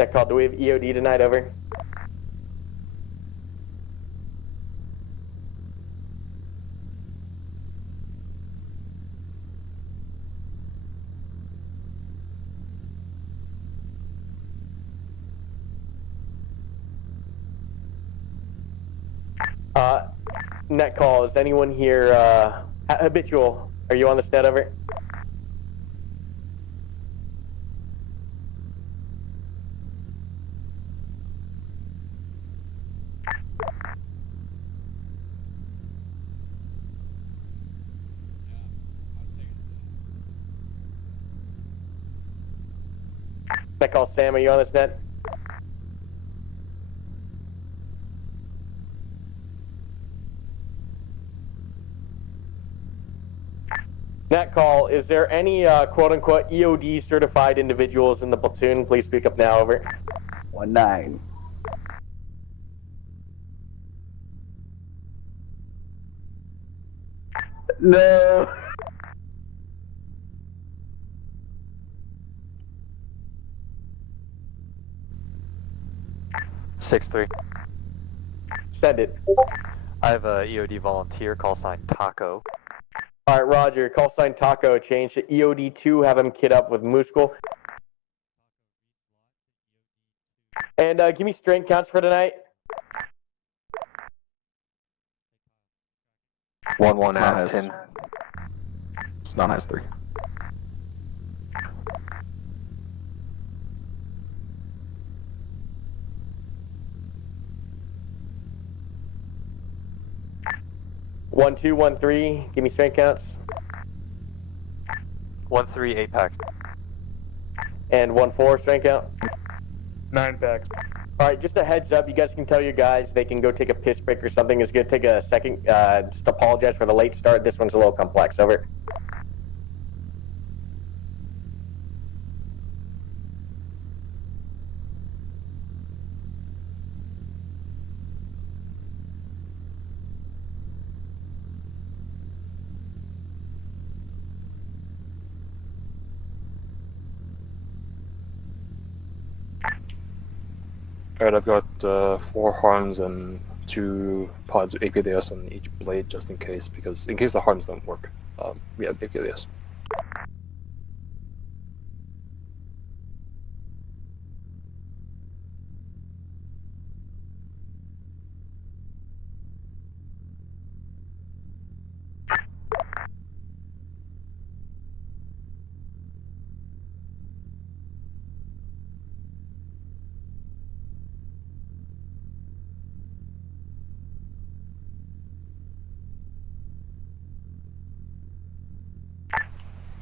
That call, do we have EOD tonight, over? Net call, is anyone here, habitual, are you on the net, over? Net call, Sam, are you on this net? Net call, is there any quote-unquote EOD certified individuals in the platoon? Please speak up now, over. 1-9. No. Six three. Send it. I have a EOD volunteer, call sign Taco. All right, Roger, call sign Taco, change to EOD2, have him kit up with Mooskle. And give me strength counts for tonight. 1-1 Acton. It's not has 3. One, two, 1-3, give me strength counts. 1-3 Apex. And 1-4 strength count. 9 packs. All right, just a heads up, you guys can tell your guys they can go take a piss break or something. It's going to take a second. Just apologize for the late start. This one's a little complex. Over. Alright, I've got 4 harms and 2 pods of APDS on each blade just in case, because in case the harms don't work, we have APDS.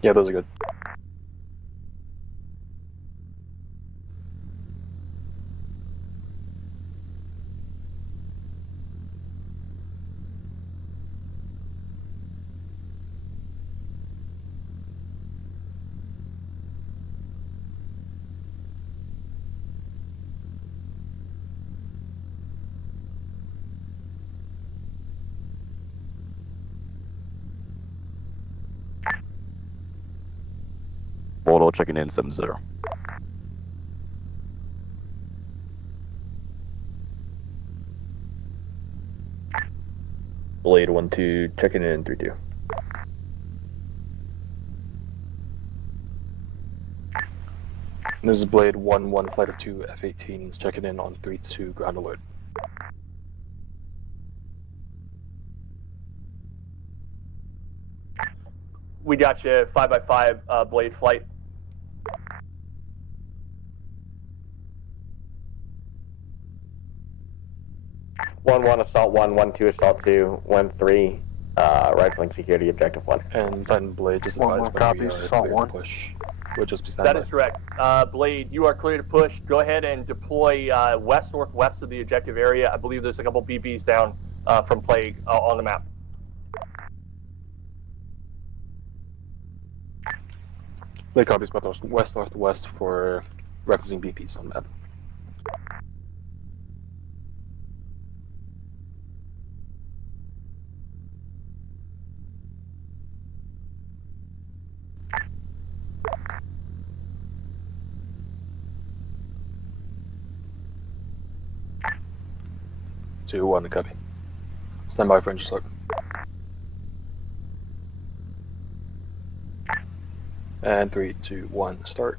Yeah, those are good. Photo checking in 7-0. Blade 1-2 checking in 3-2. This is Blade 1-1 Flight of 2 F-18s checking in on 3-2 ground alert. We got you 5x5 blade flight. 1-1 assault 1, 1-2 assault 2, 1-3 rifling security objective 1. And Titan Blade just One advised more when we copy, are assault clear to 1. push. We'll just be That standby. is correct. Blade, you are clear to push. Go ahead and deploy west-northwest of the objective area. I believe there's a couple BBs down from Plague on the map. Blade copies, but west-northwest for referencing BPs on the map. 2, 1, copy. Stand by for engine start. And 3, 2, 1, start.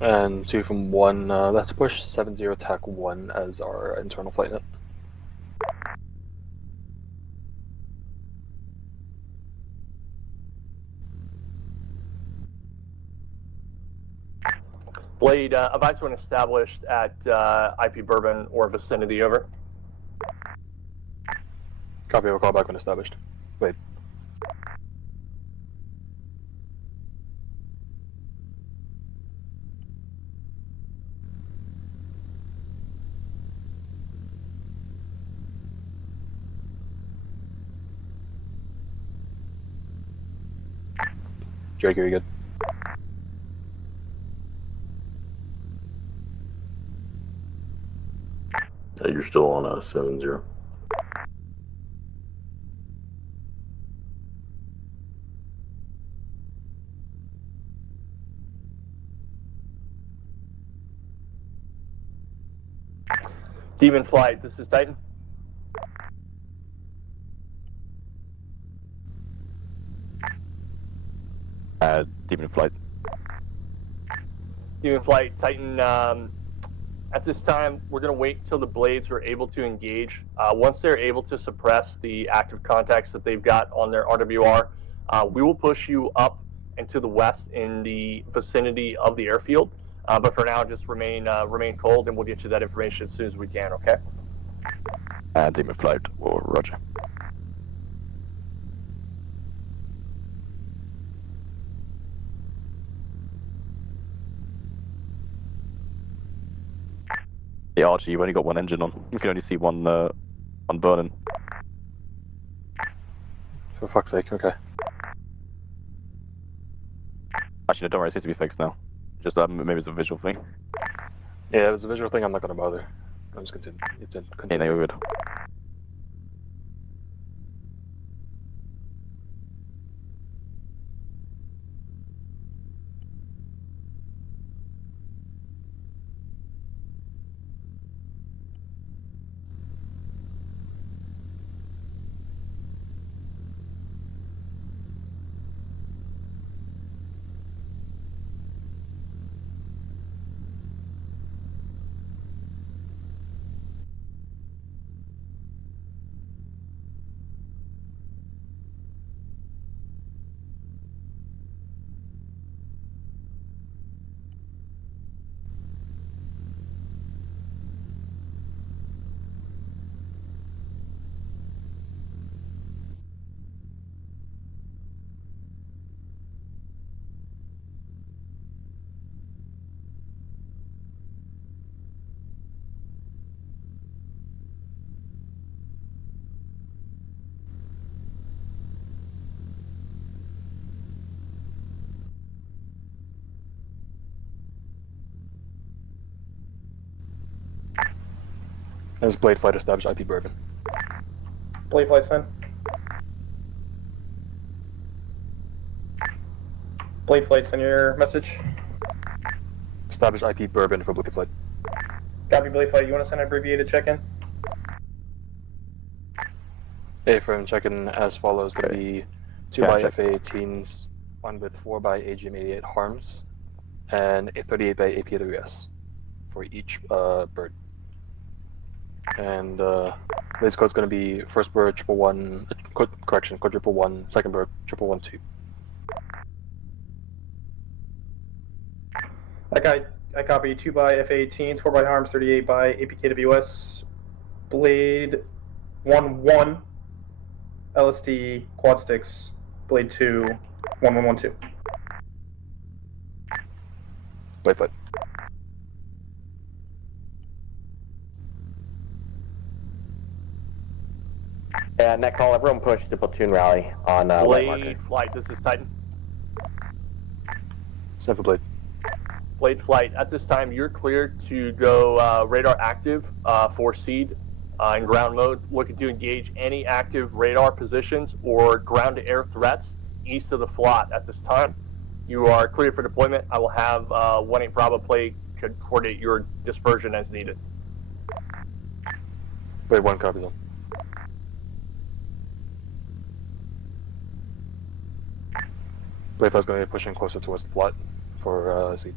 And 2 from 1, let's push 70 attack 1 as our internal flight net. Blade, advise when established at IP Bourbon or vicinity, over. Copy, we'll call back when established. Blade. Drake, are you good? You're still on a 7-0. Demon Flight, this is Titan. Demon flight. Demon Flight, Titan, at this time, we're going to wait until the Blades are able to engage. Once they're able to suppress the active contacts that they've got on their RWR, we will push you up and to the west in the vicinity of the airfield. But for now, just remain cold, and we'll get you that information as soon as we can, okay? Demon flight, or roger. Yeah, Archie, you've only got one engine on. You can only see one burning. For fuck's sake, okay. Actually, no, don't worry, it seems to be fixed now. Just maybe it's a visual thing. Yeah, if it's a visual thing, I'm not gonna bother. I'm just continue. It's in. Yeah, Continue. no, you're good. As Blade Flight established IP Bourbon. Blade Flight send. Blade Flight, send your message. Establish IP Bourbon for Blade Flight. Copy, Blade Flight. You want to send an abbreviated check-in? A-frame check-in as follows. Going to be 2 Yeah, by check. FA-18s, 1 with 4 by AGM-88 harms, and a 38 by APWS for each bird. And Blade's code's going to be first bird 111, correction, code 111, second bird 1112. I copy 2 by FA-18s, 4 by harms, 38 by APKWS. Blade 1-1, LSD quad sticks. Blade 2, 1112. Blade Flight. Yeah, net call, everyone push to platoon rally on white marker. Blade Flight, this is Titan. Send for Blade. Blade Flight, at this time, you're cleared to go radar active for seed in ground mode, looking to engage any active radar positions or ground-to-air threats east of the FLOT at this time. You are cleared for deployment. I will have 1-8 Bravo play coordinate your dispersion as needed. Blade 1 copies on. Blade 5 is going to be pushing closer towards the plot for seed.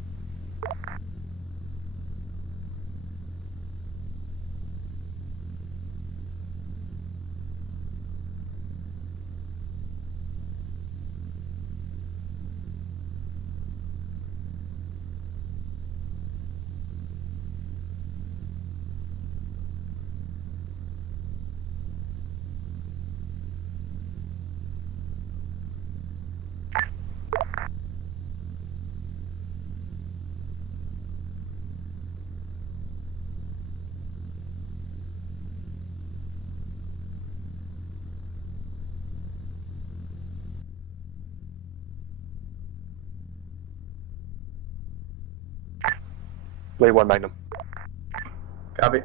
Blade 1 Magnum. Copy.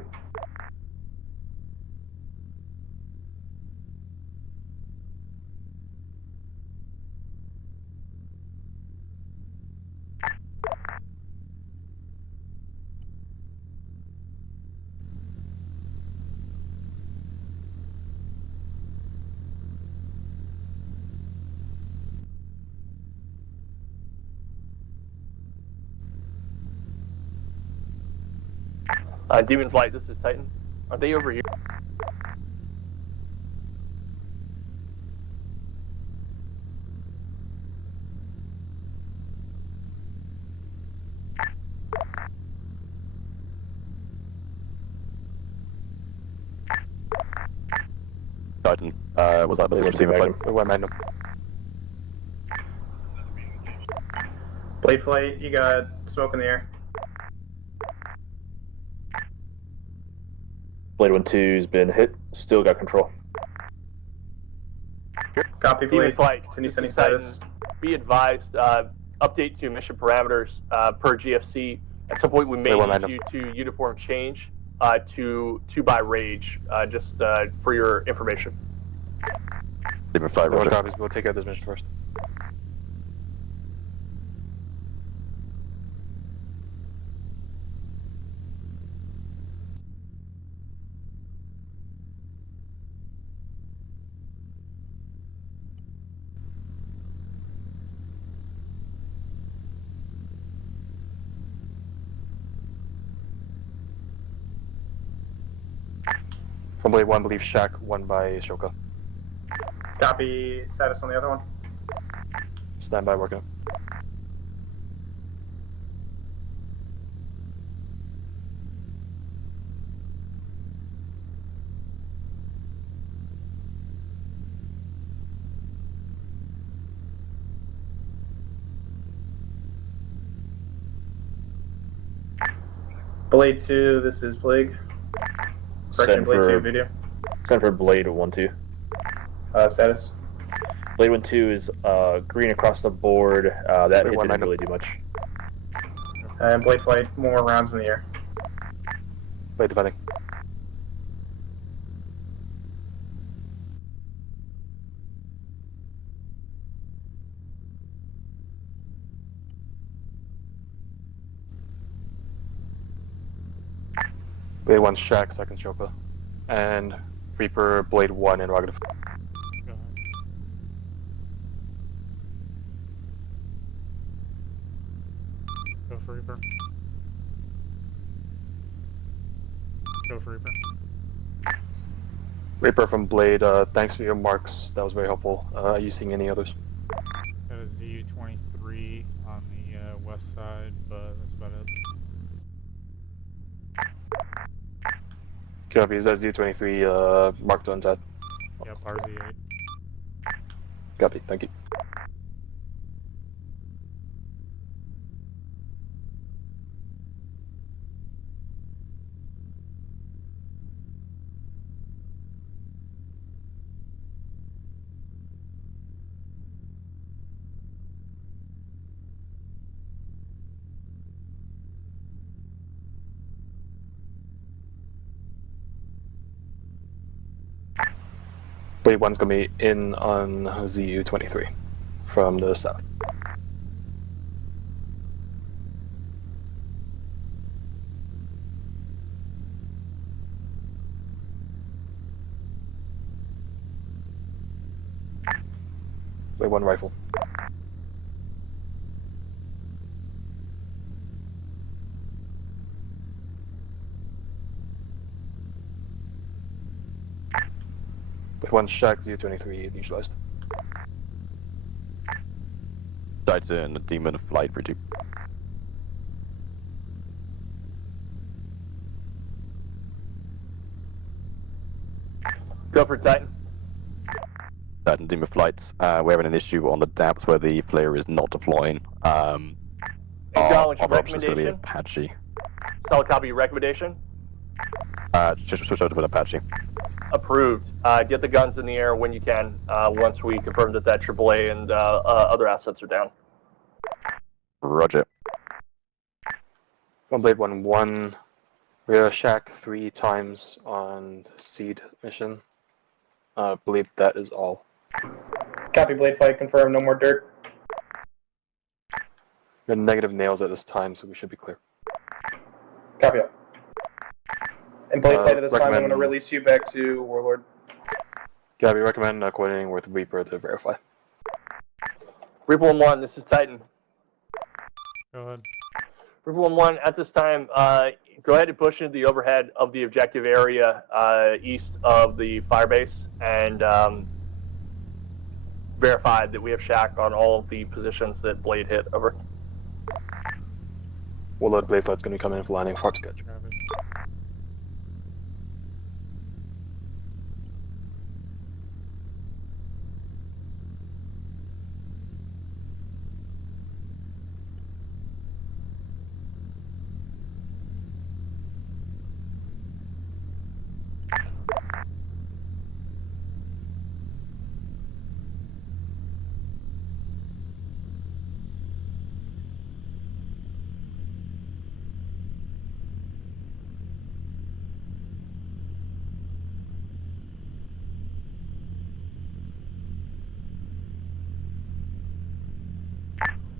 Demon Flight, this is Titan. Are they over here? Titan, was that the Demon Flight? Blade 1 Magnum. Blade Flight, you got smoke in the air. Blade 1-2's been hit. Still got control. Copy, Demon Blade. Flight, Continue this sending is status. Titan. Be advised, update to mission parameters per GFC. At some point, we may Blade 1 need Magnum. you to uniform change to 2 by Rage, just for your information. Demon Flight, Blade 1 roger. copies. We'll take care of this mission first. From Blade 1, believe Shack 1 by Shoka. Copy status on the other one. Stand by, working. Blade 2, this is Plague. Correction, Send Blade for 2 video. send for Blade 1-2. Status. Blade 1-2 is green across the board. That Blade hit 1 didn't Magnum. really do much. And Blade Flight, more rounds in the air. Blade defending. Blade 1 Shack, second Shoka. And Reaper Blade 1 interrogative. Go ahead. Go for Reaper. Go for Reaper. Reaper from Blade, thanks for your marks. That was very helpful. Are you seeing any others? That is ZU-23 on the west side, but that's about it. Copy, is that Z23 marked on Ted? Yep, RZ8. Copy, thank you. Blade 1's going to be in on ZU-23 from the south. Blade 1 rifle. Blade 1 shack ZU-23 neutralized. Titan, Demon of Flight for 2. Go for Titan. Titan, Demon of Flights. We're having an issue on the depths where the flare is not deploying. Acknowledge Our option is going to be recommendation. Apache. Solid copy recommendation. Just switch over to an Apache. Approved. Get the guns in the air when you can, once we confirm that that AAA and other assets are down. Roger. On Blade 1, we're shack 3 times on seed mission. Believe that is all. Copy, Blade Flight, confirm, no more dirt. We're negative nails at this time, so we should be clear. Copy up. And Blade Flight at this time, I'm going to recommend- release you back to Warlord. Gabby, recommend coordinating with Reaper to verify. Reaper 1-1, this is Titan. Go ahead. Reaper 1-1, at this time, go ahead and push into the overhead of the objective area east of the firebase and verify that we have shack on all of the positions that Blade hit. Over. Warlord Blade Flight's going to be coming in for landing. Harp sketch. Copy.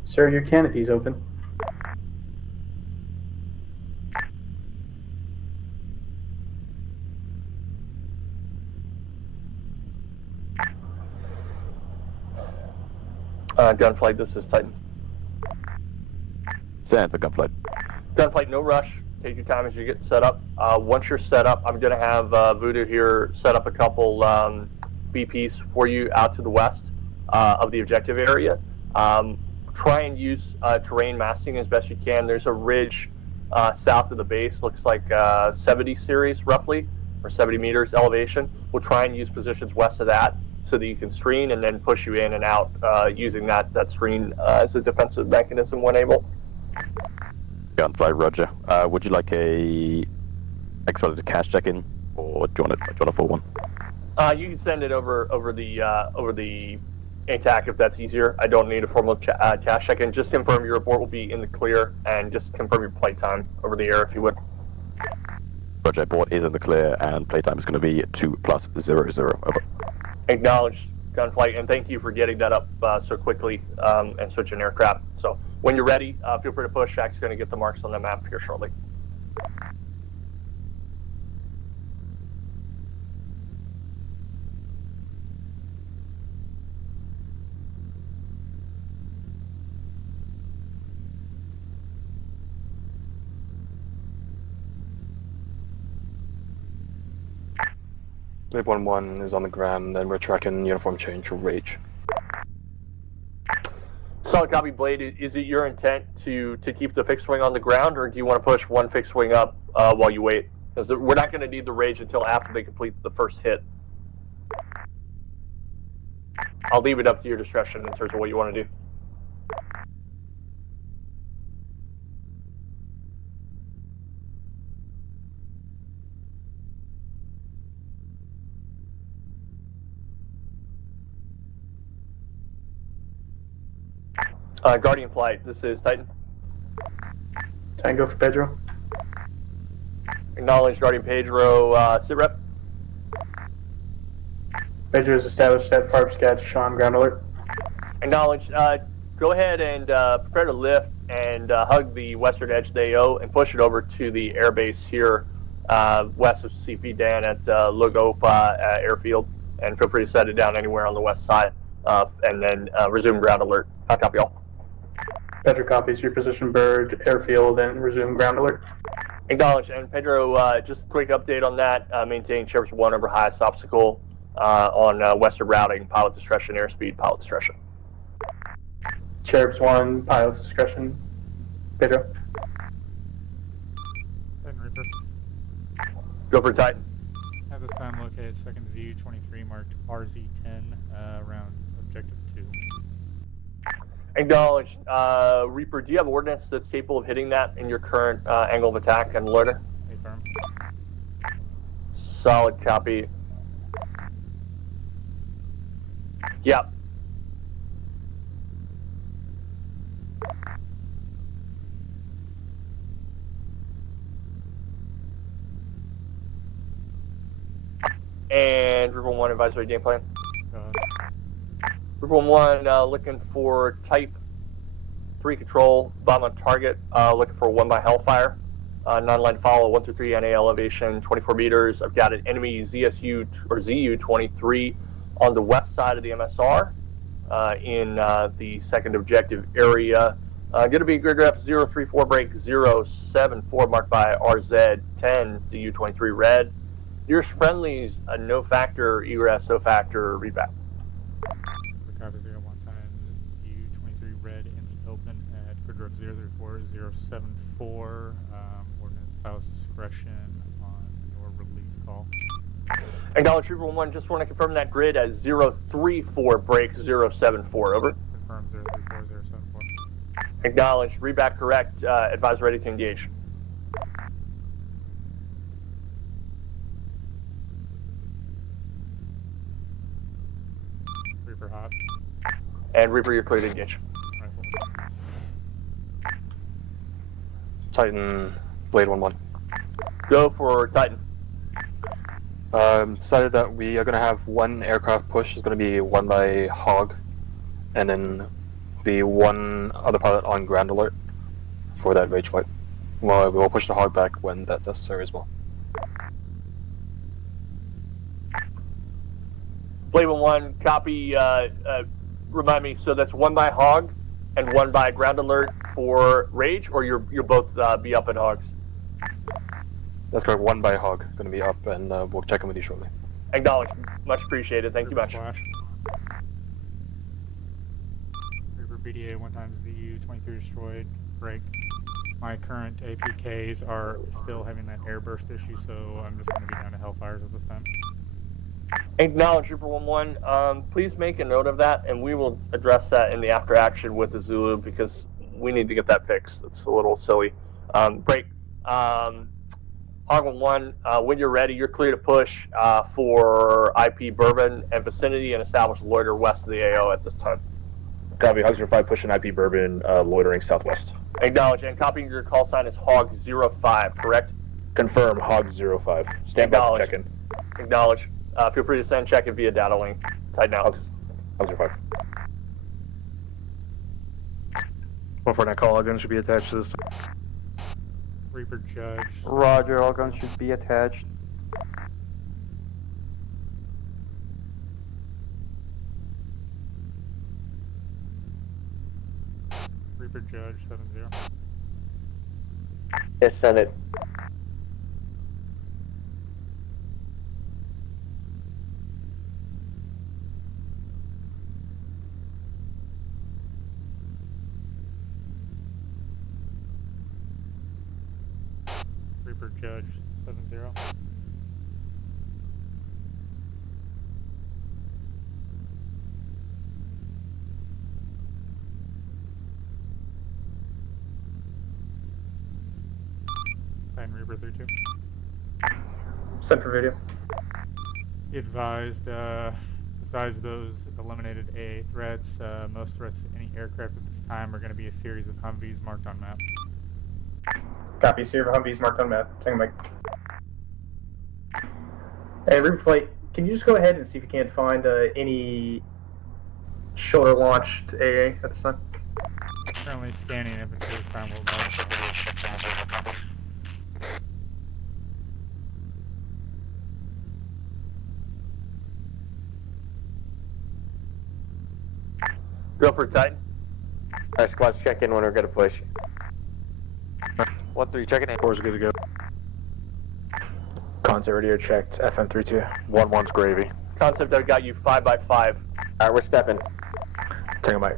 Sir, your canopy's open. Gunflight, this is Titan. Send for Gunflight. Gunflight, no rush. Take your time as you get set up. Once you're set up, I'm going to have Voodoo here set up a couple BPs for you out to the west of the objective area. Try and use terrain masking as best you can. There's a ridge south of the base, looks like 70 series roughly, or 70 meters elevation. We'll try and use positions west of that so that you can screen and then push you in and out using that screen as a defensive mechanism when able. Gunflight, Roger. Would you like a expedited cash check-in, or do you want a full one? You can send it over the ATAC if that's easier. I don't need a formal cash check-in. Just confirm your report will be in the clear and just confirm your play time over the air if you would. Roger, board is in the clear and playtime is going to be 2+00. Over. Acknowledged, Gunflight, and thank you for getting that up so quickly and switching aircraft. So when you're ready, feel free to push. Shaq's going to get the marks on the map here shortly. Blade 1 is on the ground, then we're tracking uniform change for Rage. Solid copy, Blade. Is it your intent to keep the fixed wing on the ground, or do you want to push one fixed wing up while you wait? Because we're not going to need the Rage until after they complete the first hit. I'll leave it up to your discretion in terms of what you want to do. Guardian Flight, this is Titan. Tango for Pedro. Acknowledge Guardian Pedro, sit rep. Measure is established at Farb Sketch on ground alert. Acknowledge. Go ahead and prepare to lift and hug the western edge of the AO and push it over to the airbase here west of CP Dan at Logopa Airfield. And feel free to set it down anywhere on the west side and then resume ground alert. Copy all. Pedro copies your position bird, airfield, and resume ground alert. Acknowledge. And Pedro, just a quick update on that. Maintain Chevrolet 1 over highest obstacle on western routing, pilot discretion, airspeed, pilot discretion. Cherubs 1, pilot's discretion. Pedro. Titan Reaper. Go for Titan. At this time, located second ZU-23 marked RZ-10 around objective 2. Acknowledge. Reaper, do you have ordnance that's capable of hitting that in your current angle of attack and loiter? Affirm. Solid copy. Yep. And Reaper 1 advisory game plan. Reaper 1 looking for type 3 control, bomb on target, looking for 1 by Hellfire. Non-line follow, 1 through 3 NA elevation, 24 meters. I've got an enemy ZSU or ZU-23 on the west side of the MSR in the second objective area. Going to be grid rep 034 break 074 marked by RZ-10 ZU-23 red. Nearest friendlies, a no factor, egress, no factor, read back. Copy 01 times ZU-23 red in the open at grid rep 034 074. Ordnance pilot's discretion on your release call. Acknowledge Reaper 1, just want to confirm that grid as 034 break 074, over. Confirm 034 074. Acknowledge, read back correct, advise ready to engage. Reaper hot. And Reaper, you're clear to engage. Rifle. Titan, Blade 1-1. Go for Titan. Decided that we are going to have 1 aircraft push. It's going to be 1 by Hog, and then be 1 other pilot on ground alert for that rage flight. Well, we will push the Hog back when that's necessary as well. Blade 1, copy, remind me, so that's 1 by Hog and 1 by ground alert for rage, or you'll both be up at Hogs? That's correct. 1 by Hog going to be up, and we'll check in with you shortly. Acknowledge, much appreciated, thank you much. Flash. Reaper BDA 1 times ZU-23 destroyed, break. My current APKs are still having that airburst issue, so I'm just going to be down to Hellfires at this time. Acknowledge Reaper 1-1. Please make a note of that, and we will address that in the after action with the Zulu because we need to get that fixed. It's a little silly. Break. Hog 1-1. When you're ready, you're clear to push for IP Bourbon and vicinity and establish loiter west of the AO at this time. Copy. Hog 05 pushing IP Bourbon, loitering southwest. Acknowledge, and copying your call sign is Hog 05, correct? Confirm. Hog 05. Stand by for check-in. Acknowledge. Feel free to send check-in via data link. Tighten out. Hog 05. 149 call, all guns should be attached to this. Reaper Judge. Roger, all guns should be attached. Reaper Judge 7-0. Yes, send it. Reaper Judge 7-0. Titan Reaper 3-2. Send for video. He advised, besides those eliminated AA threats, most threats to any aircraft at this time are going to be a series of Humvees marked on map. Copy. Series of Humvees marked on map. Tango Mike. Hey, Reaper Flight, can you just go ahead and see if you can't find any shoulder-launched AA at this time? Currently scanning infantry time will Go for Titan. Alright, squads, check in when we're gonna push. 1-3, checking in. 4's good to go. Concept radio checked. FM32. 1-1's gravy. Concept, I've got you 5x5. Alright, we're stepping. Tango Mike.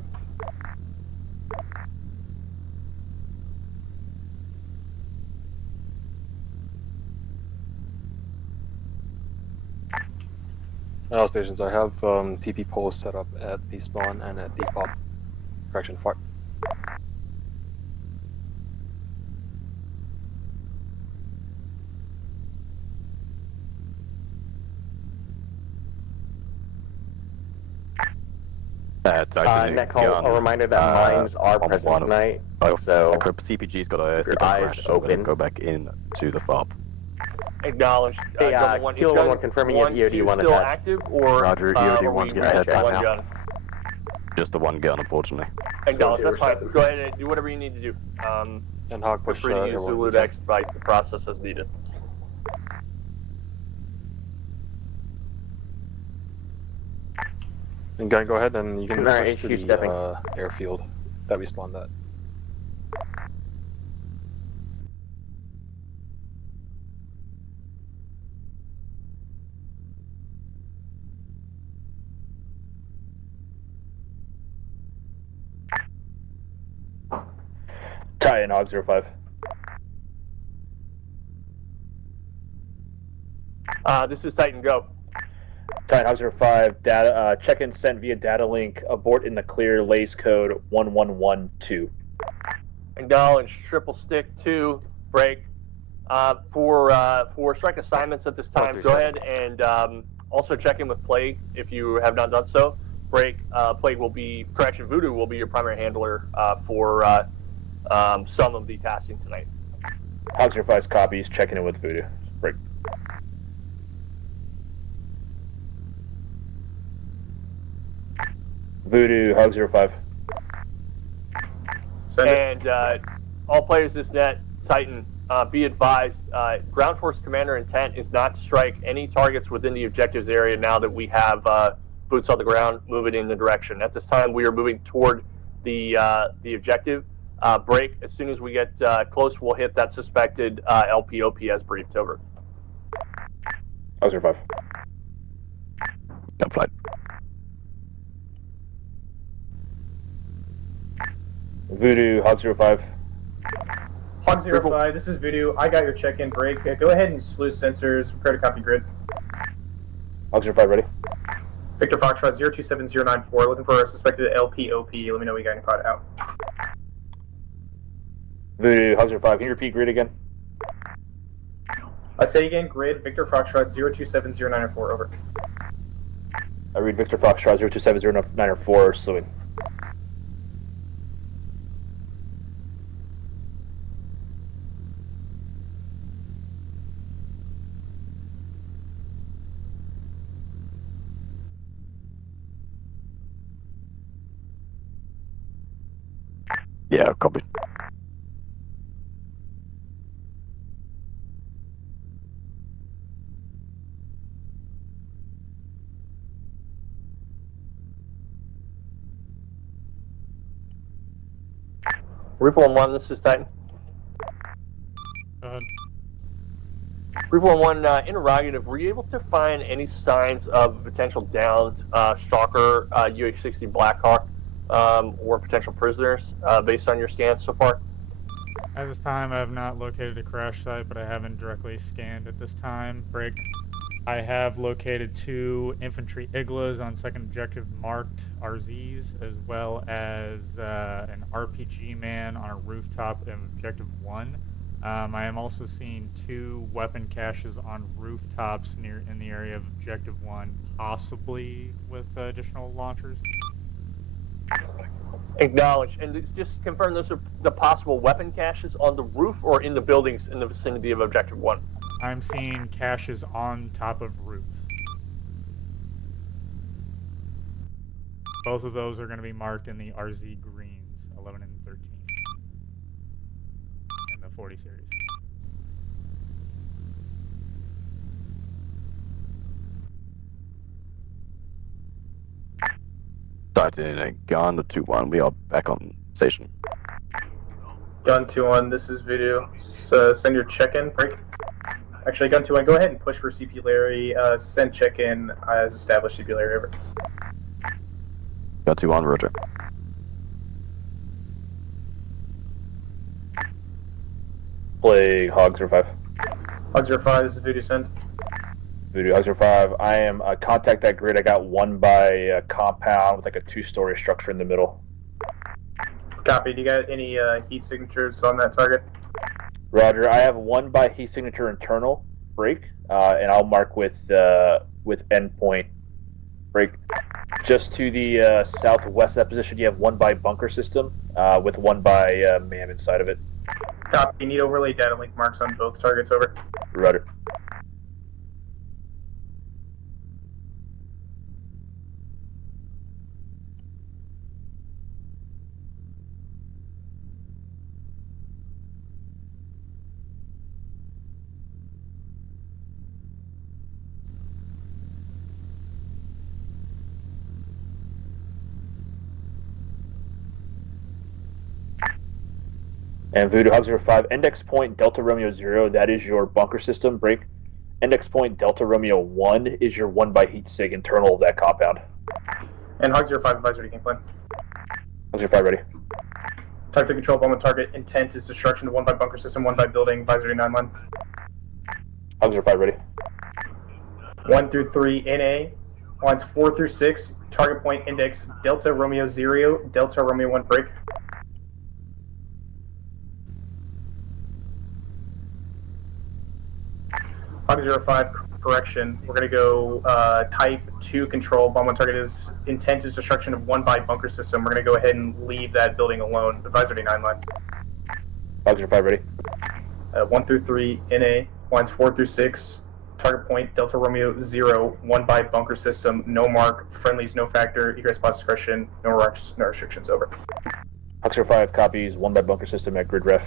All stations, I have TP poles set up at the spawn and at the pop. Correction, fart. Titan, Net call, a reminder that mines are present tonight, so CPG's got a your CP eyes crash, so we're gonna open. go back in to the FOB. Acknowledged. Hey, Double one. Kilo Is gun 1 confirming you have EOD 2 1 still attached. active, or Roger, EOD are 1's we getting reaching attacked one now. gun? Just the one gun, unfortunately. Acknowledged. That's fine. Go ahead and do whatever you need to do. And Hawk Feel push free to use everyone Zulu you to can. expedite the process as needed. And go ahead and you can Alright, push to HQ the stepping. airfield that we spawned at. Titan Hog 05. This is Titan. Go. Titan Hog 05. Data check-in sent via data link. Abort in the clear. Lays code 1112. Acknowledged. Triple stick 2. Break. For strike assignments at this time, go ahead and also check in with Plague if you have not done so. Break. Plague will be, correction, Voodoo will be your primary handler for some of the tasking tonight. Hog 05's copies. Checking in with Voodoo. Break. Voodoo Hog 05. And all players this net, Titan, be advised, Ground Force Commander intent is not to strike any targets within the objectives area now that we have boots on the ground moving in the direction. At this time, we are moving toward the objective. Break, as soon as we get close, we'll hit that suspected LPOP as briefed. Over. Hog 05. Gun flight. Voodoo Hog 05. Hog 05, this is Voodoo. I got your check-in. Break. Go ahead and sluice sensors. Prepare to copy grid. Hog 05 ready. Victor Foxtrot 027094. Looking for a suspected LPOP. Let me know we got any pod out. Voodoo Hog 05. Can you repeat grid again? I say again, grid. Victor Foxtrot 027094. Over. I read Victor Foxtrot 027094. Slewing. Yeah, copy. Reaper 1-1, this is Titan. Reaper 1-1, interrogative, were you able to find any signs of potential downed Stalker, UH-60 Blackhawk, or potential prisoners based on your scans so far? At this time, I have not located a crash site, but I haven't directly scanned at this time. Break. I have located 2 infantry iglas on second objective marked RZs, as well as an RPG man on a rooftop of objective 1. I am also seeing 2 weapon caches on rooftops in the area of objective 1, possibly with additional launchers. Acknowledged. And just confirm those are the possible weapon caches on the roof or in the buildings in the vicinity of objective 1? I'm seeing caches on top of roofs. Both of those are going to be marked in the RZ greens, 11 and 13, in the 40 series. Starting a gun, the 2-1. We are back on station. Gun 2-1, this is Voodoo. Send your check-in, break. Actually, Gun 2-1, go ahead and push for CP Larry. Send check-in as established, CP Larry, over. Gun 2-1, roger. Play Hog 05. Hog 05, this is Voodoo, send. Voodoo Hog 05. I am contact that grid. I got one by compound with like a 2-story structure in the middle. Copy. Do you got any heat signatures on that target? Roger. I have one by heat signature internal break, and I'll mark with endpoint break. Just to the southwest of that position, you have one by bunker system with one by MAM inside of it. Copy. You need overlay data link marks on both targets, over. Roger. And Voodoo Hog 05, index point Delta Romeo 0, that is your bunker system break. Index point Delta Romeo 1 is your 1 by heat sig internal of that compound. And Hog 05 advisory game plan. Hog 05 ready. Tactical control bomb on target. Intent is destruction of 1 by bunker system, 1 by building, advisory 9-1. Hog 05 ready. 1 through 3 NA. Lines 4 through 6. Target point index Delta Romeo 0, Delta Romeo 1 break. Hog 05 correction. We're gonna go type 2 control. Bomb on target is intent is destruction of 1 by bunker system. We're gonna go ahead and leave that building alone. Advisory 9-line. Hog 05 ready. 1 through 3 NA. Lines 4 through 6. Target point Delta Romeo 0, 1 by bunker system. No mark. Friendlies no factor. Egress pod discretion. No restrictions. Over. Hog 05 copies 1 by bunker system at grid ref.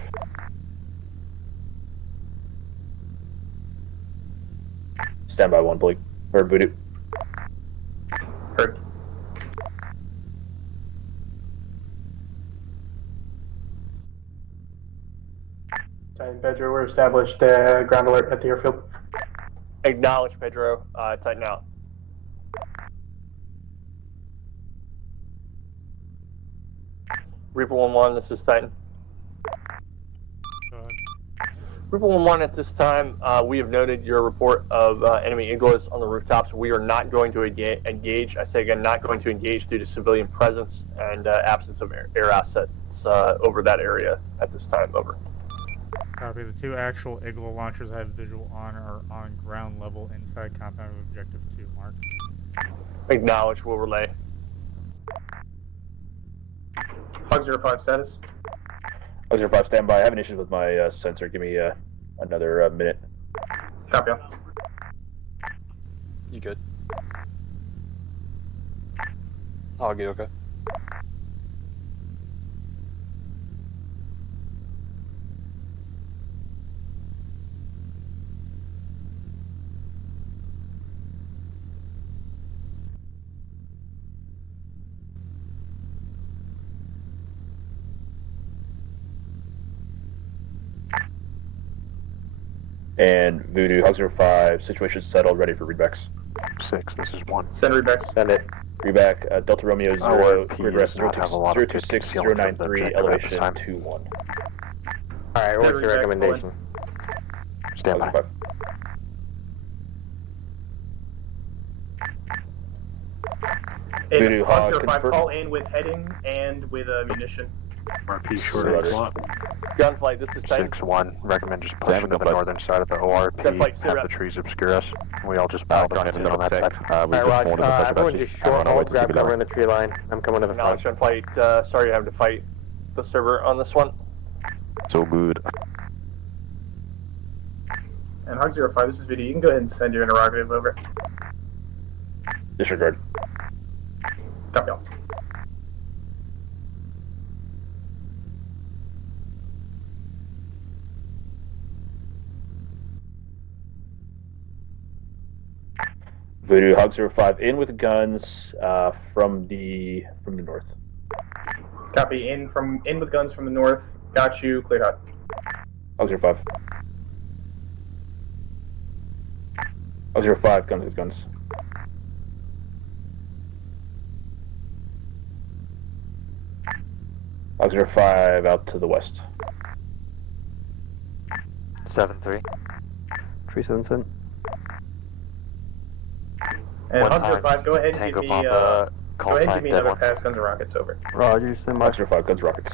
Standby 1, Blake. Or Voodoo. Heard. Titan Pedro, we're established ground alert at the airfield. Acknowledge, Pedro. Tighten out. Reaper 1-1, this is Titan. Reaper 1-1, at this time, we have noted your report of enemy Iglos on the rooftops. We are not going to engage. I say again, not going to engage due to civilian presence and absence of air assets over that area at this time. Over. Copy. The 2 actual Iglo launchers I have visual on are on ground level inside compound of objective 2 marked. Acknowledge, we'll relay. Hog 05 status. Hog 05 standby. I have an issue with my sensor. Give me another minute. Copy. You good? Hog, you okay? And Voodoo Hog 05, situation settled, ready for readbacks. 6, this is 1. Send readbacks. Send it. Reback, Delta Romeo 0, Our grid P rest does not have a lot of 026 concealment of the 093, objective at this elevation time. 21. Alright, what's your Reback, recommendation? Stand by. Hog 05. Voodoo Hog, Hog 05 confirm. call in with heading and with munition. RP short of slot. Gunflight, this is Titan. 6-1, recommend just pushing to the Gunflight. northern side of the ORP, Gunflight, sit have up. the trees obscure us, and we all just battle the Gun guns on that tech. side. We Alright, just Rod, warned the pressure everyone battery. just Everyone short away hold, to grab CP cover Larry. in the tree line. I'm coming to the front. Acknowledge, Gunflight. Sorry you have to fight the server on this one. So good. And Hog 05, this is Voodoo. You can go ahead and send your interrogative over. Disregard. Copy all. Voodoo Hog 05 in with guns from the north. Copy. In with guns from the north. Got you. Clear hot. Hog 05. Hog 05, guns with guns. Hog 05 out to the west. 7-3. 377. And One Hog 05, go ahead and Tango give me Papa, go call ahead and sign give me dead another one. pass. Guns and rockets. Over. Roger, stand by. Hog 05, guns rockets.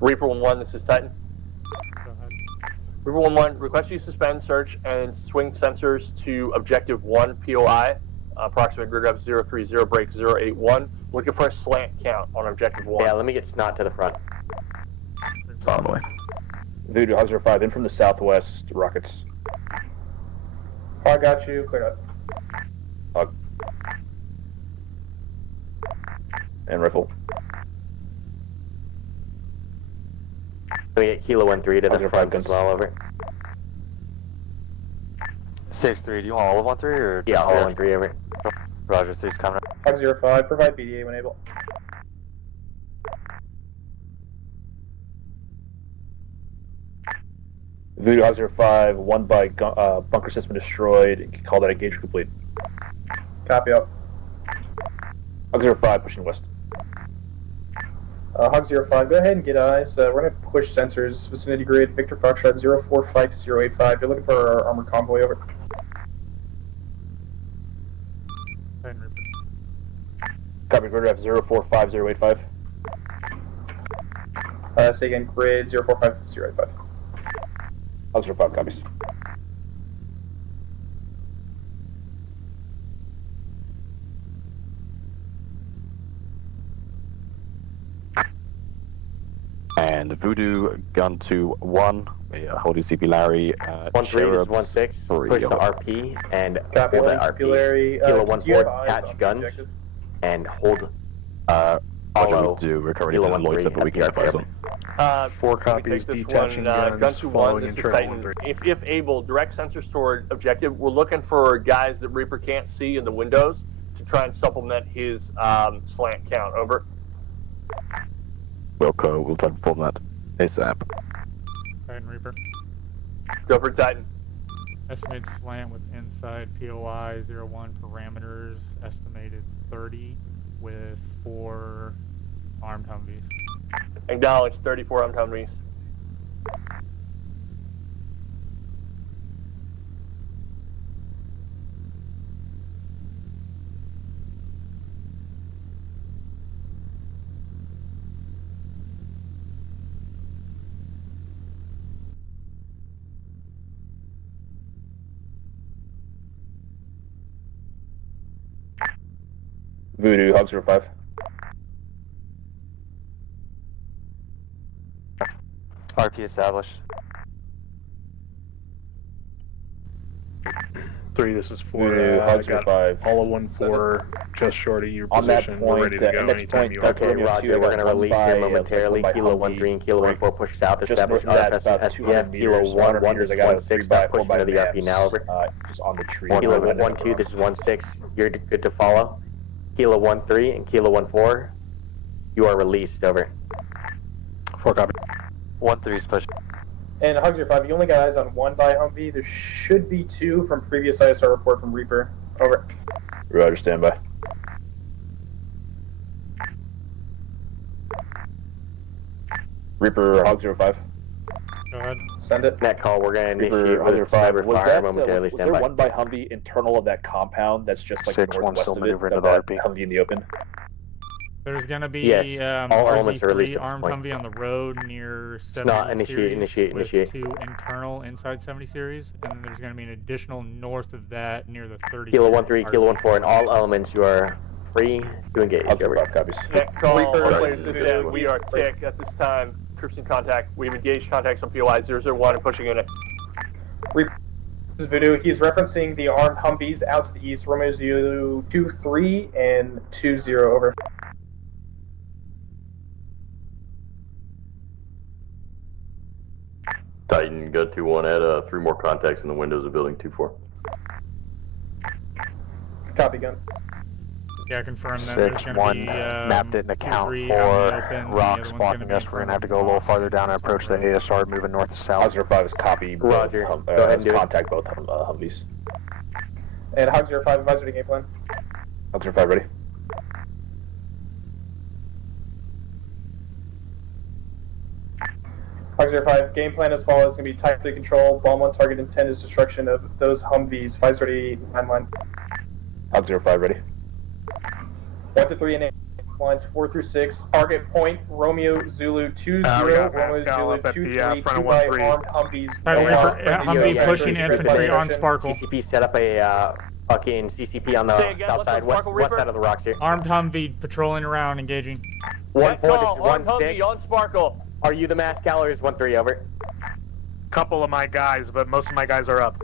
Reaper 1-1, this is Titan. Go ahead. Reaper 1-1, request you suspend search and swing sensors to objective 1 POI, approximate grid rep 030 break 081. Looking for a slant count on objective 1. Yeah, let me get Snot to the front. It's on the way. Voodoo Hog 05 in from the southwest. Rockets. Hog got you. Clear up. Hog. And rifle. Let me get Kilo 1-3 to the Hog 05 front guns. as well, over. 6-3, do you want all of 1-3 or? Yeah, just all the- 1-3, over. Roger, 3's coming up. Hog 05, provide BDA when able. Voodoo Hog 05, one by bunker system destroyed. Call that engagement complete. Copy up. Hog 05 pushing west. Hog 05, go ahead and get eyes. We're going to push sensors, vicinity grid, Victor Foxtrot 045085. You're looking for our armored convoy, over. Titan Reaper. Copy, grid rep 045085. Say again, grid 045085. Hog 05 copies. And Voodoo gun to 1. Holding CP Larry. 1-3, Cherubs, this is 1-6. 3, Push the over. RP and Copy, hold that Link, RP. Larry. Kilo Do you have 1-4, eyes catch on the guns, objective? and hold Roger, follow we do. We're currently Kilo in Loiter, 1-3 but we at can the get by RP. some. 4 Let me copies, take this detaching one, guns, gun 2-1, following this is internal Titan. 1-3. If able, direct sensors toward objective. We're looking for guys that Reaper can't see in the windows to try and supplement his slant count, over. We'll try to perform that ASAP. Titan Reaper. Go for Titan. Estimated slant with inside POI 01 parameters, estimated 30 with 4 armed Humvees. Acknowledge 34 armed Humvees. Voodoo Hog 05. RP established. 3, this is 4. Voodoo I Hog got 05. all of 1-4 just short of your On that position. point, We're ready to go at next anytime point, you are. Okay, Columbia Roger, 2, we're going to one release by, him momentarily. one by Kilo Humvee. 1-3 and Kilo 1-4 push south. Just Establish north of that, about RFS 200 SPF. Kilo meters, 1-1, meters. this I is got a 1-6. 3 Stop by pushing to the maps, RP now, over. just on the tree. Kilo Right under the 1-2, this is rock. 1-6. You're good to follow. Kilo 1-3 and Kilo 1-4. You are released, over. 4 copy. 1-3's push. And Hog 05, you only got eyes on 1 by Humvee. There should be 2 from previous ISR report from Reaper. Over. Roger, standby. Reaper Hog 05. Go ahead. Send it. Net call, we're going to initiate Reaper Hog with 05. cyber Was fire that, momentarily. was stand there by. one by Humvee internal of that compound that's just like 6-1 northwest still of it? maneuver into Of the that RP. Humvee in the open? There's gonna be Yes, all elements are released RZ3 at this armed point. Humvee on the road near 70 not initiate, series with initiate. 2 internal inside 70 series, and then there's gonna be an additional north of that near the 30. Kilo series 1-3, Kilo RZ. 1-4, and all elements you are free to engage. Hog Over. 05 copies. Net call, Reaper, ladies and gentlemen, we are tick at this time. Troops in contact. We've engaged contacts on POI 001 and pushing in it. is Voodoo. He's referencing the armed Humvees out to the east. Romeo Zulu 2-3 and 2-0 over. Titan, gun 2-1, add 3 more contacts in the windows of building 2-4. Copy, gun. Yeah, confirm that there's going to 6-1 be map didn't account 3 for out in the open, the rocks other one's blocking gonna be us. in We're front gonna have to of go a little box. farther down and approach the ASR, moving north to south. Hog 05 is copy. Both Roger. Go ahead and do it. contact both Humvees. And Hog 05, advisory to game plan. Hog 05 ready. Hog 05, game plan as follows. It's going to be type 3 control. Bomb on target intent is destruction of those Humvees. 530 line. Hog 05 ready. 1 to 3 and 8. Lines 4 through 6. Target point Romeo Zulu 2-0. got Romeo Pascal Zulu up at the, 2-3. front of 2 by 1-3. armed Humvees. Titan Reaper, Humvee yeah, pushing yeah, infantry yeah. on Sparkle. CCP set up a fucking CCP on the Say again, south what's side, on west Sparkle, Reaper? side of the rocks here. Armed Humvee patrolling around, engaging. 1-4, Net call, this is armed 1-6. Humvee on Sparkle. Are you the mass or is 1-3 over? Couple of my guys, but most of my guys are up.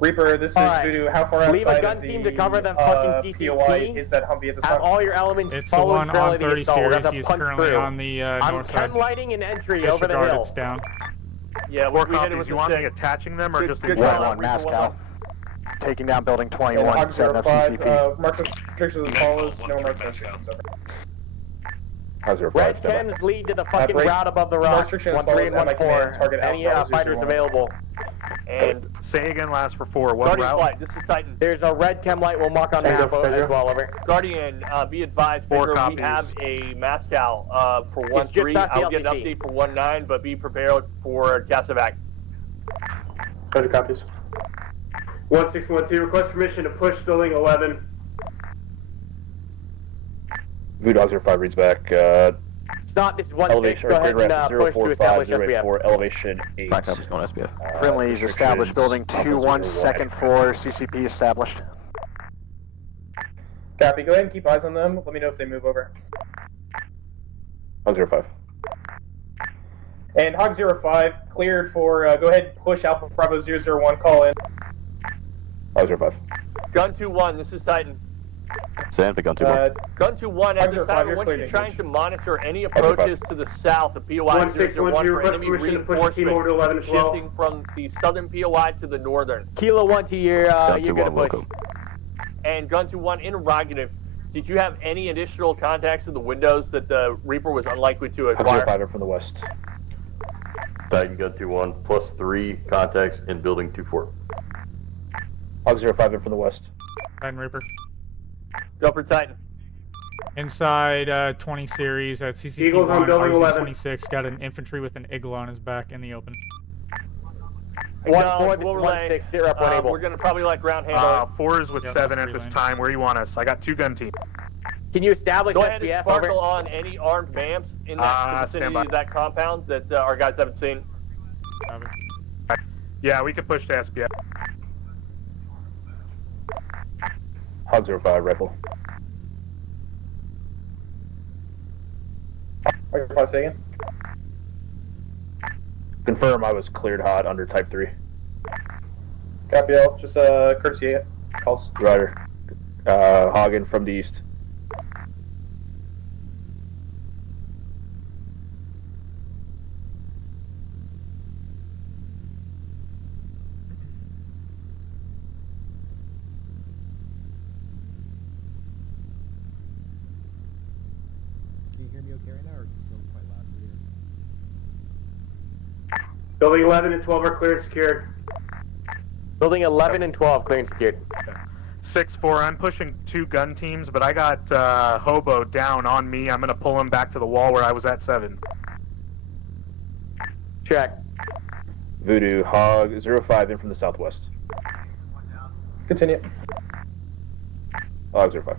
Reaper, this is All right. Voodoo. How far outside Leave a gun of the team to cover them fucking CCP. POI is that Humvee at this Have time? all your elements It's the follow one trail on of the 30 assault. We're series. gonna He's punch currently through. on the I'm north chem side. lighting an entry over the Disregard, hill. it's down. Yeah, Four we hit it copies. with You the want me stick. attaching them or Good- just good enjoying job. them? 1-1 Mascal. Taking down building And 21, Hog setting up 05, CCP. mark restrictions as follows. No mark restrictions. Over. Hog 05 Red stand by. chems lead to the fucking break- route above the no rocks. restrictions 1-3 and follows at my 1-4. command, target Any Alpha fighters 001. available? And Say again, last for 4. What Guardian route? flight, this is Titan. There's a red chem light we'll mark on map as well, over. Guardian, be advised, Four Bigger, we copies. have a Mascal for It's just 1-3. past the I'll get an LTC. update for 1-9, but be prepared for Casevac. 100 copies. 1612, request permission to push building 11. Voodoo Hog 05 reads back. It's not, this is 1-6. Elevation Go or ahead cleared and rep push to establish 045 SPF. 084 elevation 8. Back up is going SPF. Friendlies established, building 2-1, second floor, CCP established. Copy. Go ahead and keep eyes on them. Let me know if they move over. Hog 05. And Hog 05 cleared for. Go ahead and push Alpha Bravo 001. Call in. Hog 05. Gun 2-1, this is Titan. Sand for gun 2-1. Gun 2-1, at this Hog 05, time, I you're want clear you to trying engage. to monitor any approaches to the south of POI 1612, 001 for request enemy permission to push the team over to 11 and 12. shifting from the southern POI to the northern. Kilo 1 to your, Gun you're 2-1, gonna push. welcome. And Gun 2-1, interrogative. Did you have any additional contacts in the windows that the Reaper was unlikely to Hog acquire? 05 from the west. Titan, gun 2-1, plus 3 contacts in building 2-4. Hog 05 from the west. Titan Reaper. Go for Titan. Inside 20 series at CCP Eagles on 1, building RZ 11. 26, got an infantry with an eagle on his back in the open. 1-4, this we'll is relay. 1-6. Sit up when able. We're going to probably let ground handle it. 4 is with Yep, 7 at three this lanes. time. Where do you want us? I got 2 gun teams. Can you establish Go ahead and SPF, sparkle over? on any armed MAMs in that stand vicinity by. of that compound that our guys haven't seen. Copy. Yeah, we could push to SPF. Hog 05 rifle. Hog 05 second. Confirm I was cleared hot under type 3. Copy all. Just courtesy calls. Rider. Hagen from the east. Can you hear me okay right now, or is it still quite loud for you? Building 11 and 12 are clear and secured. Building 11 and 12, clear and secured. 6-4, I'm pushing 2 gun teams, but I got Hobo down on me. I'm going to pull him back to the wall where I was at 7. Check. Voodoo Hog 05 in from the southwest. Continue. Hog 05.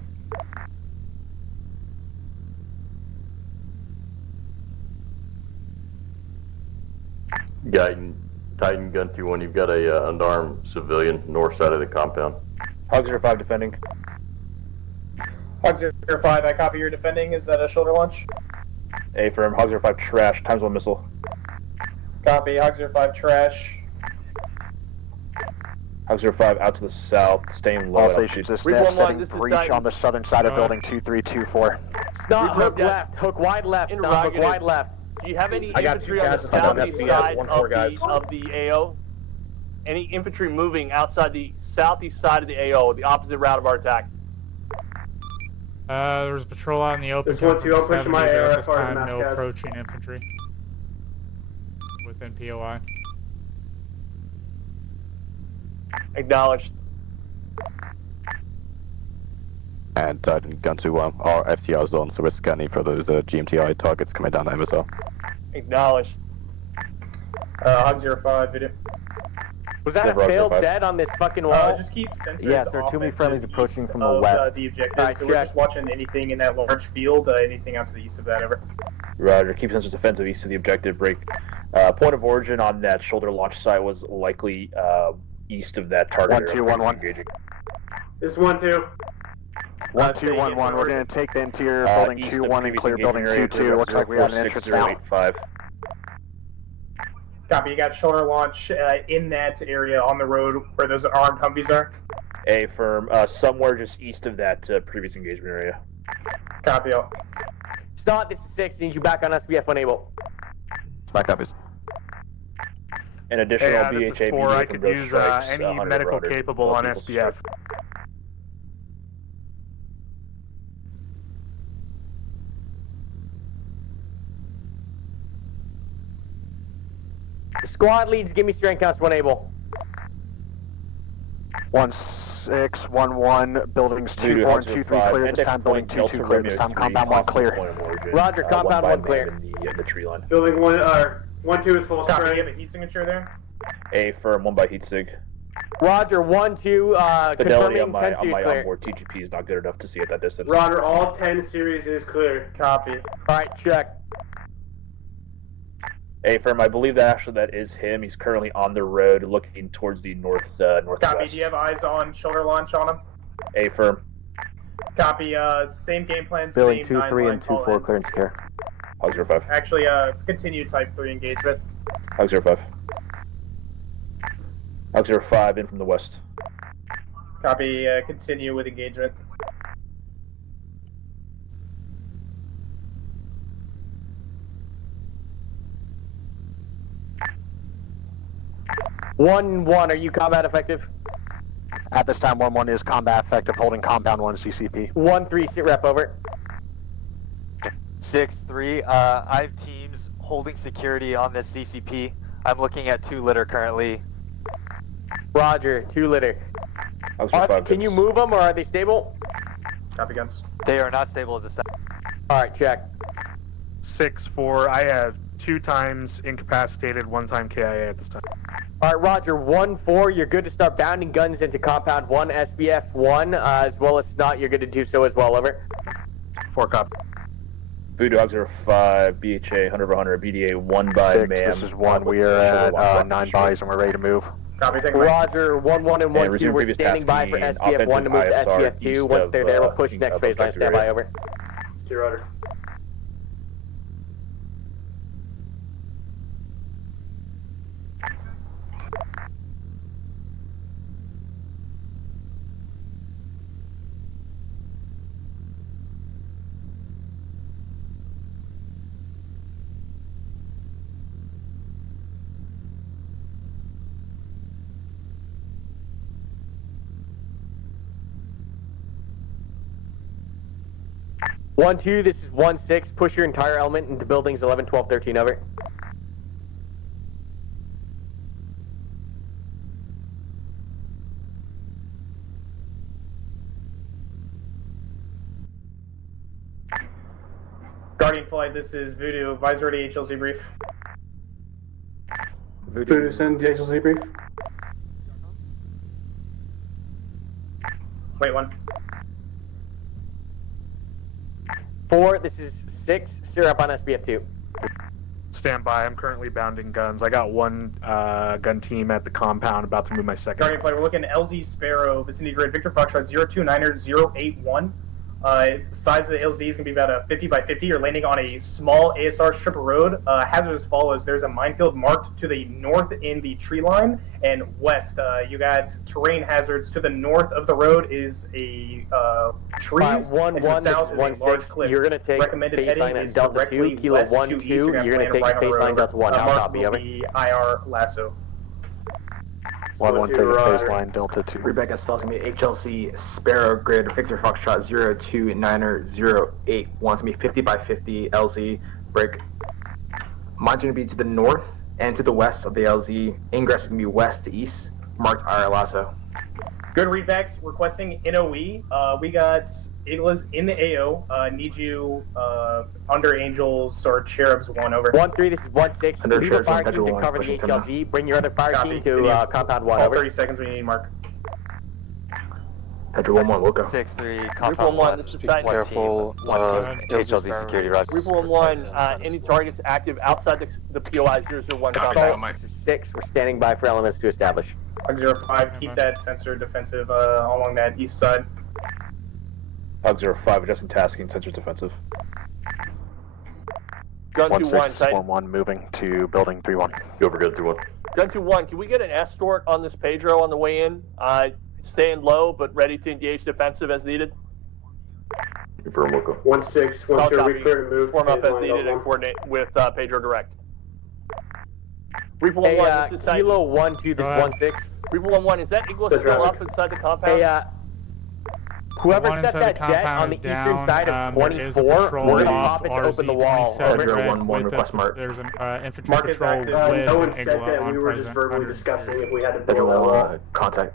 Titan, gun 2-1, you've got a unarmed civilian north side of the compound. Hog 05 defending. Hog 05, I copy your defending. Is that a shoulder launch? A firm. Hog 05 trash. Times 1 missile. Copy. Hog 05 trash. Hog 05 out to the south, staying low. All stations, this net setting breach on the southern side of building 2324. Snot, hook left, hook wide left, snot, hook wide left. Do you have any I got infantry two on the guys on southeast FP, side 1-4 guys. of the AO? Any infantry moving outside the southeast side of the AO, the opposite route of our attack? There's a patrol out in the open. This 1-2, I'm pushing my at AR this far as time, no Mascaz. approaching infantry within POI. Acknowledged. And Titan gun to our FCR zone, so we're scanning for those GMTI targets coming down MSR. Acknowledged. Hog 05, video. Was that a failed dead on this fucking wall? Just keep sensors Yes, there are too many friendlies approaching from the west. The objective, Alright, so we're check. just watching anything in that large field, anything out to the east of that, over. Roger, keep sensors defensive east of the objective, break. Point of origin on that shoulder launch site was likely east of that target. 1211. Engaging. This is 1-2. 1211. We're going to take the interior building east 21 of and clear previous building engagement area, 22. Looks like we have an entrance now. 046-085. Copy, you got shoulder launch in that area on the road where those armed Humvees are. A firm, somewhere just east of that previous engagement area. Copy all. Snot, this is 6. Need you back on SBF when able. Smack copies. An additional Hey, BHA. this is 4. I could use any medical capable on SBF. Squad leads, give me strength counts when able. 1611, buildings 24 and 23 clear. This time building 22 clear. This time compound 1 clear. Roger, compound 1 clear. In the tree line. Building 1-2 is full Copy, strength. you have a heat signature there? A firm, 1 by heat sig. Roger, 1-2, Fidelity confirming on my 10 series clear. onboard TGP is not good enough to see at that distance. Roger, all 10 series is clear. Copy. Alright, check. A firm, I believe that that is him. He's currently on the road looking towards the northwest. Copy, do you have eyes on shoulder launch on him? A firm. Copy, same game plan, Building same 2-3 and 2-4 call in. clearance care. Hog 05. Actually, continue type 3 engagement. Hog 05. Hog 05 in from the west. Copy, continue with engagement. One, are you combat effective? At this time, 1-1 is combat effective, holding compound 1 CCP. 1-3, sit rep over. 6-3, I have teams holding security on this CCP. I'm looking at 2 litter currently. Roger, 2 litter. Can you move them or are they stable? Copy guns. They are not stable at this time. Alright, check. 6-4. I have 2 times incapacitated, 1 time KIA at this time. Alright, Roger, 1-4, you're good to start bounding guns into compound 1, SBF 1, as well as Snot, you're good to do so as well, over. 4 copy. Voodoo Hog 05, BHA, 100/100, BDA, 1 by 6, man. this is 1. We are at 9 bodies and we're ready to move. Copy, take Roger, 1-1 and 1-2, resume we're previous standing by for tasking, SBF 1 to move to offensive SBF 2. ISR Once they're there, we'll push east next of phase line, stand by, over. 2 Roger. One, 2, this is 1-6, push your entire element into buildings 11, 12, 13, over. Guardian Flight, this is Voodoo. Visor to HLZ brief. Voodoo, send the HLZ brief. Wait, 1. 4, this is 6, steer up on SBF 2. Stand by. I'm currently bounding guns. I got 1 gun team at the compound, about to move my second. Guardian Flight, we're looking at LZ Sparrow, vicinity grid, Victor Foxtrot 029er 081. Size of the LZ is going to be about a 50 by 50. You're landing on a small ASR strip of road. Hazards as follows. There's a minefield marked to the north in the tree line, and west, you got terrain hazards. To the north of the road is a trees. 1-1-1-6. You're going to take baseline at Delta 2, Kilo 1-2. You're going to take baseline Delta 1. Now copy, over. IR lasso. 1-1 take baseline Delta 2. Rebecca spells gonna be HLC Sparrow Grid Fixer Foxtrot 02908. One's gonna be 50 by 50 LZ break. Mine's gonna be to the north and to the west of the LZ. Ingress is gonna be west to east. Marked IR lasso. Good readbacks requesting NOE. We got Iglas in the AO. Need you under Angels or Cherubs 1 over. 1-3, this is 1-6. Under Leave a Cherubs fire 1, team to Pedro cover 1, the pushing HLZ. Bring your other fire Copy. team to compound 1 All over. 30 seconds we need, Mark. Pedro 1-1, we'll go. 6-3, compound 1. This is Titan. Careful. HLZ security rise. Reaper 1-1, any targets active outside the POI 001 compound. This is 6. We're standing by for elements to establish. 05, keep that sensor defensive along that east side. Hug 05, adjusting tasking, sensors defensive. Gun 2-1, Titan. 1-1 moving to building 3-1. Go for good 2-1. Gun 2-1, can we get an escort on this Pedro on the way in? Staying low, but ready to engage defensive as needed. Confirm, we'll go. 1-6, 1-2, we clear to move. Form up as baseline needed and L1. coordinate with Pedro direct. Reaper Hey, 1-1, this is Titan. Kilo 1-2, this is 1-6. Reaper 1-1, is that Igla still up inside the compound? Hey, whoever One set inside that the jet on the compound is eastern down. side of There is a 24, patrol we're going to off pop it to open the wall. RZ-27 Over. Pedro red 1-1 with request mark. There's an infantry Mark is patrol active. with No an one said Igla that, on we were just present. verbally Under discussing search. if we had to Pedro blow that wall. 1-1, contact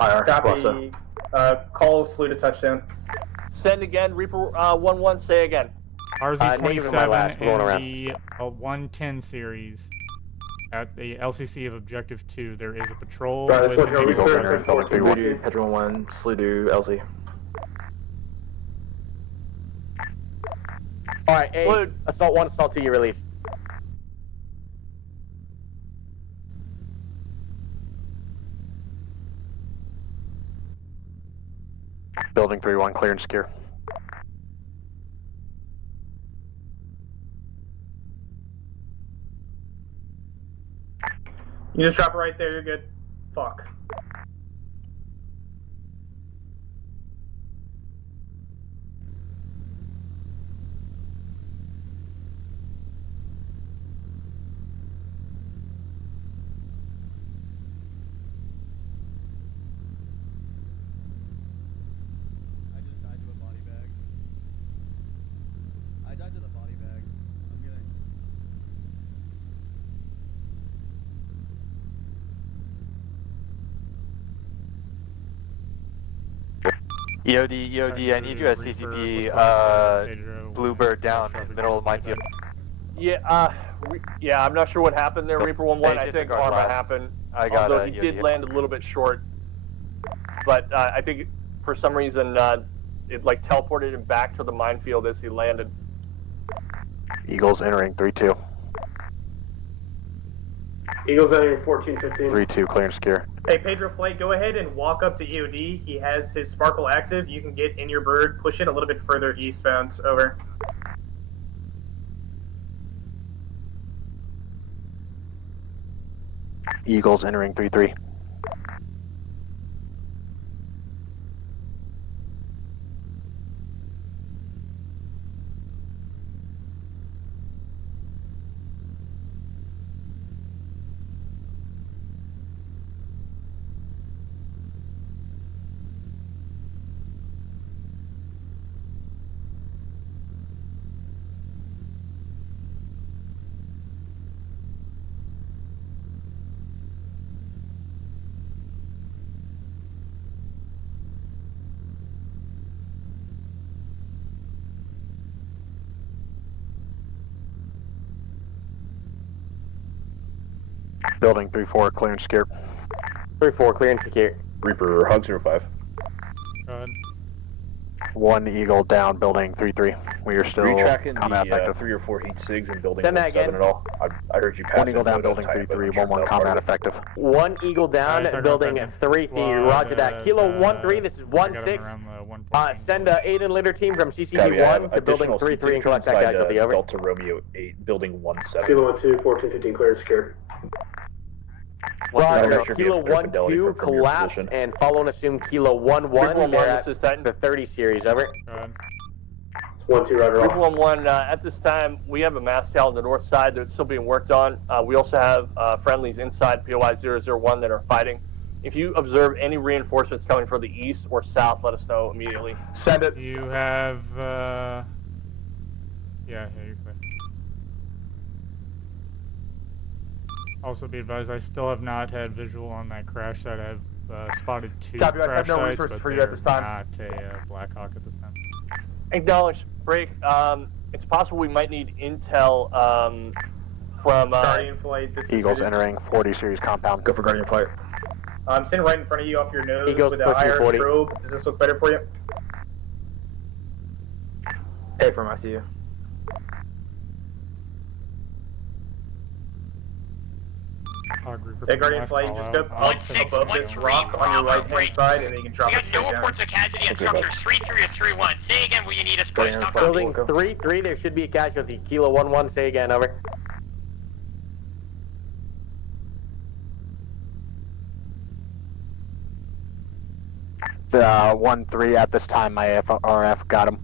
IR lasso. Copy. Call salute a touchdown. Send again, Reaper 1-1, say again. negative my last, RZ-27 rolling in around. the 110 series. At the LCC of Objective 2, there is a patrol Right, with this an one here, we Igla clear gunner. to 14. Pedro 1, salute to LZ. Alright, hey, Assault 1, Assault 2, you released. Building 3-1, clear and secure. You just drop it right there, you're good. Fuck. I just died to a body bag. I died to the body bag. I'm gonna. EOD, I need you at CCP, Bluebird down in the middle of the minefield. Yeah, yeah, I'm not sure what happened there, Reaper 1-1. Hey, I think disregard Arma last. happened, I got although he EOD did hit. land a little bit short. But I think for some reason it like teleported him back to the minefield as he landed. Eagles entering 3-2. Eagles entering 14-15. 3-2, clear and secure. Hey, Pedro Flight, go ahead and walk up to EOD. He has his sparkle active. You can get in your bird, push it a little bit further eastbound. Over. Eagles entering 3-3. Building 3-4, clear and secure. 3-4, clear and secure. Reaper, Hug 05. Go ahead. One Eagle down, building 3-3. We are still Retracking combat the effective. 3 or 4 heat sigs and building Send that 1-7 again. at all. I heard you pass One Eagle it, down, so building that's tight, but 3-3. I'm sure 1-1 that's part combat of it. effective. One Eagle down, Talking building about 3-3. squad, Roger that. Kilo 1-3. This is I got 1-6. him around the 114. Send a 8 and litter team from Copy, I CCB1 have to building additional 3-3 and collect that inside, casualty. Over. Delta Romeo 8, building 1-7. Kilo 1-2, 14-15, clear and secure. Roger. Make sure we have Kilo clear fidelity 1-2 from your collapse position. and follow and assume Kilo 1-1. Group 1-1, They're at this is Titan. the 30 series. Over. Go ahead. 1-2, roger Group all. 1-1, at this time, we have a mass tail on the north side that's still being worked on. We also have friendlies inside POI 001 that are fighting. If you observe any reinforcements coming from the east or south, let us know immediately. Send it. You have, yeah, you're clear. Also be advised, I still have not had visual on that crash site. I've spotted 2 Copy, I crash have no sites, resources but for you at they're this time. not a Blackhawk at this time. Acknowledge, break. It's possible we might need intel from Guardian flight. This is Eagles good. entering 40 series compound. Go for Guardian flight. I'm sitting right in front of you off your nose Eagles with a pushing IR 40. strobe. Does this look better for you? Hey, from ICU. Hey, Guardian flight, just up above this rock on your right hand side, and then you can drop We it got straight no down. reports of casualty on structures 3-3 or 3-1. Say again what you need us push. Stop Building 3-3. There should be a casualty. Kilo 1-1. Say again. Over. The 1-3 at this time, my RF got him.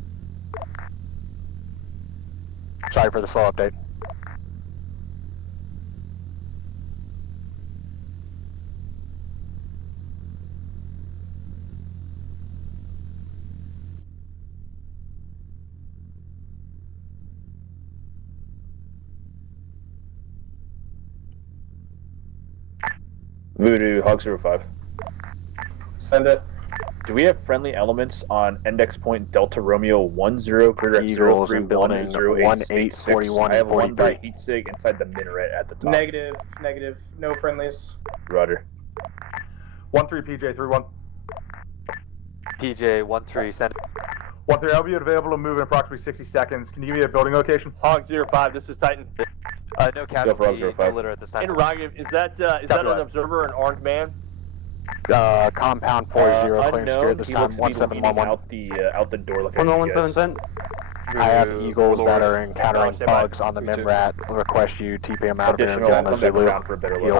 Sorry for the slow update. Voodoo, Hog 05. Send it. Do we have friendly elements on index point Delta Romeo 10, grid Eagles 03 in building 1841 I have one by 43. heat sig inside the minaret at the top. Negative, negative. No friendlies. Roger. 1-3 PJ 3-1. PJ 1-3, send. 1-3, I'll be available to move in approximately 60 seconds. Can you give me a building location? Hog 05, this is Titan. No for casualty, Hog no 05. litter at this time. Interrogative, is that an observer, an armed man? Compound 40, clear and Unknown, secure this he time, looks to be leaning 1711. out the door looking at you guys. I have Eagles that are encountering bugs on the MIMRAT. Request you TP them out of here and Additional, get I'll them come as back they around for a better look.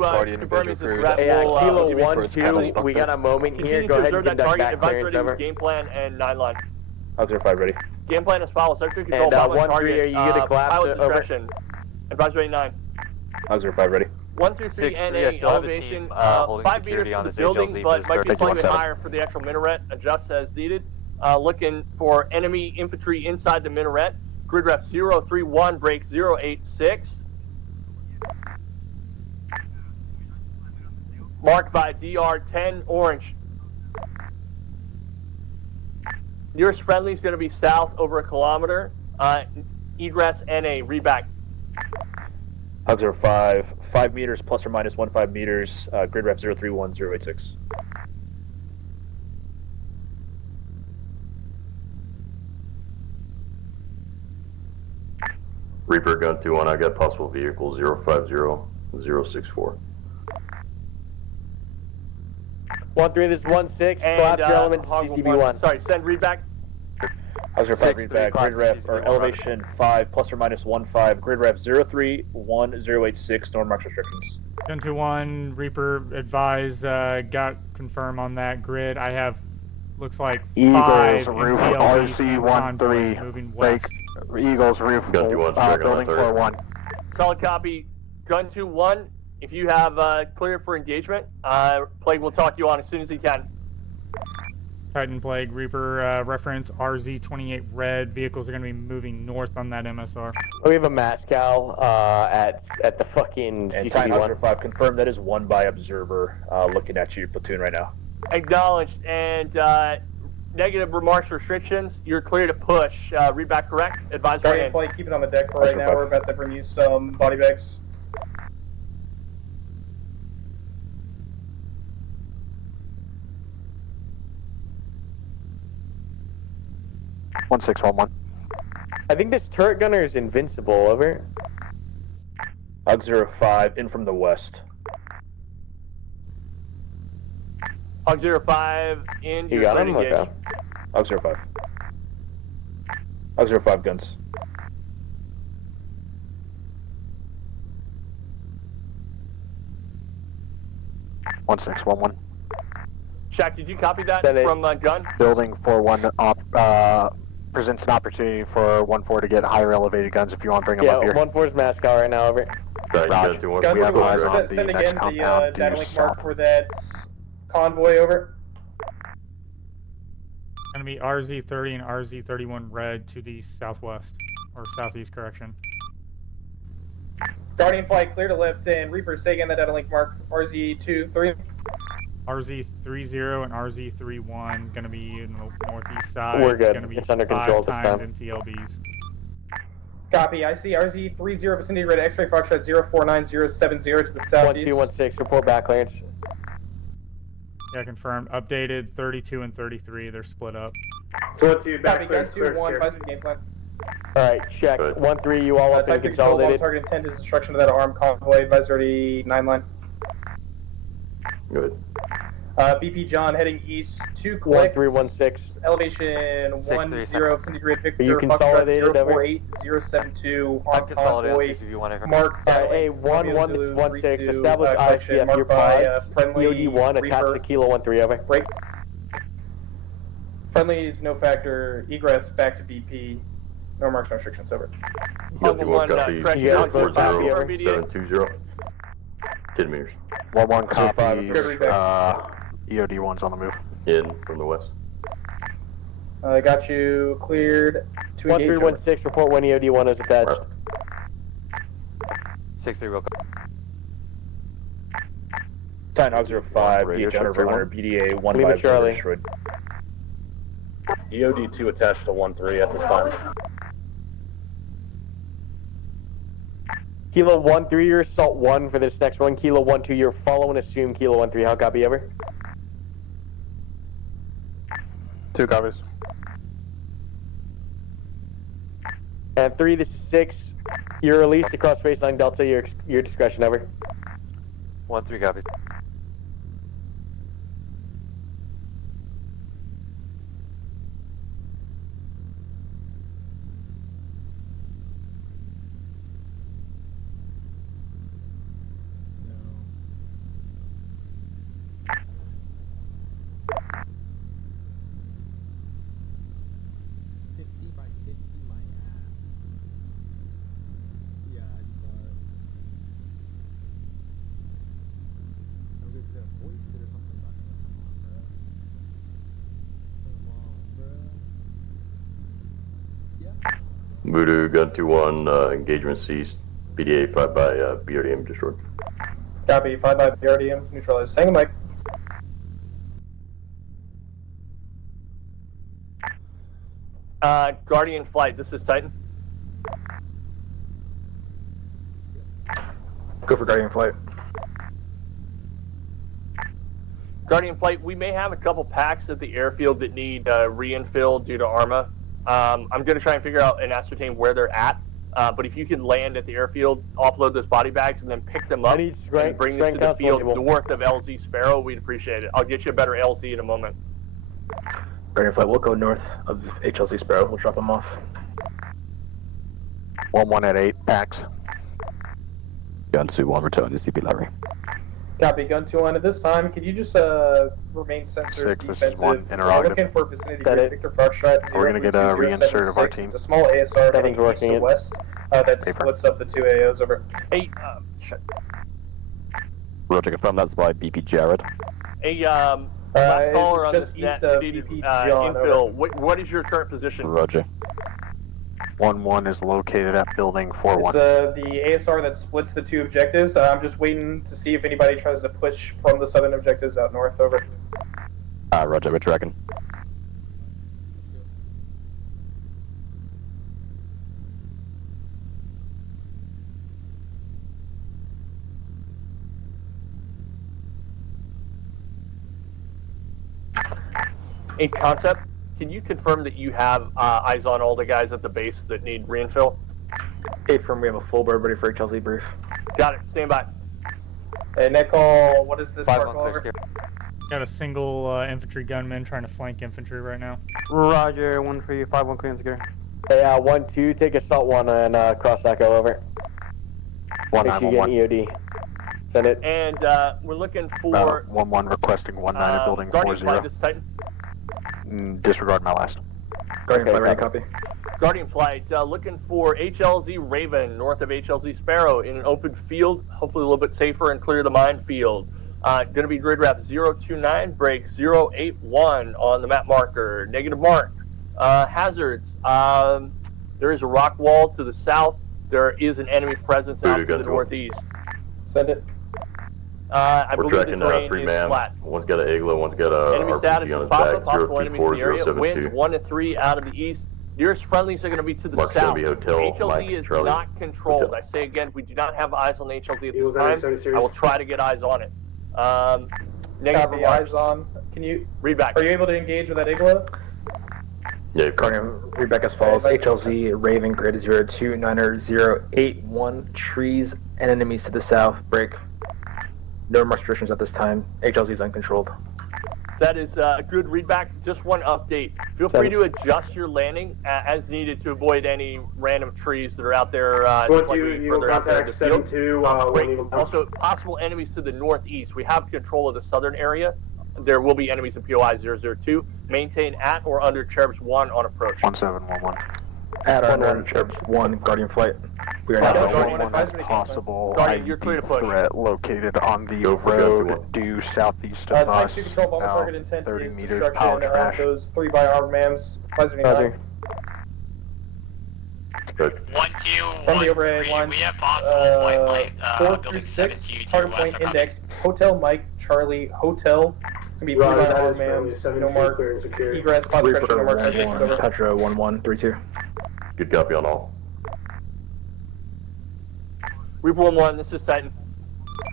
Guardian Kilo 1-2. We got a moment here. Go ahead and conduct back clearance. Over. Game plan and 9 line. Hog 05 ready. Game plan as follows. Sector control, And, pilot 1-3, target, are you gonna collapse pilot over? discretion. Advisory 9. Hog 05 ready. 1-2-3 6-3, NA I still have a elevation, team, holding 5 meters security to on the this building, HLZ, but might be Thank you, slightly 17. higher for the actual minaret. Adjust as needed. Looking for enemy infantry inside the minaret. Grid ref 031, break 086. Marked by DR10 orange. Nearest friendly is going to be south over a kilometer. Egress NA, read back. Hog 05, 5 meters plus or minus 15 meters, grid ref 031086. Reaper gun 2-1, I got possible vehicle 050064. 1-3. This is 1-6. And, Collapse your element to Hog CCB1. Sorry, send read back. Hog 05 read back, grid ref, or CCB1, elevation 5 plus or minus 15, grid ref 031086, norm marks restrictions. 10-1, Reaper, advise, got confirm on that grid. I have, looks like 5 Eagles in roof TLBs RC and convoys moving 13 break. west. Eagles roof Gun 2-1, striking on building the third. 4-1. Solid copy. Gun 2-1. If you have clear for engagement, Plague will talk to you on as soon as he can. Titan Plague, Reaper, reference RZ28 red. Vehicles are going to be moving north on that MSR. We have a Mascal at the fucking And Titan Hog CCB1. 05, confirm that is 1 by observer, looking at your platoon right now. Acknowledged. And negative remarks, restrictions. You're clear to push. Read back correct. Advise Guardian right flight, keep it on the deck for right now. We're about to bring you some body bags. 1611. I think this turret gunner is invincible. Over. Hog 05 in from the west. Hog 05 in. You You're got cleared him? to engage. Okay. Hog 05. Hog 05 guns. One 1611. Shaq, did you copy that Send it. from gun? Building 41 presents an opportunity for 1-4 to get higher elevated guns if you want to bring them Yeah, up here. 1-4's mascol right now. Over. Titan Roger. gun 2-1. Gun We have 21, eyes on the send next again the compound data due link mark south. for that convoy. Over. Gonna be RZ30 and RZ31 red to the southwest or southeast. Correction. Guardian flight clear to lift, and Reaper, say again the data link mark. RZ23. RZ30 and RZ31 gonna be in the northeast side. We're good. Gonna be It's under 5 control this times time. in TLBs. Copy. I see RZ30 vicinity red X-ray Foxtrot 049070 to the southeast. 1216. Report back clearance. Yeah, confirmed. Updated 32 and 33. They're split up. So 1-2, back Copy. clear, Gun clear, 2-1. clear. Advisory game plan. All right. Check. Good. 1-3. You all up and Type control 1. consolidated. Target intent is destruction of that armed convoy. Advisory 9 line. Good. BP John heading east. 2 clicks. 1316. Elevation 10 vicinity grid Victor. Are you consolidated, over? 048072. I'm Armed consolidated convoy. on CCV1. Mark. Hey, 1-1-16. Establish IFTF. Your pause. EOD1 attached to Kilo 1-3. Over. Break. Friendlies, no factor. Egress back to BP. No marks, no restrictions. Over. Gun 2-1 copy. correction, you got both copy, over. 720. 10 meters. 1-1 5, copy. good. EOD1's on the move. In from the west. I got you cleared to engage. 1316. Report when EOD1 is attached. Right. 6-3 will come. Titan Hog 05, Radio DH under check 100, BDA 1 Lima 5 Charlie. destroyed. EOD2 attached to 1-3 at this time. Kilo 1-3, you're assault 1 for this next one. Kilo 1-2, you're follow and assume Kilo 1-3. How copy, over? 2 copies. And 3, this is 6. You're released across baseline Delta, your discretion, over. 1-3 copy. Voodoo, gun 2-1, engagement ceased. BDA 5 by BRDM destroyed. Copy. 5 by BRDM neutralized. Hang on, Mike. Guardian flight. This is Titan. Go for Guardian flight. Guardian flight. We may have a couple packs at the airfield that need re-infill due to ARMA. I'm going to try and figure out and ascertain where they're at. But if you can land at the airfield, offload those body bags, and then pick them up and bring them to the field north of LZ Sparrow, we'd appreciate it. I'll get you a better LZ in a moment. Guardian flight, we'll go north of HLZ Sparrow. We'll drop them off. 1-1 at 8, packs. Gun 2-1, return to CP Larry. Copy. Gun 2-1 at this time. Could you just remain sensors 6, this is defensive? 1, interrogative. Looking for vicinity Set grid it. Victor Foxtrot. We're gonna get a reinsert of our 0320776. team. It's a small ASR heading 7's east working to it. west. That Paper. splits up the 2 AOs. Over. Hey, Roger, confirm that's by BP Jared. hey, last caller on just this east net of needed BP John, infill. What is your current position? Roger. 1-1 is located at building 4-1. It's the ASR that splits the 2 objectives. I'm just waiting to see if anybody tries to push from the southern objectives out north. Over. Roger, we're tracking. A concept. can you confirm that you have eyes on all the guys at the base that need reinfill? Affirm, we have a full bird ready for HLZ brief. Got it. Stand by. Hey, Nicole, what is this Five part on over? clear. Got a single infantry gunman trying to flank infantry right now. Roger, 1 for you, 5-1 clear and secure. Hey, 1-2, take assault 1 and cross echo over. 1 Make 9 sure you 1 get 1. an EOD. Send it. And we're looking for 1 1 requesting 1 9 at building 4 Guardian 0. flight. This is Titan. Disregard my last. Guardian Okay, flight ready, copy. Guardian flight. Looking for HLZ Raven north of HLZ Sparrow in an open field, hopefully a little bit safer and clear the minefield. Going to be grid wrap 029, break 081 on the map marker. Negative mark. Hazards. There is a rock wall to the south. There is an enemy presence out to the northeast. Send it. I We're believe the tracking terrain 3 is man. flat. One's got an Igla, one's got a Enemy status RPG on is his Papa, back. possible enemies in the area. Winds 1 to 3 out of the east. Nearest friendlies are going to be to the Mark's south. gonna be hotel, HLZ Mike, is Charlie. not controlled. Hotel. I say again, we do not have eyes on HLZ at Eagles this under time. 70 series. I will try to get eyes on it. Negative Copy, marks. eyes on. Can you, Read back. are you able to engage with that Igla? Yeah, Guardian, read back as follows. HLZ Raven grid 0298081. Trees and enemies to the south. Break. No more restrictions at this time. HLZ is uncontrolled. That is a good readback. Just one update. Feel free to adjust your landing as needed to avoid any random trees that are out there slightly further out there in the field. 7-2, Break. 1 Eagle. Also, possible enemies to the northeast. We have control of the southern area. There will be enemies in POI 002. Maintain at or under Cherubs 1 on approach. 1711. At or under Cherubs 1, Guardian flight. We are now Guardian, going. Guardian, As possible, Guardian, you're clear to push. threat located on the Go for road Gun due southeast of us. Type 2 control, bomber Now, target intent 30 is meters, destruction power of trash. those 3 by armed mams. Pleasant Roger. Good. 1 2 From 1 the overhead 3. lines, We have possible white light. 4 through Building 6, 7 2 target point index, Hotel Mike, Charlie, Hotel. It's going to be 3 Roger, by that armed is friendly. mams, 7-2, no mark. clear and secure. Egress, spot Reaper suppression, no mark. Transitions 1-1, over. Petro 1-1-3-2. Good copy on all. Reaper 1-1, this is Titan.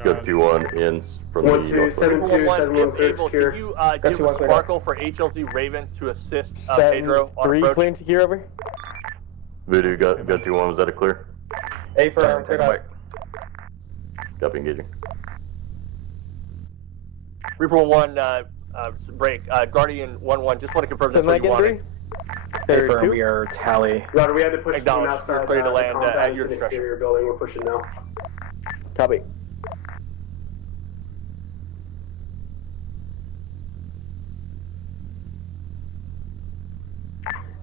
Good 2-1 in from the 1-2, north. 7-2, Reaper 1-1, 7-1, if clear able, secure. can you Got give 2-1 a clear. sparkle for HLZ Raven to assist Pedro on 7-3, approach? clear and secure over. Voodoo got 2-1, was that a clear? A for armed, clear out. Copy engaging. Reaper 1-1, break. Guardian 1-1, just want to confirm that's what you wanted. Affirm, we are tally. Roger, we had to push the team Acknowledged. outside You're clear to the land, compound. at your It's an discretion. exterior building. We're pushing now. Copy.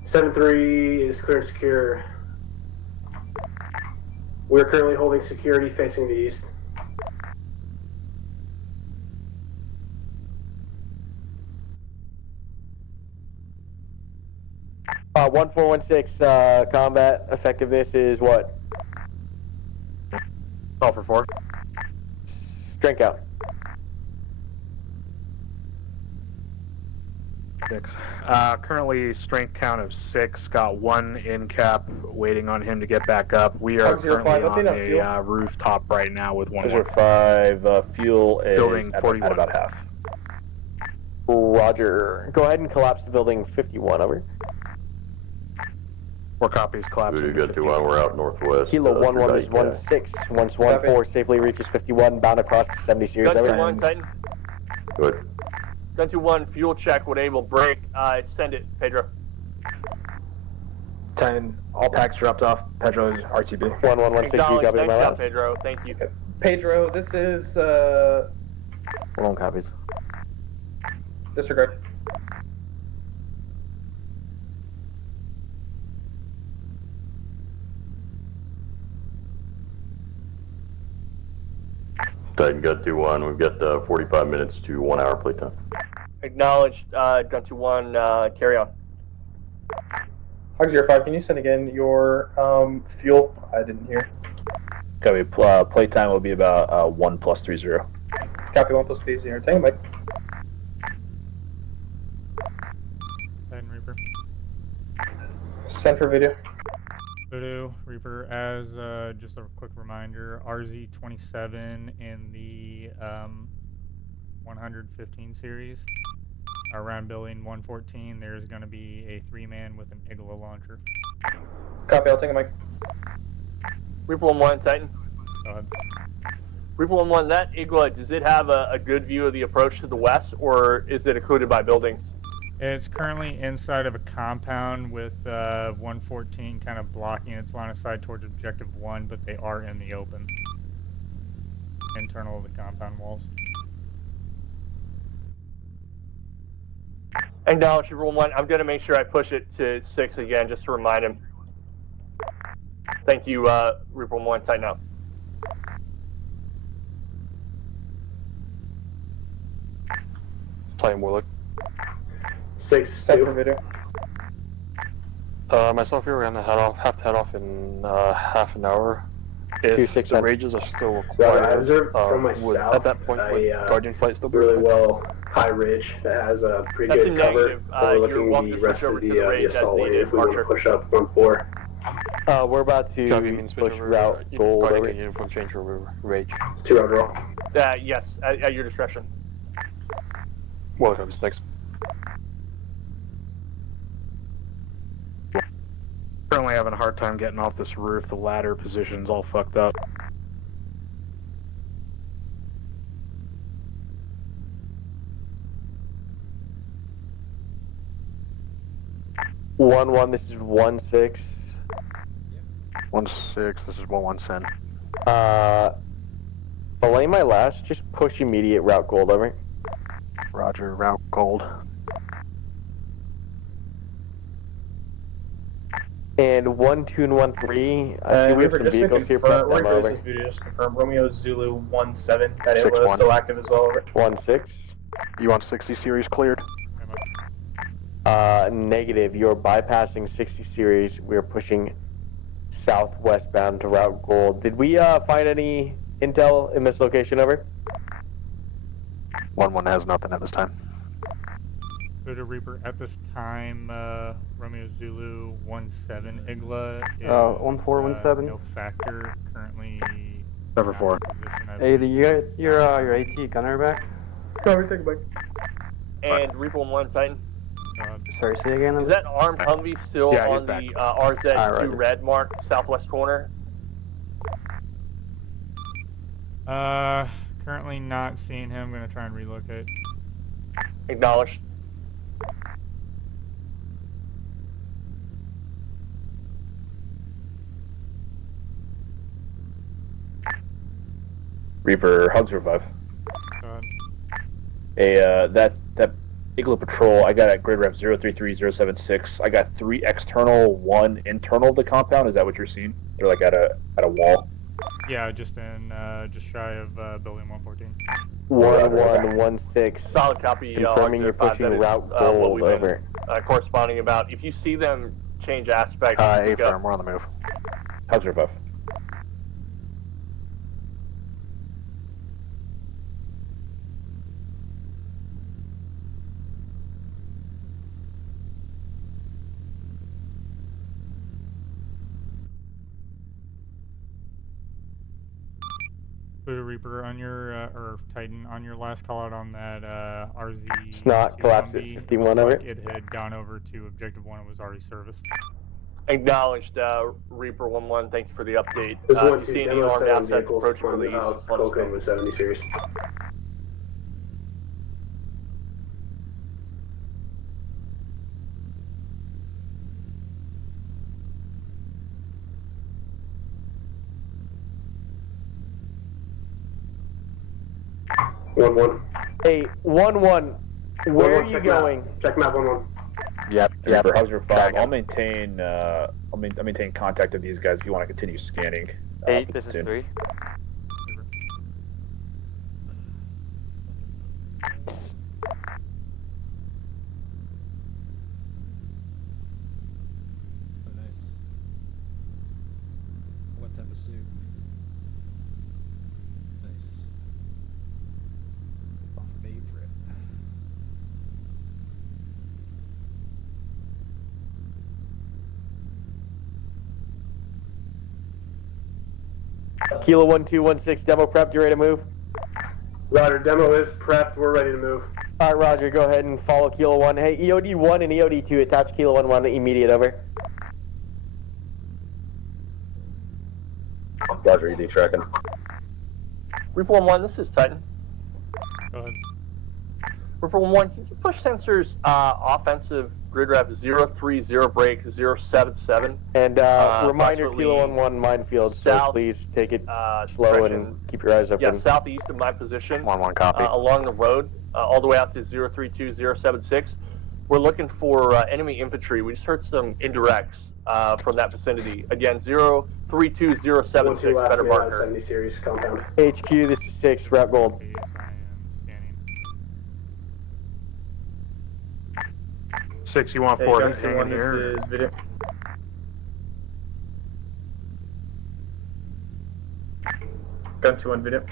Seven 3 is clear and secure. We're currently holding security facing the east. 1416 combat effectiveness is what? 12 for 4. Strength out. 6. Currently strength count of 6. Got 1 in cap waiting on him to get back up. We are currently on a rooftop right now with 1 5, fuel is Building at 41. about half. Roger. Go ahead and collapse the building 51 over. 4 copies collapsing. Voodoo got 2-1, we're out northwest. Kilo 1-1 is 1. 1-6. Once 1-4 safely reaches 51, bound across to 70 series Gun over. 2-1, Titan. Good. Gun 2-1, fuel check would able break. Send it, Pedro. 10, all packs dropped off. Pedro's RTB. 1116, you Acknowledge. copy Nice my job, last. Pedro. Thank you. Pedro, this is, 1 copies. disregard. Titan got 2-1, we've got 45 minutes to 1 hour playtime. Acknowledged. Gun 2-1, carry on. Hog05, can you send again your fuel? I didn't hear. Copy. Playtime will be about 1 plus 30. Copy 1 plus 3 0. Tango Mike. Titan Reaper. Send for video. Voodoo, Reaper, as just a quick reminder, RZ27 in the 115 series Around building 114, there's going to be a 3-man with an Igla launcher. Copy, I'll take a mic. Reaper 1-1, Titan. Go ahead. Reaper 1-1, that Igla, does it have a good view of the approach to the west, or is it occluded by buildings? It's currently inside of a compound with 114 kind of blocking its line of sight towards Objective 1, but they are in the open. Internal of the compound walls. Acknowledge Reaper 1-1. I'm going to make sure I push it to 6 again, just to remind him. Thank you, Reaper 1-1, Titan out. Playing Warlock. 6-2. Myself here, we're gonna have to head off in half an hour. If the rages are still required, I observed from my south at that point, would Guardian Flight still be really required? well high ridge that has a pretty That's good a cover negative. You're overlooking welcome the to rest switch over of to the, the raid as assault lane needed, if we want to Archer. push up 1-4. We're about to Copy, means push over, route gold. Guardian can uniform change or rage. It's 2 round draw. Yes, at your discretion. Warlock comes next. Currently having a hard time getting off this roof. The ladder position's all fucked up. One. This is 1-6. 1-6. This is 1-1 Belay my last. Just push immediate route gold over. Roger. Route gold. And 1-2 and 1-3. I see we have some vehicles here. Prep them over. Just confirm. Romeo Zulu 1-7. That 6-1. was still active as well. Over. 1-6. You want 60 series cleared? Negative. You're bypassing 60 series. We're pushing southwestbound to route gold. Did we find any intel in this location? Over. 1-1 has nothing at this time. Voodoo Reaper, at this time, Romeo Zulu 1-7 Igla is 1-4-1-7. no factor, currently Cover 4. Hey, do you get your AT gunner back? Copy, take a mic. And Reaper 1-1, Titan. Sorry, say again? Is that armed Humvee still Yeah, he's on back. the RZ2 Alright. red mark, southwest corner? Currently not seeing him. I'm gonna try and relocate. Acknowledged. Reaper, hugs revive. Go ahead. That Igla patrol, I got at grid rep 033076. I got 3 external, 1 internal of the compound. Is that what you're seeing? They're like at a wall. Yeah, just shy of building 114. 1-1-1-6. Solid copy. Confirming you're pushing route what gold we've been over. corresponding about. If you see them change aspect, A firm, we're on the move. Hugs revive. Voodoo Reaper, on your, or Titan, on your last call out on that RZ. Snot collapsed at 51 over. It had gone over to Objective 1 and was already serviced. Acknowledged, Reaper 1-1. Thank you for the update. This If you 1-2 see any demo armed 7 assets vehicles approaching from from the the east, house, let us know. Cocaine with 70 series. One. Hey, 1-1. Where are you check going? Map. Check map 1-1. Yep. Reaper, hugs revive. I'll maintain contact with these guys if you want to continue scanning. 8, this is 3. Oh, nice. What type of soup? Nice. My favorite. Kilo 1216 demo prepped. You ready to move? Roger, demo is prepped. We're ready to move. Alright, Roger, go ahead and follow Kilo 1. Hey, EOD 1 and EOD 2, attach Kilo 1 immediate, over. Roger, ED tracking. Reaper 1-1, this is Titan. Go ahead. Reaper 1-1, can you push sensors offensive grid rev 030 break 077? And reminder, Kilo 1-1 minefield, so please take it slow and keep your eyes open. Yeah, southeast of my position. 1-1 copy. Along the road, all the way out to 032-076. We're looking for enemy infantry. We just heard some indirects from that vicinity. Again, 032-076, better marker. 70 series compound. HQ, this is 6, Rep Gold. Yes, I am scanning. 6, you want 4 to hang in here? This is video. Gun 2 on video.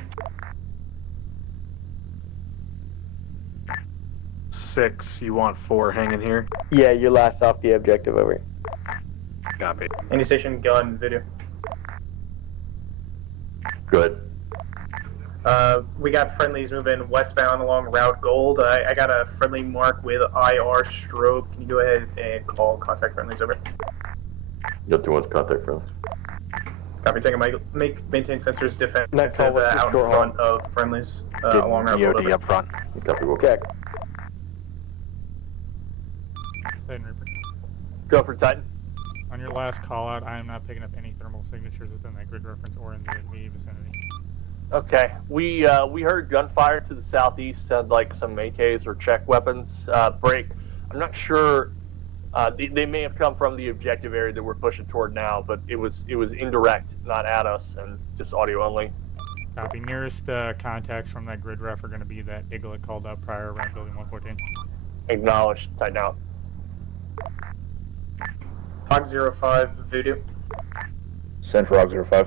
6, you want 4 hanging here? Yeah, you're last off the objective, over. Copy. Any station gun video. Good. We got friendlies moving westbound along Route Gold. I got a friendly mark with IR strobe. Can you go ahead and call contact friendlies over? Got 2-1's contact friends. Copy. Taking maintain sensors defense Next call, what's your out in short front of friendlies along Route Gold. EOD up front. Copy, will. Check. Titan Reaper. Go for Titan. On your last call out, I am not picking up any thermal signatures within that grid reference or in the immediate vicinity. Okay, we heard gunfire to the southeast, sounded like some AKs or check weapons break. I'm not sure. They may have come from the objective area that we're pushing toward now, but it was indirect, not at us, and just audio only. Copy. Nearest contacts from that grid ref are going to be that Eagle that called up prior around building 114. Acknowledged. Tighten out. Hog 05 voodoo. Send for Hog 05.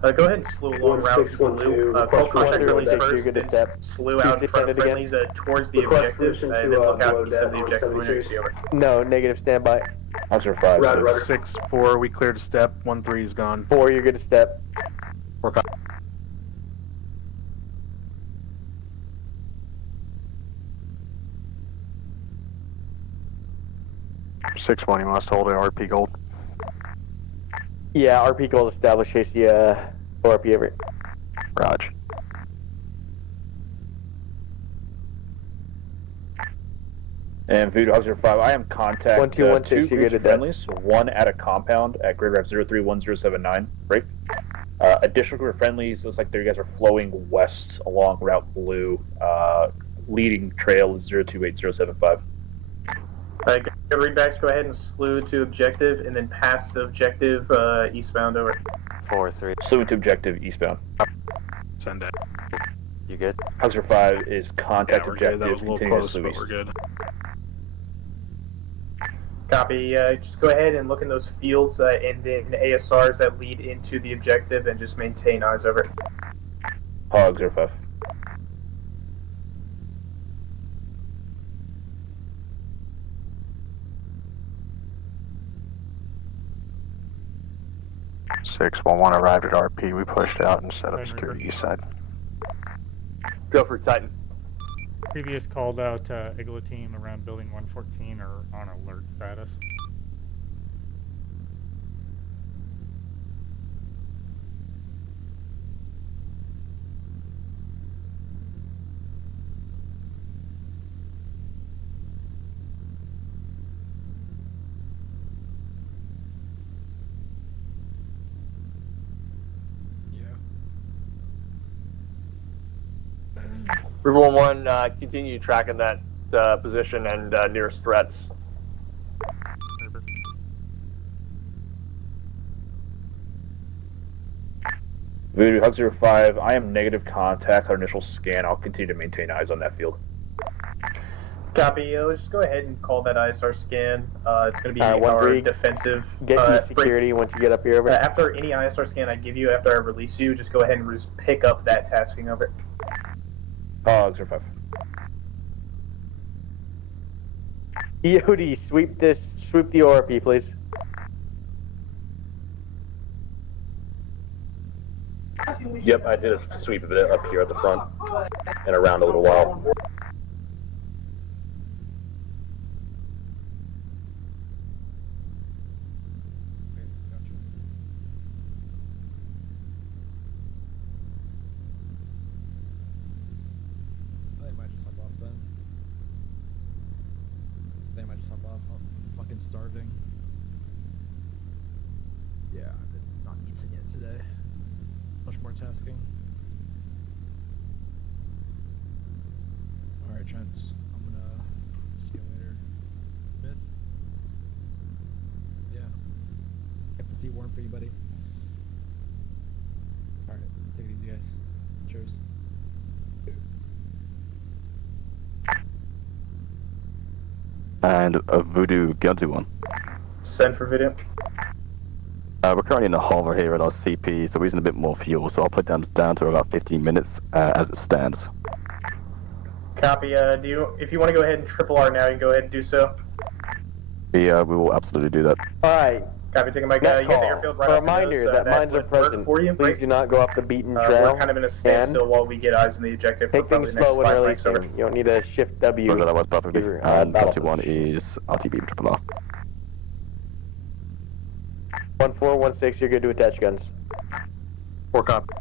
Go ahead and slew along Route Blue. Call contact friendlies first, and slew out in front of friendlies towards the objective, and then look out east of the objective when you see over. No, negative standby. Hog 05. Roger, roger. 6-4, we cleared a step. 1-3 is gone. 4, you're good to step. 4 copy. Six one, you must hold it. RP gold. Yeah, RP gold established, chase the ORP over. Raj. And Voodoo Hog 05, I am contact 1216, 2 you're good groups at of that. friendlies, one at a compound at grid ref 031079, break. Additional group of friendlies, looks like you guys are flowing west along Route Blue, leading trail is 028075. Good readbacks, go ahead and slew to objective, and then pass the objective eastbound over. 4-3. Slew to objective eastbound. Send it. You good? Hog 05 is contact Yeah, we're good. objective, That was a little continuing close, to but east. we're good. Copy. Just go ahead and look in those fields and then ASRs that lead into the objective, and just maintain eyes over. Hog 05. Six one one arrived at RP. We pushed out and set up security east side. Go for Titan. Previous called out Eagle team around building 114 are on alert status. River 1-1, continue tracking that position and nearest threats. Reaper. Voodoo Hog 05, I am negative contact. Our initial scan, I'll continue to maintain eyes on that field. Copy. Let's just go ahead and call that ISR scan. It's going to be our 1-3. defensive. Get security once you get up here over. After any ISR scan I give you, after I release you, just go ahead and just pick up that tasking over. Hog 05. EOD, sweep the ORP, please. Yep, I did a sweep of it up here at the front and around a little while. I'm fucking starving. Yeah, I've not eaten yet today. Much more tasking. Alright, gents. I'm gonna see you later. Myth? Yeah. Kept the tea warm for you, buddy. Alright, take it easy, guys. Cheers. And a Voodoo Gunty one. Send for video. We're currently in the hover here at our CP, so we're using a bit more fuel, so I'll put them down to about 15 minutes as it stands. Copy. If you want to go ahead and triple R now, you can go ahead and do so. We will absolutely do that. Alright. Copy. Taking Mike. You got the airfield right a off reminder your nose, that mines are present. For you. Please do not go off the beaten trail. We're kind of in a standstill while we get eyes on the objective. Take things slow when releasing. You don't need to shift W. That was perfectly. And 21 is RTB triple R. 1416, you're good to attach guns. 4 copy.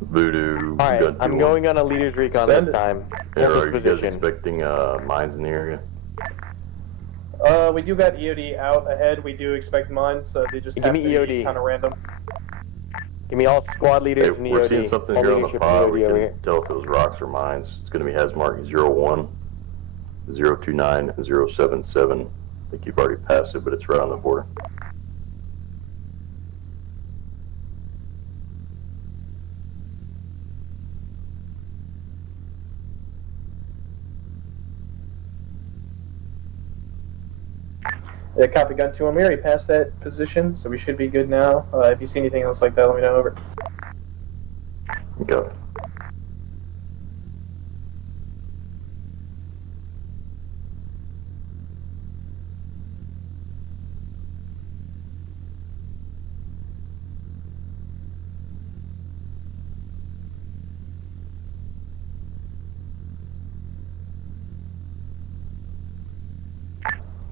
Voodoo. Alright, I'm going on a leader's recon this time. Are you guys expecting mines in the area? We do got EOD out ahead. We do expect mines. They just have to be kind of random. Give me all squad leaders and EOD. We're seeing something here on the pod. We can tell if those rocks are mines. It's going to be hazmark 01, 029, and 077. I think you've already passed it, but it's right on the border. Yeah, copy. Gun 2 on me. Already passed that position, so we should be good now. If you see anything else like that, let me know. Over. Go.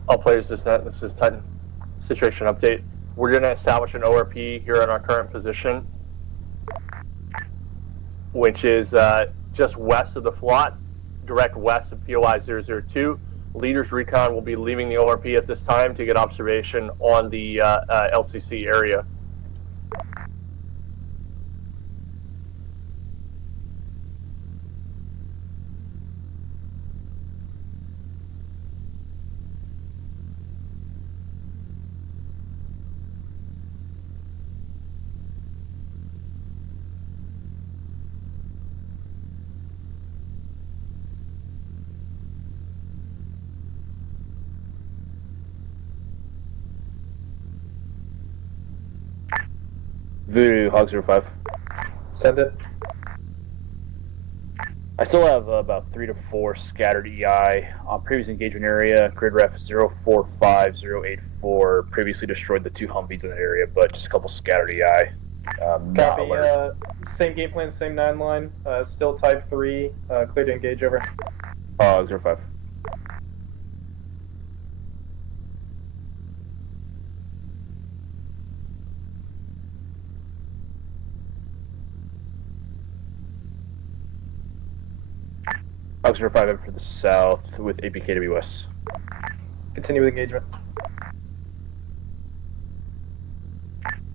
All players, this is Titan. Situation update. We're going to establish an ORP here in our current position, which is just west of the FLOT, direct west of POI 002. Leaders Recon will be leaving the ORP at this time to get observation on the LCC area. Voodoo, Hog 05. Send it. I still have about 3 to 4 scattered EI on previous engagement area. Grid ref 045084 previously destroyed the 2 Humvees in that area, but just a couple scattered EI. Copy. Same game plan, same 9 line. Still type 3. Clear to engage. Over. Hog 05. Hog 05 in for the south with APKWS. Continue with engagement.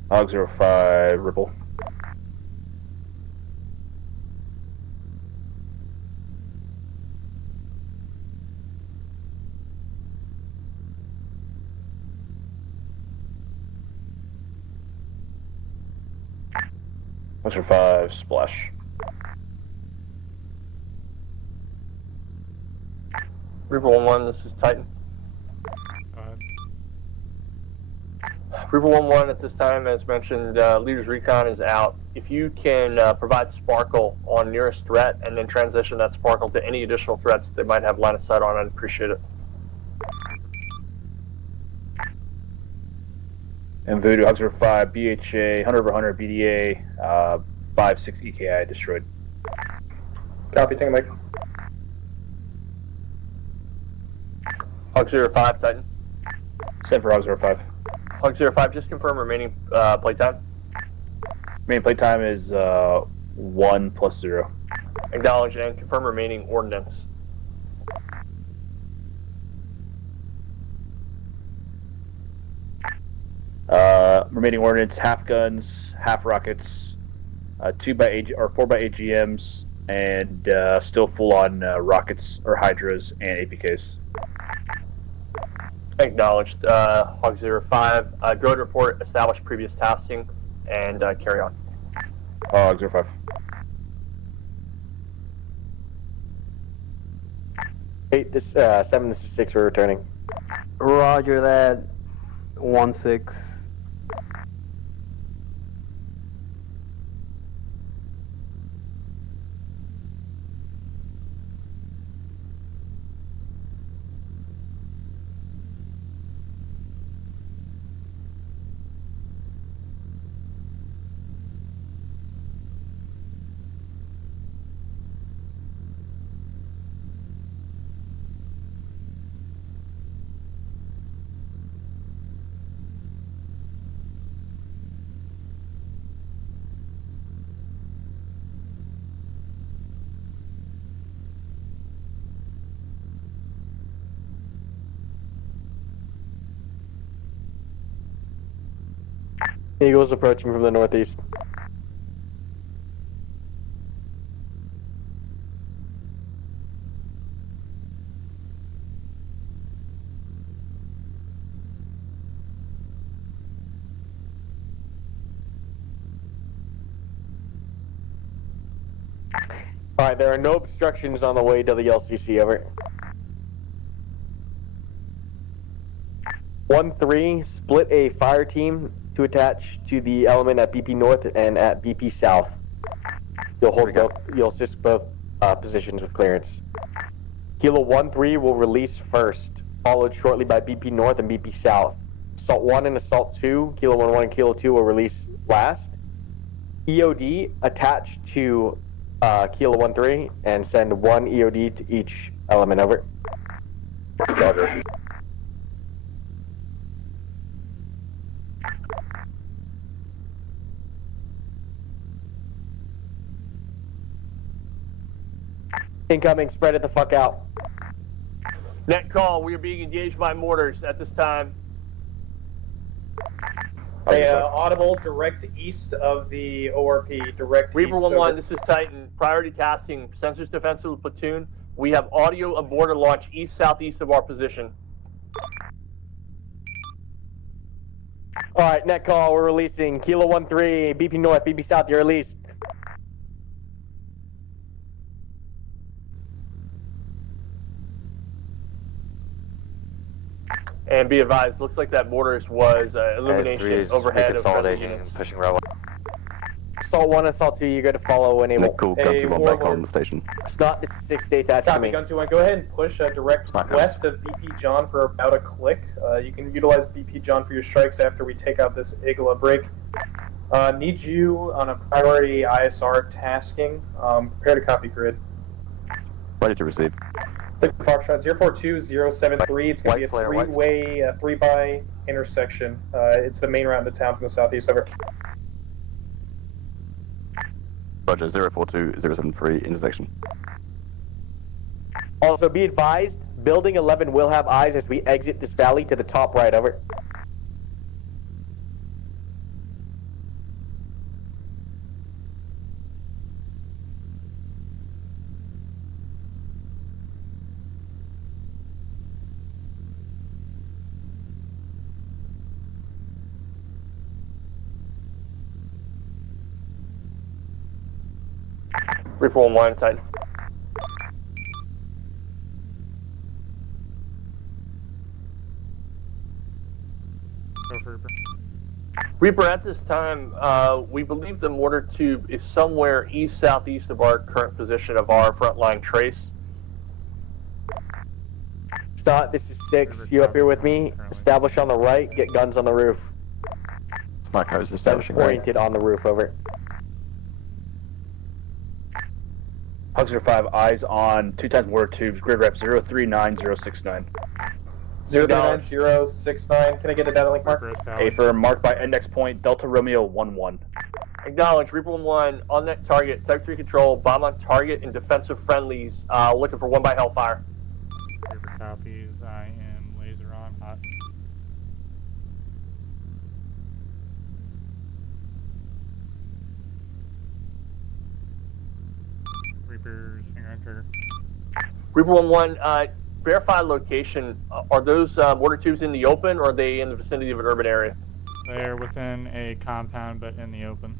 Hog 05, Ripple. Hog 05, Splash. Reaper 1-1, this is Titan. Reaper 1-1 at this time, as mentioned, Leaders Recon is out. If you can provide Sparkle on nearest threat and then transition that Sparkle to any additional threats they might have line of sight on, I'd appreciate it. And Voodoo, Hog 05, BHA, 100 over 100, BDA, 5-6 EKI destroyed. Copy, take a mic. Hog 05, Titan. Send for Hog 05. Hog 05, just confirm remaining playtime. Main playtime is 1 + 0. Acknowledge and confirm remaining ordnance. Remaining ordnance: half guns, half rockets, 4 by AGMs, and still full on rockets or hydras and APKs. Acknowledged. Hog 05, go ahead, report, establish previous tasking, and carry on. Hog 05. This 7, this is 6, we're returning. Roger that. 1-6. Eagles approaching from the northeast. Alright, there are no obstructions on the way to the LCC, over. 1-3, split a fire team to attach to the element at BP North and at BP South. You'll assist both positions with clearance. Kilo 1-3 will release first, followed shortly by BP North and BP South. Assault 1 and Assault 2, Kilo 1-1 and Kilo 2 will release last. EOD attach to Kilo 1-3 and send 1 EOD to each element, over. Roger. Incoming, spread it the fuck out. Net call, we are being engaged by mortars at this time. Hey, audible direct east of the ORP, direct Reaper east. 1-1, this is Titan. Priority tasking, sensors defensive platoon. We have audio aboard a launch east-southeast of our position. Alright, net call, we're releasing Kilo 1-3, BP North, BP South, you're released. And be advised, looks like that mortars was illumination overhead of consolidating, pushing railway. Assault 1, Assault 2, you're good to follow when able. Cool, gun 2-1 back on the station. Snot, this is 6, stay attached to Copy, me. gun 2-1. Go ahead and push direct west of BP John for about a click. You can utilize BP John for your strikes after we take out this Igla break. Need you on a priority ISR tasking. Prepare to copy grid. Ready to receive. Foxtrot 042073. It's going to be a three-way, 3-by intersection. It's the main route into town from the southeast. Over. Roger, 042073, intersection. Also, be advised, Building 11 will have eyes as we exit this valley to the top right, over. Reaper 1-1, Titan. Go for Reaper. Reaper, at this time, we believe the mortar tube is somewhere east-southeast of our current position of our frontline trace. Snot, this is 6, you up here with me. Establish on the right, get guns on the roof. Sniper's establishing Guns pointed on the roof, over. Hog 05, eyes on 2 times mortar tubes, grid rep 039069. 039-069. Can I get a data link mark? Affirm, marked by index point Delta Romeo 11. Acknowledge, Reaper 1-1, on net target, Type 3 control, bomb on target, and defensive friendlies, looking for 1 by Hellfire. Reaper copies, I am laser on, hot. Reaper's finger on trigger. Reaper 1-1, verify location. Are those mortar tubes in the open, or are they in the vicinity of an urban area? They're within a compound, but in the open.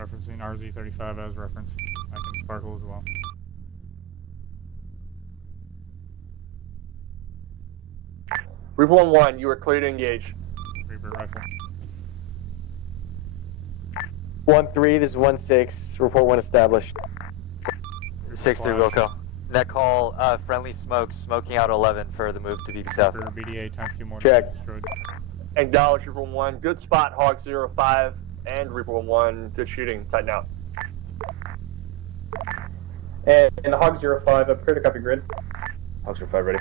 Referencing RZ35 as reference. I can sparkle as well. Reaper 1-1, you are clear to engage. Reaper rifle. 1-3, this is 1-6. Report 1 established. 6-3 Wilco. Net call, friendly smoke, smoking out 11 for the move to VP South. Reaper BDA times 2 more. Check. Destroyed. Acknowledge, Reaper 1-1, good spot, Hog 05, and Reaper 1-1, good shooting, tighten out. And the Hog 05, prepare to copy grid. Hog 05 ready.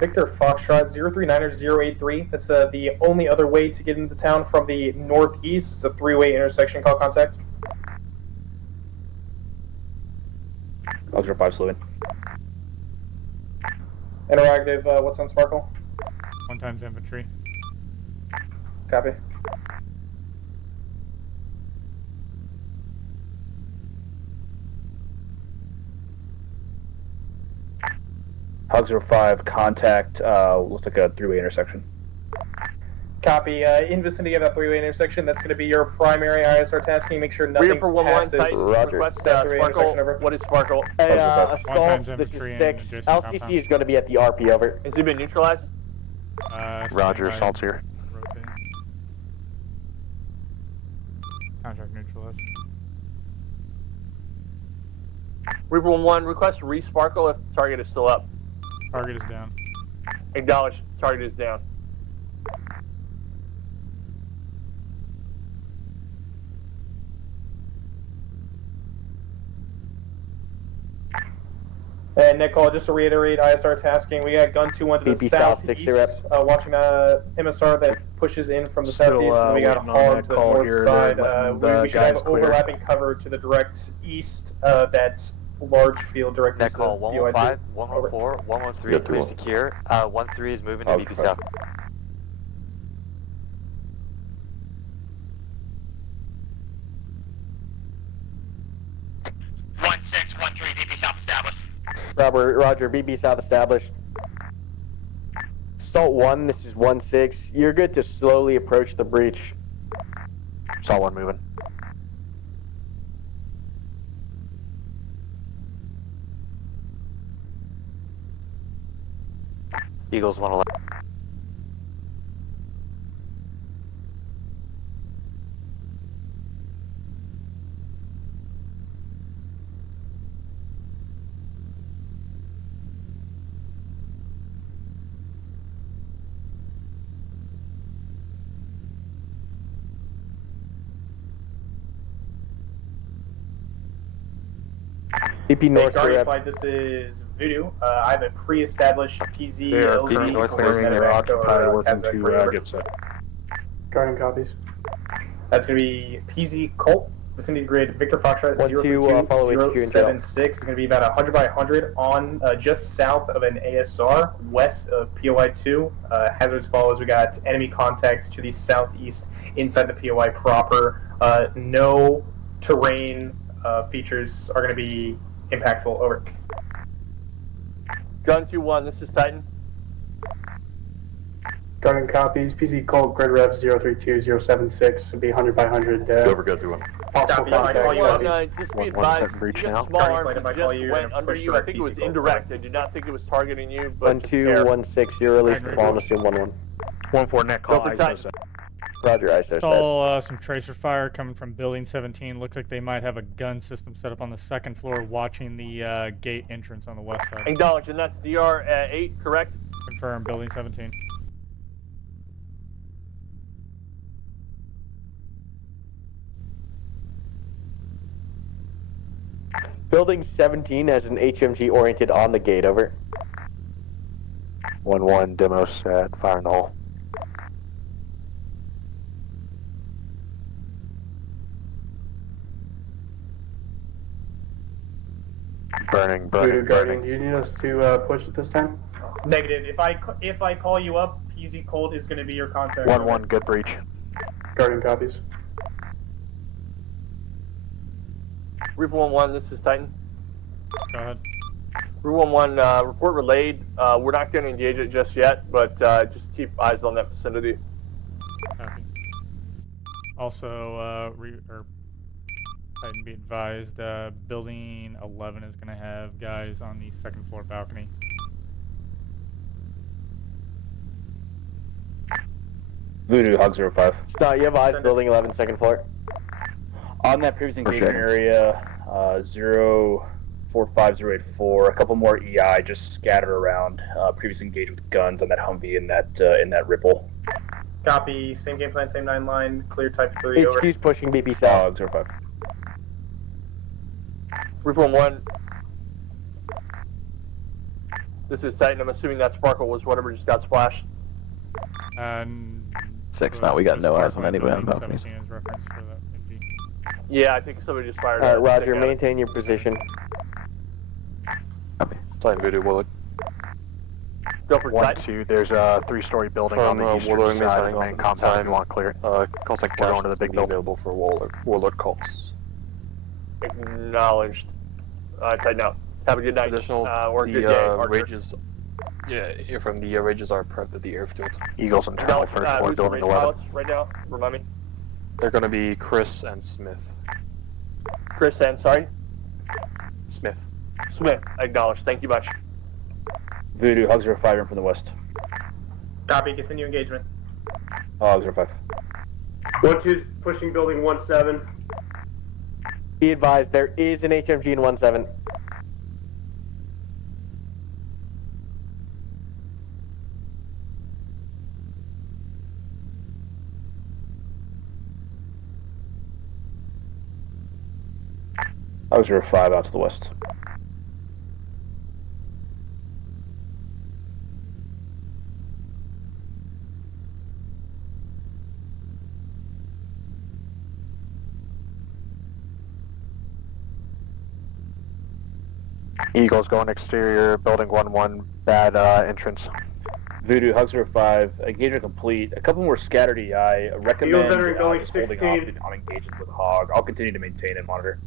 Victor Foxtrot 039-083. That's the only other way to get into town from the northeast. It's a 3-way intersection. Call contact. Hog 05 slow in. Interactive, what's on Sparkle? 1 times infantry. Copy. Hog 05, contact, looks like a 3-way intersection. Copy. In vicinity of that 3-way intersection, that's going to be your primary ISR tasking. Make sure nothing Reaper 1-1, passes. Roger. request that 3-way Sparkle. intersection over. What is Sparkle? Assault, this is 6. LCC is going to be at the RP, over. Has he been neutralized? Roger, assault's here. Rotate. Contract neutralized. Reaper 1-1, request re-Sparkle if the target is still up. Target is down. Acknowledge, target is down. And Nick, just to reiterate, ISR tasking, we got gun 2-1 to the BP South, 6 southeast, rep. Watching MSR that pushes in from the Still, southeast, and we got waiting on Hog that to the call north here. side. They're letting the We should have guys clear. overlapping cover to the direct east, that large field direct Net east call, of 115, UID. 114, 113, Got clear two. secure. 1-3 is moving to VP South. Roger, BB South established. Assault 1, this is 1-6. You're good to slowly approach the breach. Assault 1 moving. Eagles 111. BP Hey, North, Guardian rep. Flight, this is Voodoo. I have a pre-established PZ, They are LZ, currently or clearing Medevac their occupied, or working Kazakh to radar. get set. Guardian copies. That's going to be PZ Colt, vicinity grid, Victor Foxtrot 1-2, follow HQ and trail. 032-076. It's going to be about 100 by 100 on just south of an ASR, west of POI-2. Hazards follows. We got enemy contact to the southeast inside the POI proper. No terrain features are going to be impactful. Over. Gun 2-1, this is Titan. Guardian copies. PZ Colt, grid rev 032-076. Would be 100 by 100. Whoever got to one. Possible contact. Just be 1-7 advised, breach you got now. small Guardian arms Flight, that if I call just you, went and under push you. I direct think it was PC Colt. indirect. I did not think it was targeting you, but 1-2, 1-6, you're released to bomb, assume 1-1. 1-4 net call, Go for ISO Titan. set. Roger, ISO set. Saw some tracer fire coming from building 17. Looks like they might have a gun system set up on the second floor watching the gate entrance on the west side. acknowledge, and that's DR 8, correct? Confirm, building 17. Building 17 has an HMG oriented on the gate, over. 1-1 Demos at fire in the hole. Burning. Voodoo Guardian, do you need us to push at this time? Negative. If I call you up, PZ Cold is going to be your contact. 1-1 good breach. Guardian copies. Reaper 1-1, this is Titan. Go ahead. Reaper 1-1, report relayed. We're not going to engage it just yet, but just keep eyes on that vicinity. Copy. Also, Titan, be advised, building 11 is going to have guys on the second floor balcony. Voodoo, Hog 05. Snot, you have eyes building 11, second floor. On that previous engagement area, 045084, a couple more EI just scattered around. Previous engagement with guns on that Humvee in that Ripple. Copy. Same game plan, same 9 line. Clear type 3. Over. HQ's pushing BP South. Hog 05. Reaper 1-1. This is Titan. I'm assuming that sparkle was whatever just got splashed. 6 now. We got no eyes on anybody on balconies. Yeah, I think somebody just fired. Alright, Roger, maintain your position. Titan Voodoo, Willard. Go for 1-2. There's a 3-story building on the eastern side of the main compound. If you want to clear it. Contact We're going to the big building. available for Warlord calls. Acknowledged. Titan out. Have a good night. Additional, or good day, Archer. Rages. Yeah, from the Rages are prepped at the airfield. Eagles internal first floor, who's building the 11. pilots right now? Remind me. They're going to be Chris and Smith. Chris and, sorry? Smith. Smith, acknowledged. Thank you much. Voodoo, Hog 05 in from the west. Copy. Continue engagement. Hog 05. 1-2's pushing building 1-7. Be advised, there is an HMG in 1-7. Hog 05 out to the west. Eagles going exterior, building 1-1, bad entrance. Voodoo, Hug 05, engagement complete. A couple more scattered EI. Recommend Eagles entering building just holding 16. off on engagements with Hog. I'll continue to maintain and monitor.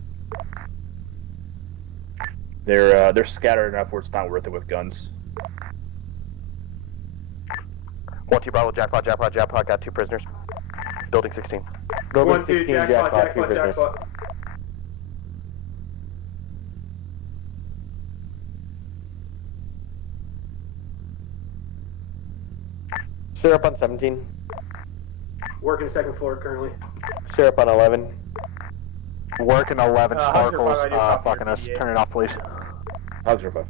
They're scattered enough where it's not worth it with guns. 1-2 Bravo, jackpot, got 2 prisoners. Building 16. Building 1-2, 16, jackpot, 2 prisoners. Syrup on 17. Working second floor currently. Syrup on 11. Working 11, sparkles, fucking us. Turn it off, please. Hug 05.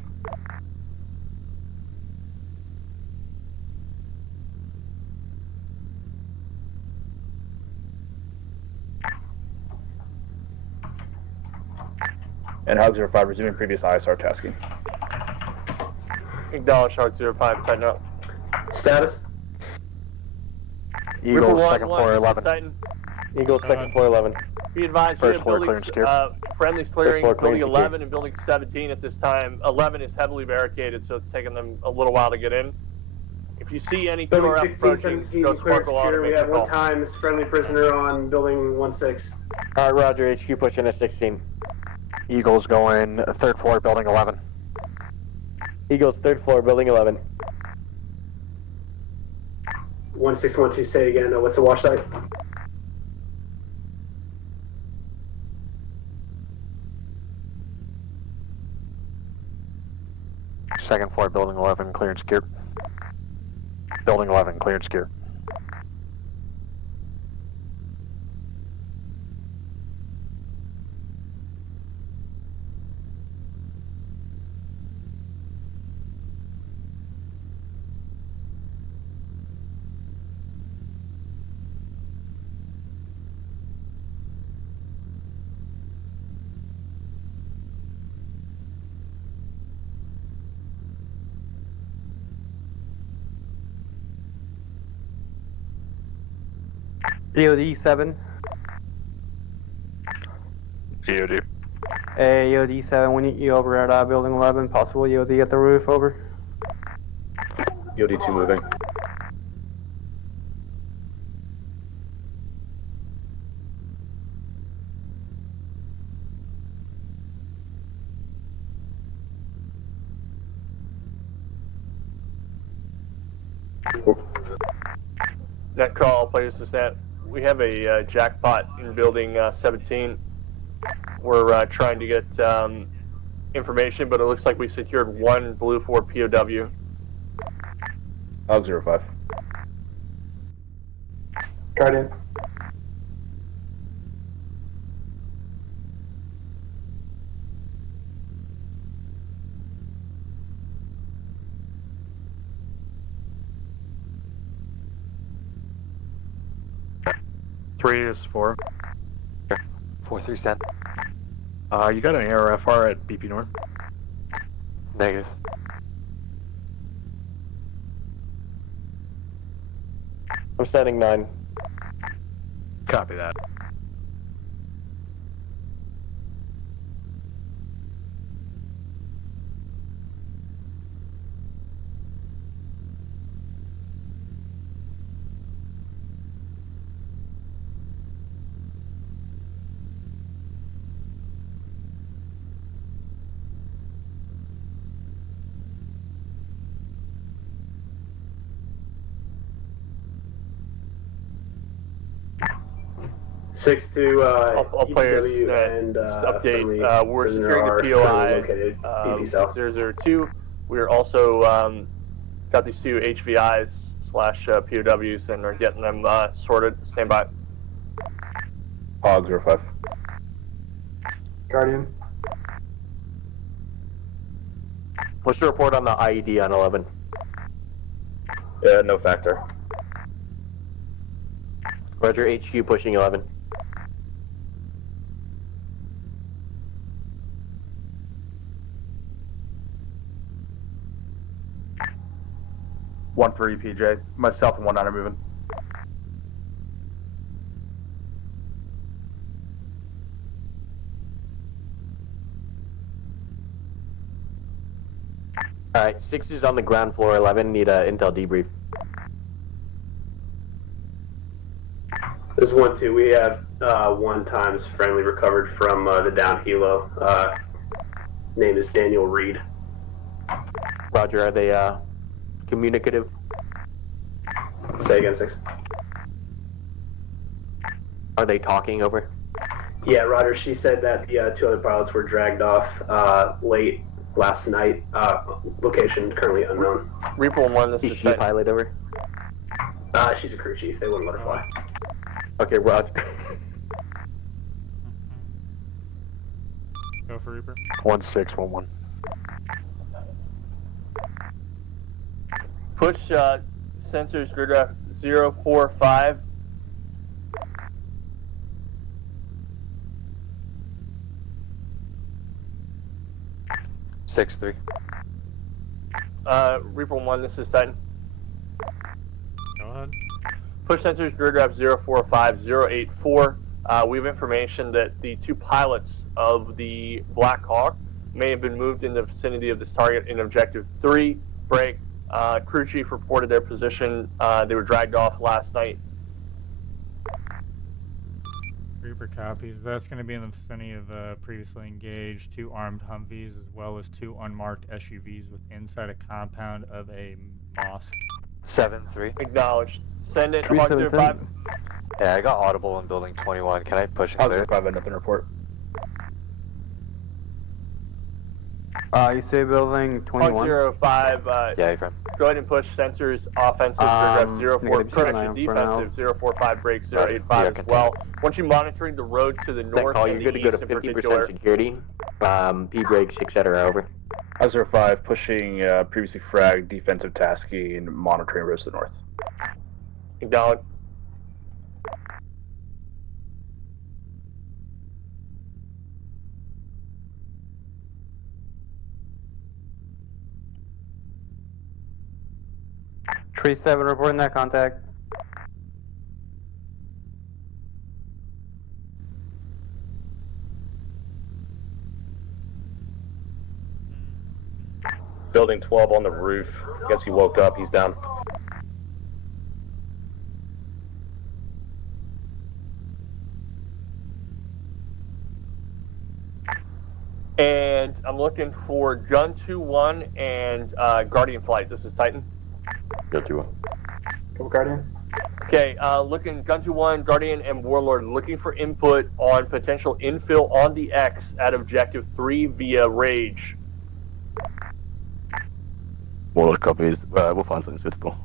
And Hug 05 resuming previous ISR tasking. Acknowledge Hog 05, tighten up. Status? Eagles, Reaper 1-1, second floor 11. Titan. Eagles, second floor 11. Be advised, we First have floor buildings, clearance secure. friendlies clearing floor building clearance 11 and building 17 at this time. 11 is heavily barricaded, so it's taking them a little while to get in. If you see any Building QRF 16, approaching, 17, go clear sparkle on secure. and We make have your one call. times friendly prisoner on building 1-6. Alright, Roger, HQ pushing a 16. Eagles going third floor, building 11. Eagles, third floor, building 11. 1612, say again. What's the wash site? Second floor, building 11, clear and secure. Building 11, clear and secure. EOD 7. EOD. Hey, EOD 7, we need you over at building 11. Possible EOD at the roof, over. EOD 2 moving. Net call, players to net. We have a jackpot in building 17. We're trying to get information, but it looks like we secured one Blue 4 POW. Hog 05. Guardian. Three is 4. 4-3 send. You got an ARFR at BP North? Negative. I'm standing 9. Copy that. Six to All players EPW and update. We're prisoner securing are the currently POI located BP South. 002. We're also got these two HVIs / POWs and are getting them sorted. Stand by. Hog 05. Guardian. What's the report on the IED on 11? No factor. Roger, HQ pushing 11. One for EPJ. Myself and 1 are moving. Alright, 6 is on the ground floor, 11 need a intel debrief. This is 1-2. We have 1 times friendly recovered from the down helo. Name is Daniel Reed. Roger, are they communicative? Say again, 6. Are they talking over? Yeah, Roger, she said that the 2 other pilots were dragged off late last night. Location currently unknown. Reaper 1, this is she pilot over? She's a crew chief. They wouldn't let her fly. Okay, Roger. Go for Reaper. 1611. Push sensors grid draft 045. Six three. Reaper 1, this is Titan. Go ahead. Push sensors grid draft 045084. We have information that the 2 pilots of the Black Hawk may have been moved in the vicinity of this target in objective 3. Break. Crew chief reported their position. They were dragged off last night. Reaper copies. That's going to be in the vicinity of previously engaged 2 armed Humvees as well as 2 unmarked SUVs with inside a compound of a mosque. 7-3. Acknowledged. Send it. Hawk 05. Yeah, I got audible in building 21. Can I push and clear? Hog 05 had nothing to report. You say building 21? Hawk 05. Yeah, you're fine. Go ahead and push sensors offensive grid draft 04, correction, defensive 045 break 085 as well. Once you monitoring the road to the north Call, and you're the good to go east to in 50% particular. security. P breaks, etc. Over. Hog 05 pushing previously fragged defensive tasking and monitoring roads to the north. Acknowledged. Tree 7 reporting that contact. building 12 on the roof. I guess he woke up. He's down. And I'm looking for Gun 2-1 and Guardian Flight. This is Titan. Gun 2-1. Go Guardian. Okay, looking Gun 2-1, Guardian, and Warlord looking for input on potential infill on the X at Objective 3 via Rage. Warlord copies. We'll find something suitable.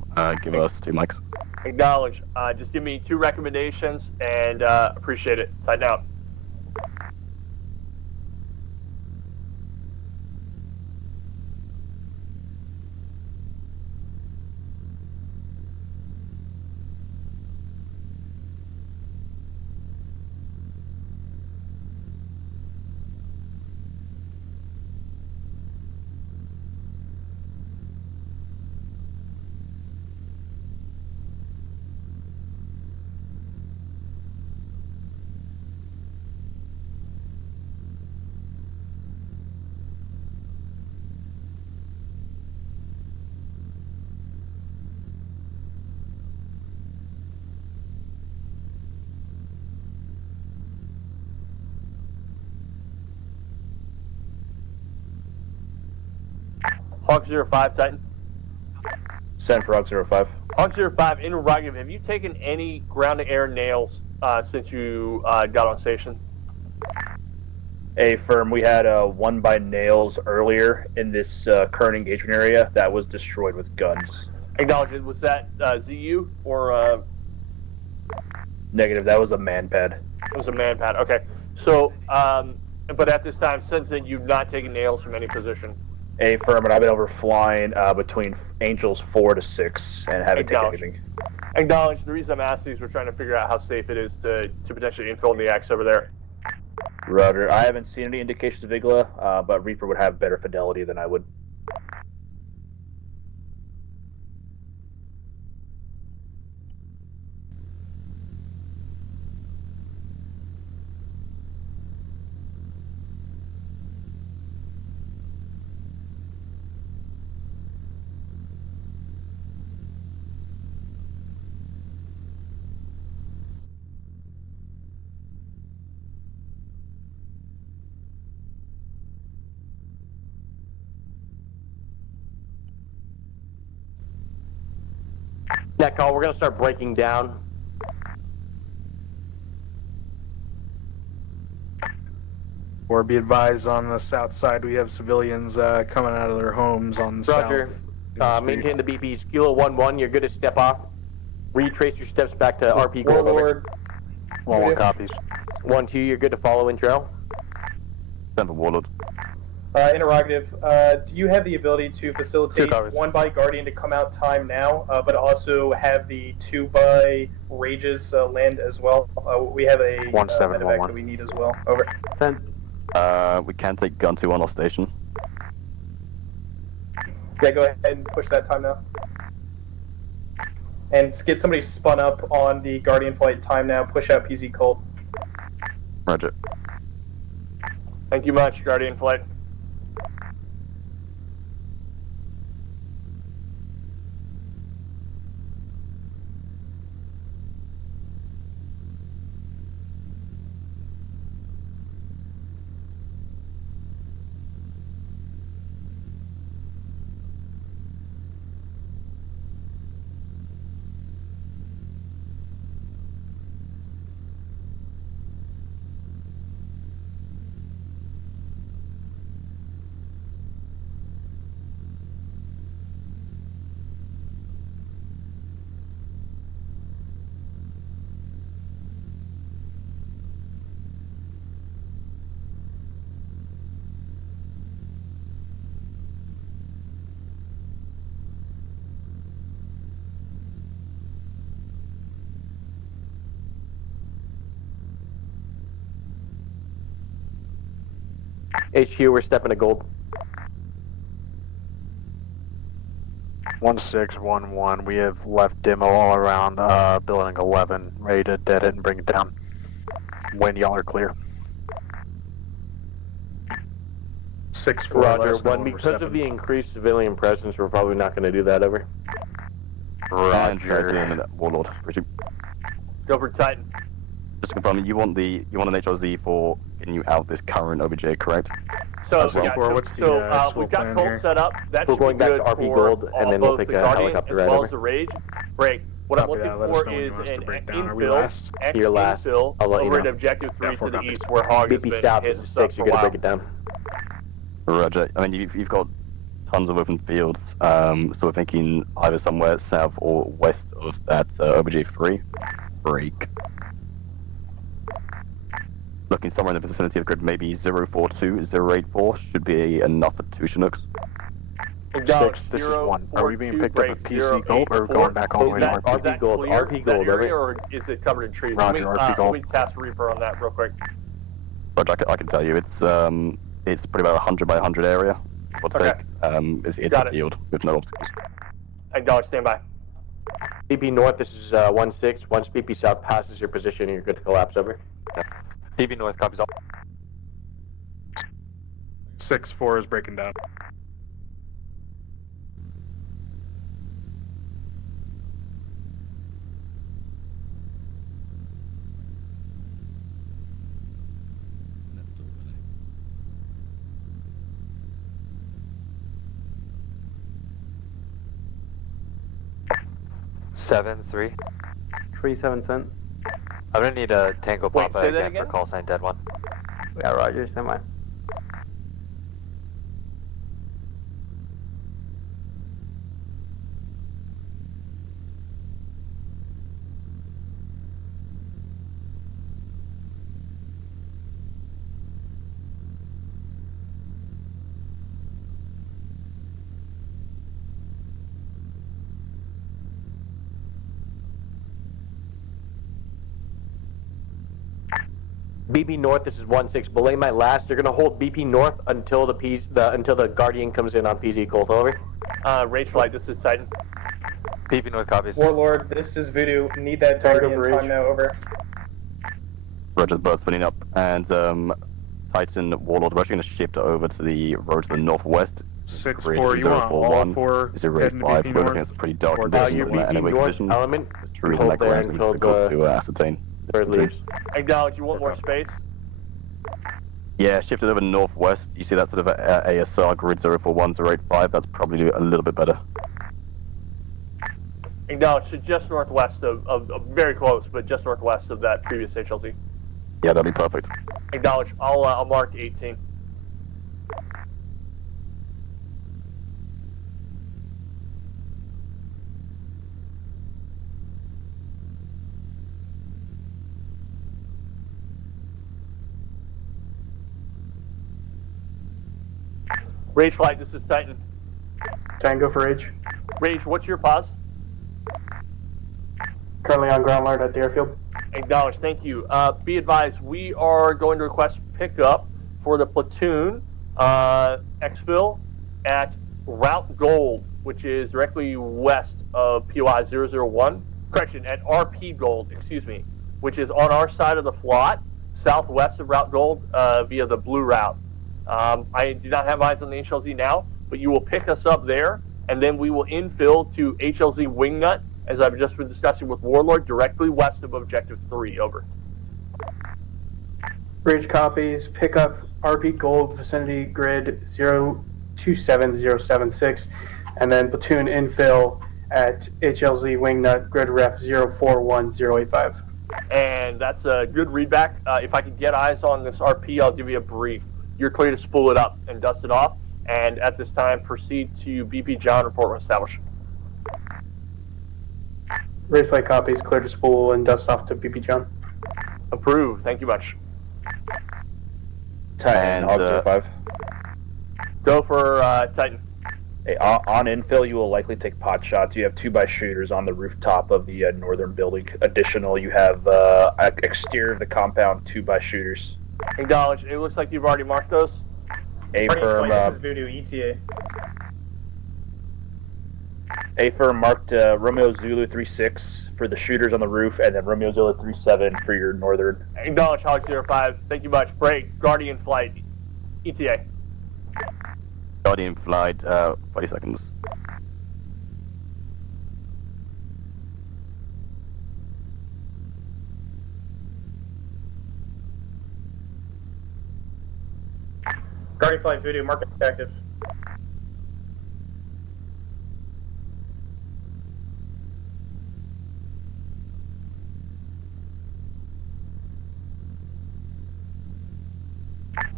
Give us 2 mics. Acknowledge. Just give me 2 recommendations and appreciate it. Tighten out. Hawk 05, Titan. Send for Hawk 05. Hawk 05, interrogative. Have you taken any ground-to-air nails since you got on station? Firm, we had 1 by nails earlier in this current engagement area that was destroyed with guns. Acknowledge. Was that ZU or? Negative. That was a man pad. It was a man pad. Okay. So, but at this time, since then, you've not taken nails from any position. Firm, and I've been over flying between Angels 4 to 6 and haven't taken anything. Acknowledge. The reason I'm asking is we're trying to figure out how safe it is to potentially infill in the X over there. Roger. I haven't seen any indications of Igla, but Reaper would have better fidelity than I would. Net call, we're going to start breaking down. Or be advised on the south side, we have civilians coming out of their homes on the Roger. south. Maintain the BPs. Kilo 1-1, you're good to step off. Retrace your steps back to RP Gold. Warlord. 1-1 copies. 1-2, you're good to follow in trail. Send for Warlord. Interrogative. Do you have the ability to facilitate 1 by Guardian to come out time now, but also have the 2 by Rages land as well? We have a medevac that we need as well. Over. Send. We can take Gun 2-1 off station. Yeah, go ahead and push that time now. And get somebody spun up on the Guardian flight time now. Push out PZ Colt. Roger. Thank you much, Guardian flight. HQ, we're stepping to gold. 1611. We have left demo all around building 11, ready to dead it and bring it down. When y'all are clear. 6-4. Roger, one, because of the increased civilian presence, we're probably not going to do that, over. Roger. Warlord. Richard. Go for Titan. Just to confirm, you want an HLZ for getting you out this current OBJ, correct? So, As well. yeah, What's the so actual we've got plan Colt here? set up. That We're should going be back good to RP for Gold, and then we'll both pick the a Guardian helicopter as right well over. as the Rage. Break. What I'm Copy looking that. Let us for know when you is want us to an break down. Are we infill, last? extra You're last. infill I'll let you over know. at Objective 3 Yeah, to 4 the copies. east, where Hog has BP been South, this hitting is stuff 6. for You're a going to while. break it down. Roger. I mean, you've got tons of open fields, so we're thinking either somewhere south or west of that OBJ 3. Break. Looking somewhere in the vicinity of the grid, maybe 042, 084 should be enough for 2 Chinooks. Six, this is 1. Are we being picked up at PC Gold or going back all the way to RP? RP Gold, clear, RP that Gold, area, over. or is it covered in trees? Roger, RP Gold. Let me task Reaper on that real quick. Roger, I can tell you, it's probably about 100 by 100 area. Okay. It's Got a it. field with no obstacles. Acknowledge, stand by. BP North, this is 1-6. Once BP South passes your position, you're good to collapse, over. DB North copies all. 6-4 is breaking down. Seven, 3. 3-7 cent. I'm gonna need a Tango Wait, Papa say that again for again? call sign dead one. Yeah, Roger, stand by. BP North, this is 1-6. Belay my last. You're going to hold BP North until the Guardian comes in on PZ Gold, over. Rage Flight, this is Titan. DB North copies. Warlord, this is Voodoo. Need that Tango Guardian for time Rage. now, over. Roger, the bird's spinning up, and Titan Warlord, we're actually going to shift over to the road to the northwest. 6-4, you want all 4 heading to BP We're looking North? at some pretty dark Or conditions Your in that BP enemy North position. element, Trees in hold that there ground, until it's difficult the to ascertain. third leaves. Acknowledge, you want more space? Yeah, shifted over northwest. You see that sort of ASR grid 041085. That's probably a little bit better. Acknowledge, so just northwest of very close, but just northwest of that previous HLZ. Yeah, that'd be perfect. Acknowledge, I'll mark 18. Rage Flight, this is Titan. Tango for Rage. Rage, what's your pause? Currently on ground alert at the airfield. Acknowledge, thank you. Be advised, we are going to request pickup for the platoon exfil at Route Gold, which is directly west of POI 001. Correction, at RP Gold, excuse me, which is on our side of the flot, southwest of Route Gold via the blue route. I do not have eyes on the HLZ now, but you will pick us up there, and then we will infill to HLZ Wingnut, as I've just been discussing with Warlord, directly west of Objective 3, over. Bridge copies, pick up RP Gold vicinity grid 027076, and then platoon infill at HLZ Wingnut grid ref 041085. And that's a good readback. If I can get eyes on this RP, I'll give you a brief. You're clear to spool it up and dust it off, and at this time, proceed to BP John, report when established. Ridge flight copies, clear to spool and dust off to BP John. Approved, thank you much. Titan, Hog 05. Go for Titan. Hey, on infill, you will likely take pot shots. You have 2x shooters on the rooftop of the northern building. Additional, you have exterior of the compound 2x shooters. Acknowledge. It looks like you've already marked those. This is Voodoo ETA. A-firm marked Romeo Zulu 36 for the shooters on the roof, and then Romeo Zulu 37 for your northern. Acknowledge Hog 05. Thank you much. Break. Guardian flight. ETA. Guardian flight, 40 seconds. Guardian flight voodoo, mark active.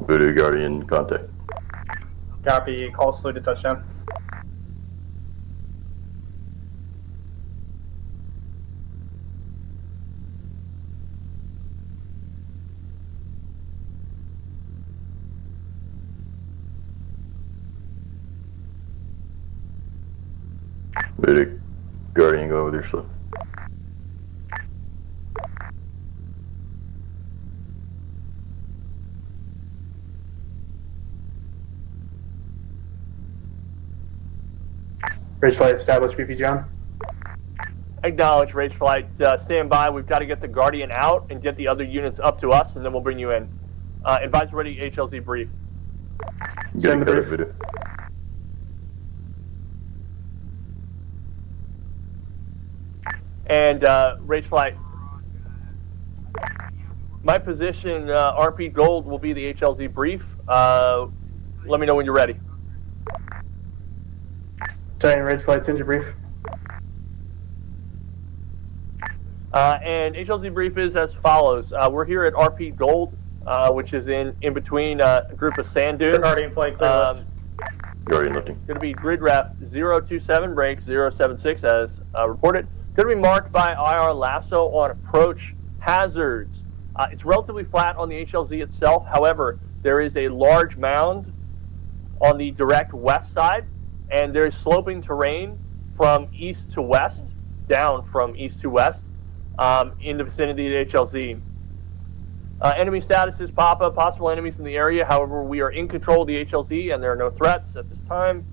Voodoo Guardian contact. Copy, call slow to touchdown. Voodoo Guardian, go with your slow. Rage flight established, BP John. Acknowledge, Rage Flight. Stand by. We've got to get the Guardian out and get the other units up to us, and then we'll bring you in. Advise ready, HLZ brief. Send the brief. Voodoo. And Rage Flight. My position, RP Gold, will be the HLZ brief. Let me know when you're ready. Giant Rage Flight, send your brief. And HLZ brief is as follows. We're here at RP Gold, which is in between a group of sand dunes. Guardian flight, clear left. Guardian lifting. Going to be grid rep 027, break 076 as reported. Going to be marked by IR lasso on approach hazards. It's relatively flat on the HLZ itself. However, there is a large mound on the direct west side, and there's sloping terrain from east to west, down from east to west, in the vicinity of the HLZ. Enemy status is Papa, possible enemies in the area. However, we are in control of the HLZ, and there are no threats at this time.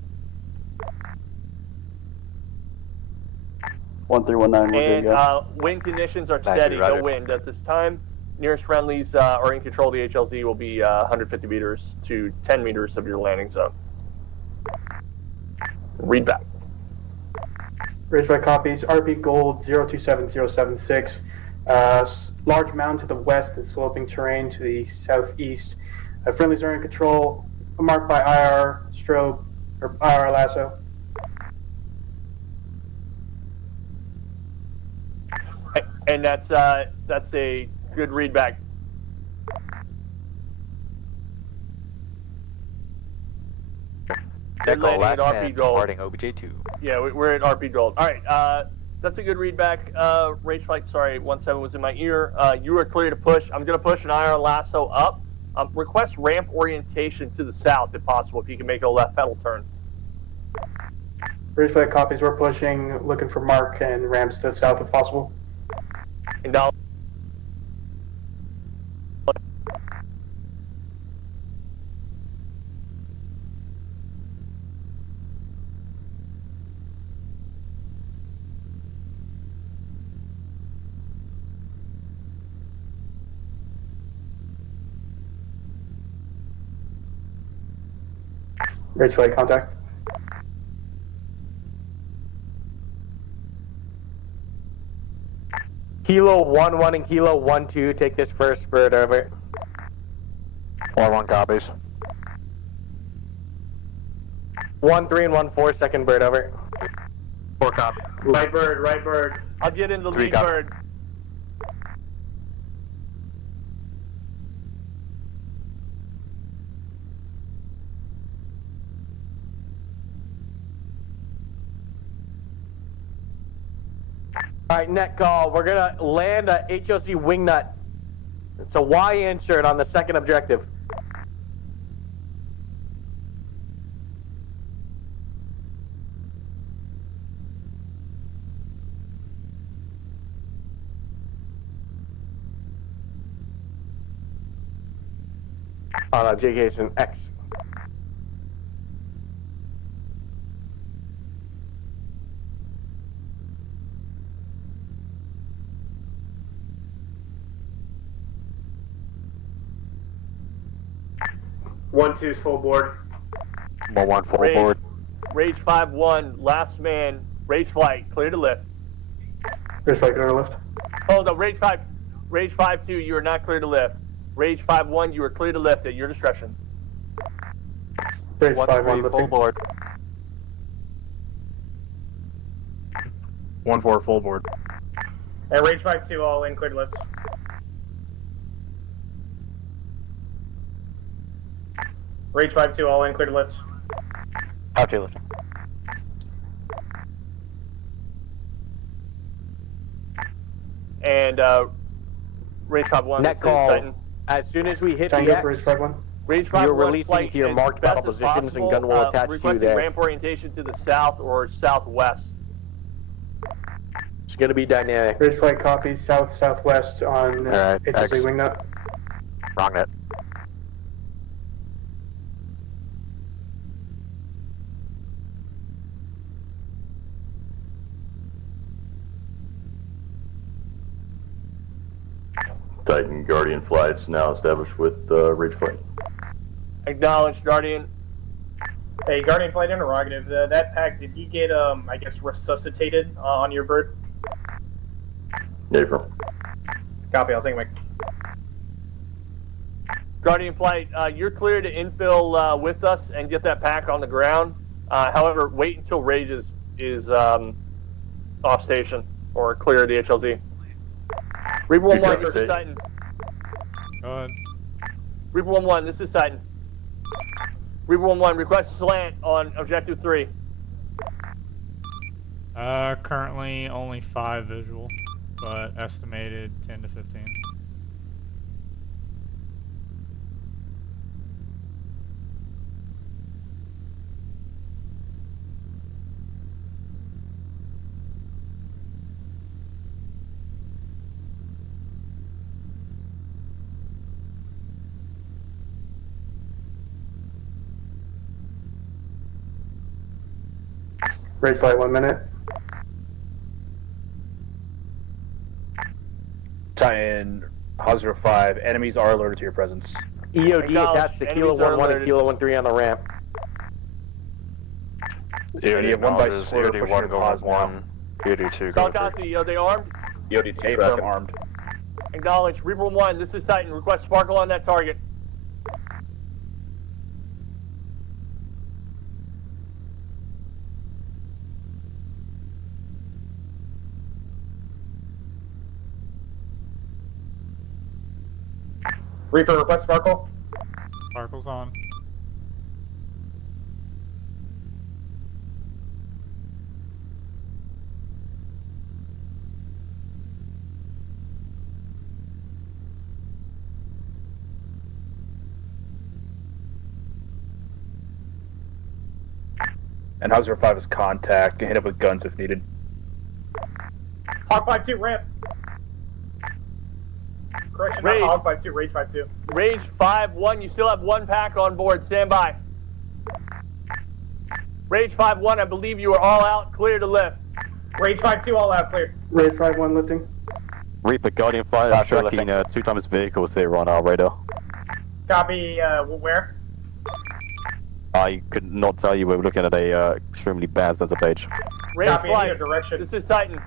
1319, we're good, And wind conditions are steady, no wind at this time. Nearest friendlies are in control of the HLZ will be 150 meters to 10 meters of your landing zone. Read back. Ridgeway copies, RP Gold 027076. Large mound to the west and sloping terrain to the southeast. Friendlies are in control, marked by IR strobe, or IR lasso. And that's a good read back. That call last RP man Gold. departing OBJ2. Yeah, we're at RP Gold. All right, that's a good read back. Rage Flight, sorry, 17 was in my ear. You are clear to push. I'm going to push an IR lasso up. Request ramp orientation to the south if possible, if you can make a left pedal turn. Ridge flight copies, we're pushing, looking for mark and ramps to the south if possible. And now. Ridge flight contact. Kilo 1-1 and Kilo 1-2, take this first bird over. 1-1 copies. 1-3 and 1-4, second bird over. 4 copy. Right bird, right bird. I'll get into the 3 lead copy. bird. All right, net call. We're gonna land a HOC wingnut. It's a Y insert on the second objective. Oh no, JK, it's an X. One two's full board. 1 full Rage, board. Rage 5-1, last man, Rage Flight, clear to lift. Rage Flight, clear to lift. Oh no, Rage 5-2, you are not clear to lift. Rage 5-1, you are clear to lift at your discretion. Rage 1-3 5-1 full lifting. board. 1-4 full board. And Rage 5-2, all in, clear to lift. Rage 5-2, all in, clear to lift. Pouch A lifting. And Rage 5-1, Net call. As soon as we hit the X, Rage 5-1. Rage 5-1 you're releasing flight to your as marked best battle as positions, and possible, gun will attach to you requesting there. ramp orientation to the south or southwest. It's going to be dynamic. Rage Flight copies south-southwest on Alright, HSA X. wingnut. Wrong net. Titan Guardian flights now established with Rage Flight. Acknowledged, Guardian. Hey, Guardian Flight interrogative. That pack, did he get, I guess, resuscitated on your bird? Yeah, bro. Copy, I'll take my... Guardian Flight, you're clear to infill with us and get that pack on the ground. However, wait until Rage is off station or clear of the HLZ. Reaper 1-1, this is Titan. Go ahead. Reaper 1-1, this is Titan. Reaper 1-1, request slant on objective 3. Currently only 5 visual, but estimated 10 to 15. Rage Flight, 1 minute. Titan, Hog 05, enemies are alerted to your presence. EOD attached to Kilo 1-1 and Kilo 1-3 on the ramp. EOD have 1 by acknowledges, quarter, EOD pushing 1 to going pause with 1, EOD 2 going with 3. Salcasi, are they armed? EOD 2 traffic armed. Acknowledge. Reaper 1-1, this is Titan. Request sparkle on that target. Reaper, request sparkle. Sparkle's on. And Hog 05 is contact. Can hit up with guns if needed. Hog 5-2, ramp. Correction, Rage. not Hog 5-2, Rage 5-2. Rage 5-1, you still have 1 pack on board. Stand by. Rage 5-1, I believe you are all out. Clear to lift. Rage 5-2, all out, clear. Rage 5-1, lifting. Reaper Guardian flight is tracking 2 times vehicles here on our radar. Copy, where? I could not tell you, we're looking at a extremely bad sensor page. Rage Copy, flight. direction. This is Titan.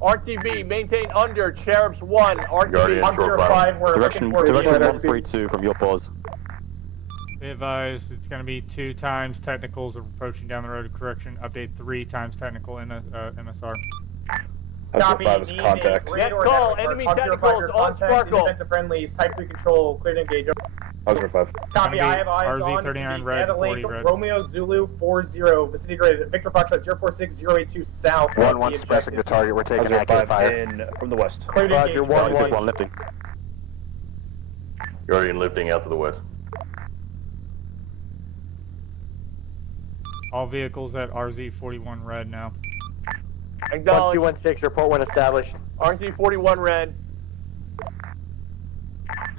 RTB, maintain under Cherubs 1. RTB. Guardian, Hog short 05, we're Direction looking for... 132 from your pause. Be advised, it's going to be 2 times technicals approaching down the road of correction. Update 3 times technical MSR. Copy, Hog 05 is contact. Net call, enemy technicals on Sparkle. Defensive friendlies, type 3 control, clear to engage. Hog 05. Copy, I have eyes RZ on 39 the red, Adelaide 40 red. Romeo Zulu 40, vicinity grid, Victor Foxtrot 046-082 south. 1-1 suppressing the target, we're taking Hog accurate 05 fire. in from the west. Clear to Roger, engage. 1-1. One lifting. Guardian lifting out to the west. All vehicles at RZ 41 red now. Acknowledge. 1216, report when established. RZ 41 red.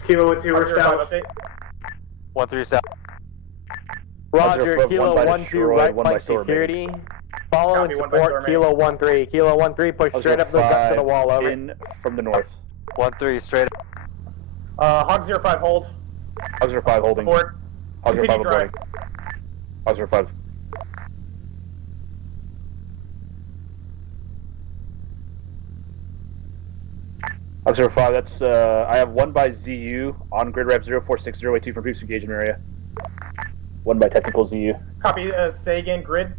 Kilo 1-2, we're established. 1-3 south. Roger, One Kilo by 1-2, destroyed, right one by flank store security. Follow and Copy, 1 by support store Kilo 1-3. Kilo 1-3, push Hog straight up the guts to the 05 wall, over. in from the north. 1-3 straight. Hog 05, hold. Hog 05 holding. Report. Hog 05 Continue drive. reporting. Hog 05. Hog 05, that's, I have 1 by ZU on grid rep 046082 from previous engagement area. 1 by technical ZU. Copy, say again, grid.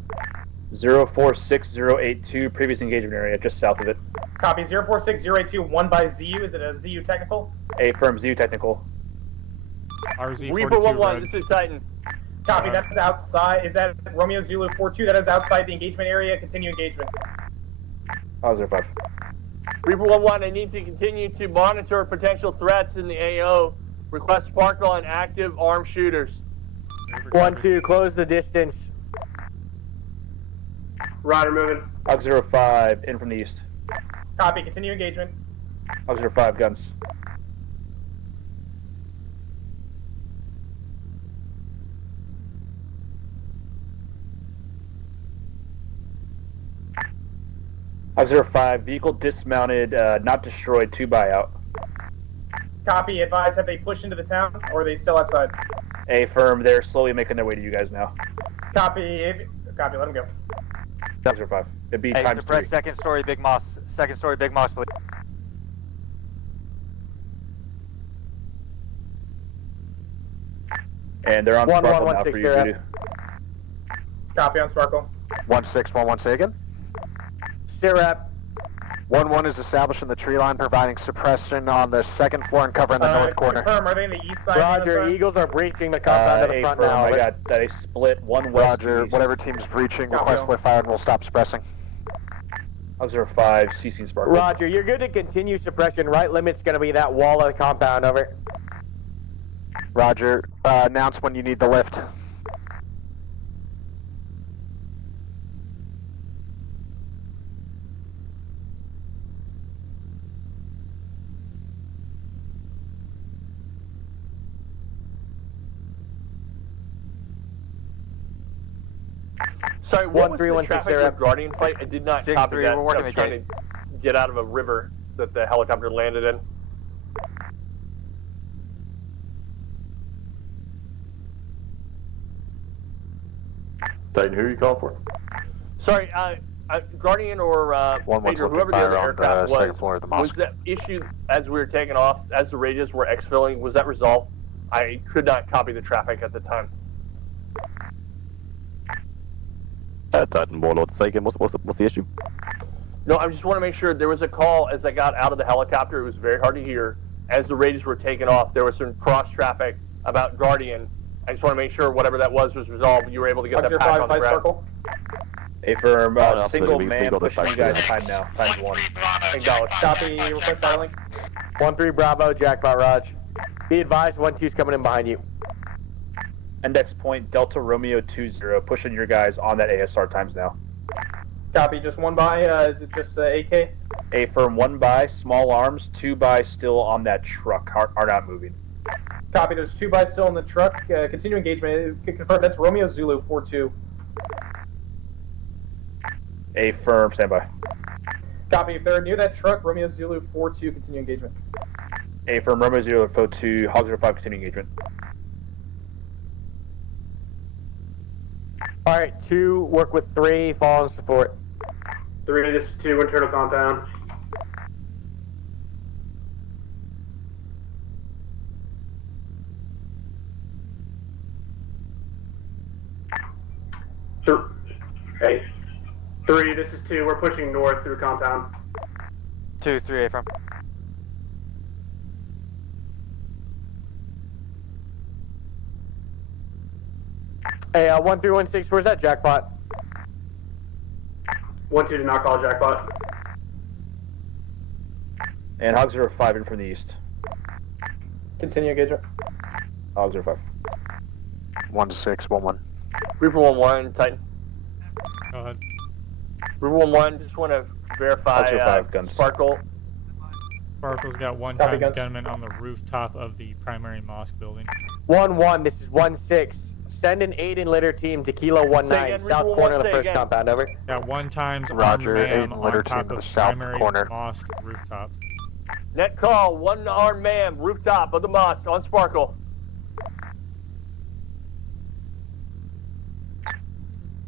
046082, previous engagement area, just south of it. Copy, 046082, 1 by ZU. Is it a ZU technical? A firm ZU technical. RZ42 Reaper 1-1, red. this is Titan. Copy, that's outside. Is that Romeo Zulu 42? That is outside the engagement area. Continue engagement. Hog 05. Reaper 1-1, I need to continue to monitor potential threats in the AO. Request Sparkle on active armed shooters. 1-2, close the distance. Rider moving. Hog 05, in from the east. Copy, continue engagement. Hog 05, guns. Hog 05, vehicle dismounted, not destroyed, 2 by out. Copy, advise, have they pushed into the town, or are they still outside? A firm, they're slowly making their way to you guys now. Copy, copy, let them go. Hog 05, it'd be Hey, times suppress 3. second story Big Moss. Second story Big Moss, please. And they're on Sparkle now 1-1-1-6 for you, here, Voodoo. Copy on Sparkle. 1-6-1-1, say again. Sirap. 1-1 is establishing the tree line, providing suppression on the second floor and covering the north corner. Confirm, are they in the east side? Roger, Eagles are breaching the compound to the front now. I got that a split, 1 west. Roger, whatever team's breaching, request lift fire and we'll stop suppressing. Hog 05, CC Sparkle. Roger, you're good to continue suppression. Right limit's going to be that wall of the compound, over. Roger, announce when you need the lift. Sorry, what was the 1316 traffic Sarah. with Guardian flight? I did not 6-3, copy that. we're working I was the trying to get out of a river that the helicopter landed in. Titan, who are you calling for? Sorry, Guardian or Pedro, whoever the other aircraft was, second floor of the mosque. was that issue as we were taking off, as the radios were exfilling, was that resolved? I could not copy the traffic at the time. Titan Warlord, say again, what's the issue? No, I just want to make sure there was a call as I got out of the helicopter. It was very hard to hear. As the radios were taking off, there was some cross traffic about Guardian. I just want to make sure whatever that was resolved. You were able to get that back on the ground. A firm, no, single we man got the pushing you back. guys time now, times 1. Acknowledged. Copy, request dialing. 1-3 Bravo, Jackpot Raj. Be advised, 1-2's coming in behind you. Index point, Delta Romeo 20, pushing your guys on that ASR times now. Copy, just 1 by, is it just AK? A firm, 1 by, small arms, 2 by still on that truck, are not moving. Copy, there's 2 by still in the truck. Continue engagement. Confirm, that's Romeo Zulu 42. A firm, standby. Copy, if they're near that truck, Romeo Zulu 42, continue engagement. A firm, Romeo 042, Hog 05, continue engagement. Alright, 2, work with 3, follow and support. 3, this is 2, internal compound. Hey. 3, this is 2, we're pushing north through compound. 2-3 from. Hey, 1316, where's that Jackpot? 1-2 to not call Jackpot. And Hog 05 in from the east. Continue engagement. Hog 05. 1-6-1-1. Reaper 1-1, Titan. Go ahead. Reaper 1-1, just want to verify Hog 05, guns. Sparkle. Sparkle's got 1 Copy, times guns. gunman on the rooftop of the primary mosque building. 1-1, this is 1-6. Send an 8 and litter team to Kilo 19, again, south Reaper corner of 1-1, the say first again. compound, over. Got 1 times Roger, armed 8 man and on litter top team to of the the south primary corner. mosque rooftop. Net call, 1 armed man, rooftop of the mosque on Sparkle.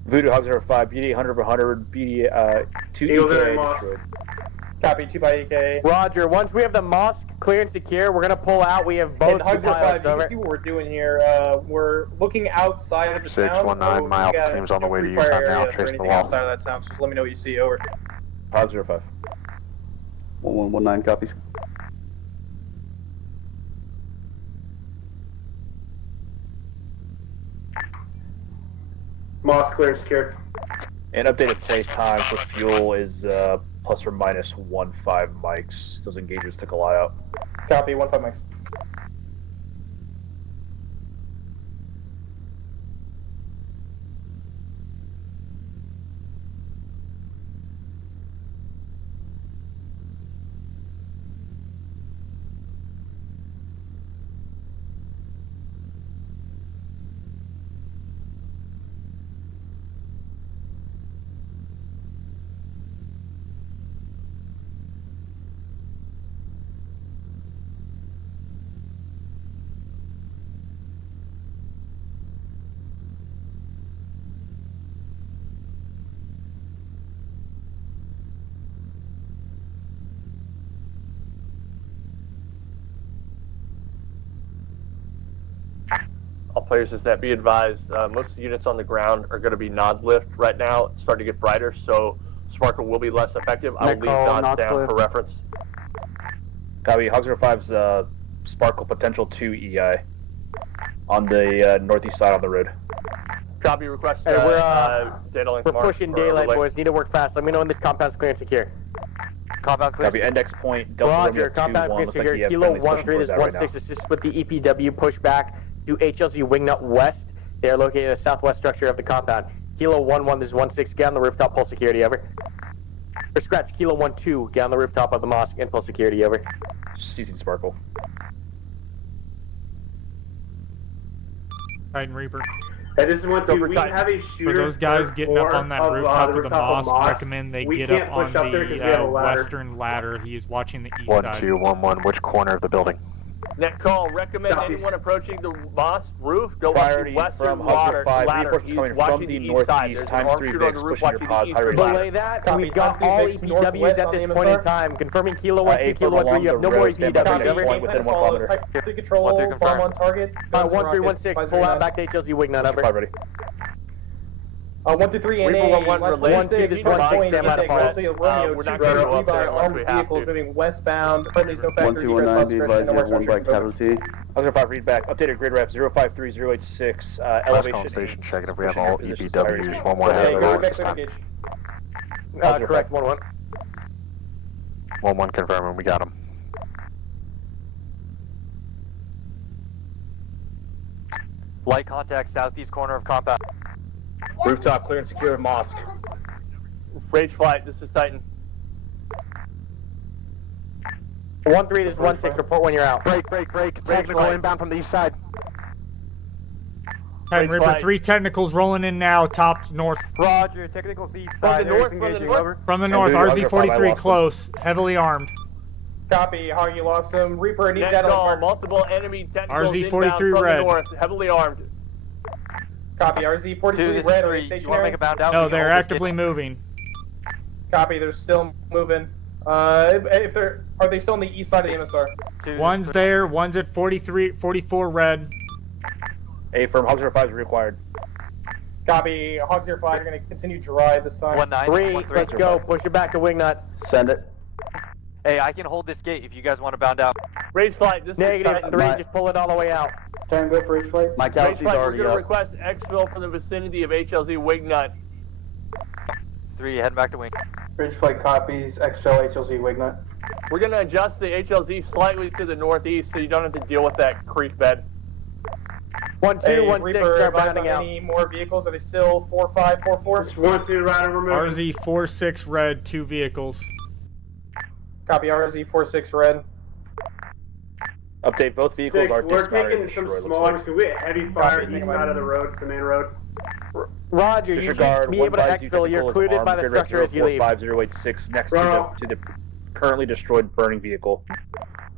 Voodoo Hogs are 5, BD 100 100, BD 2 Eagles are in EK mosque. destroyed. Copy, 2 by EK. Roger. Once we have the mosque clear and secure, we're gonna pull out. We have both And Hugs are 5, pilots. you Over. can see what we're doing here. We're looking outside of the town. 619, my alpha team's on the way to you. I'm now chasing the wall. Outside of that town, so just let me know what you see. Over. Hogs 05. 1119 copies. Mosque clear and secure. And updated safe time for fuel is plus or minus 15 mics. Those engagers took a lot out. Copy, 15 mics. All players is that be advised, most of the units on the ground are going to be nod lift right now. It's starting to get brighter, so Sparkle will be less effective. I will leave nods down for reference. Copy. Hogs 05's Sparkle potential 2 EI on the northeast side on the road. Copy request. Hey, data link we're mark pushing for daylight, relay. boys. Need to work fast. Let me know when this compound's clear and secure. Compound clear. Copy. Index point. Delta Roger. Romeo Compound 2-1. clear Looks like secure. you have Kilo friendlies 13 pushing is towards that right 16 assist with the EPW pushback to HLZ Wingnut West. They are located in the southwest structure of the compound. Kilo 11 is 16. Get on the rooftop. Pull security. Over. For scratch. Kilo 12. Get on the rooftop of the mosque and pull security. Over. now. Seizing Sparkle. Titan Reaper. Hey, this is 1-2. We have a shooter. For those guys getting up on that rooftop of the mosque, mosque. recommend they We get can't up on push up there 'cause we have a the ladder. western ladder. He is watching the east side. 1211, which corner of the building? Net call. Recommend Southeast. anyone approaching the mosque roof go up Priority the western from Hogs 05. ladder. Reinforcements He's coming from watching the the east northeast. side. There's an Times armed 3 shooter on Vicks the roof pushing your watching pods. the High eastern rate. ladder. Belay that. Copy. We've got Times 3 all Vicks EPWs northwest at on this the point in MSR. time. Confirming Kilo 1 A 2, Kilo 1 3. You have no along more the road, stand by EPWs. the Over. point within 1 kilometer. Sector control, 1-2 bomb on confirmed. target. 1316. Pull out back to HLZ Wingnut. Over. 5 ready. 1 through 3 Reaper NA. 1-1 relay. 1-2, this is 1-6, stand by the We're Romeo not 2 gonna by go up there unless armed we have vehicles to. moving westbound. Friendly's no factor. 1219, be advised you have 1 by casualty. Hogs 05 read back. Updated grid rep 053086. Last Elevation. call station, checking if we have Pushing all your position. EPWs. One more Hey, has go their back this to time. engage. Correct. 1-1. 1-1 confirming, we got him. Light contact southeast corner of compound. Rooftop clear and secure mosque. Rage flight. This is Titan. 1-3. This is 1-6. Report when you're out. Break. Technical flight. inbound from the east side. Titan Great Reaper, fight. 3 technicals rolling in now, top north. Roger, technical east From side. the north, Area's from the engaging, north. over. From the north, Voodoo Hogs are 5, I RZ-43 lost close, heavily armed. Copy. Hog, you lost him. Reaper, need Net that call. on Multiple enemy technicals RZ-43 inbound from red. the north, heavily armed. Copy. 2, RZ-43 this red. is Are 3. they You want to stationary? make a bound out? No, We can they're hold this actively moving. Copy. They're still moving. If they're, are they still on the east side of the MSR? gate. 2, One's there, one's at 44 red. A firm. Hogs 05 is required. Copy. Hogs 05 are going to continue dry this time. 1-9. 3. 1-3. Let's go. Push it back to Wingnut. Send it. Hey, I can hold this gate if you guys want to bound out. Rage flight. This is Negative Titan. 3. Just pull it all the way out. Time go for each flight. My Rage casualty's flight. We're already going to up. request exfil from the vicinity of HLZ Wingnut. 3, heading back to wing. Bridge flight copies. Exfil HLZ Wignut. We're going to adjust the HLZ slightly to the northeast so you don't have to deal with that creek bed. 1-2. Hey, 1-6. Reaper, Start advise bounding on out. any more vehicles? Are they still 4-5, 4-4? 1-2, right over moving. RZ-46 red, 2 vehicles. Copy. RZ-46 red. Update both vehicles 6, are we're dismounted taking and some destroyed, small looks ones because we had heavy fire Copy. east side of the road, the main road. Roger, you should Disregard be able to 152 exfil. You're technical is included by the armed, grid rep structure as you leave. 045086 next Bro. to the currently destroyed burning vehicle.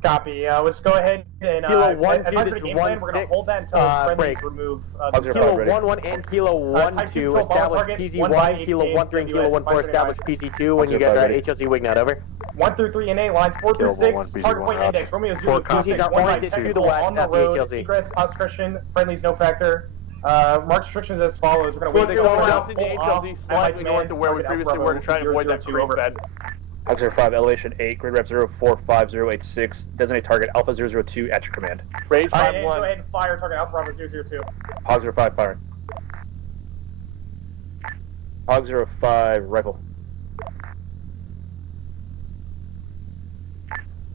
Copy. Let's go ahead and Kilo 1, as 2, for this the is game plan, we're going to hold that until friendlies break. remove Kilo 1-1 and Kilo 1-2 establish PZ1, Kilo 1-3 and Kilo 1-4 establish PZ2 when you get HLZ Wignut, over. 1 through 3 NA, lines 4 through 6, target point index, Romeo Zulu, PZs are oriented to the west on the at the road, HLZ. egress, discretion, friendlies no factor. Mark restrictions as follows. We're going to wait Going until out to the HLZ slightly north of where we previously were to try and avoid that creek bed. Auxiliary 5, elevation 8, grid rep 045086, designate target Alpha 002 at your command. Range 5-1. Go ahead and fire target Alpha Bravo 002. Auxiliary 5, firing. Auxiliary 5, rifle.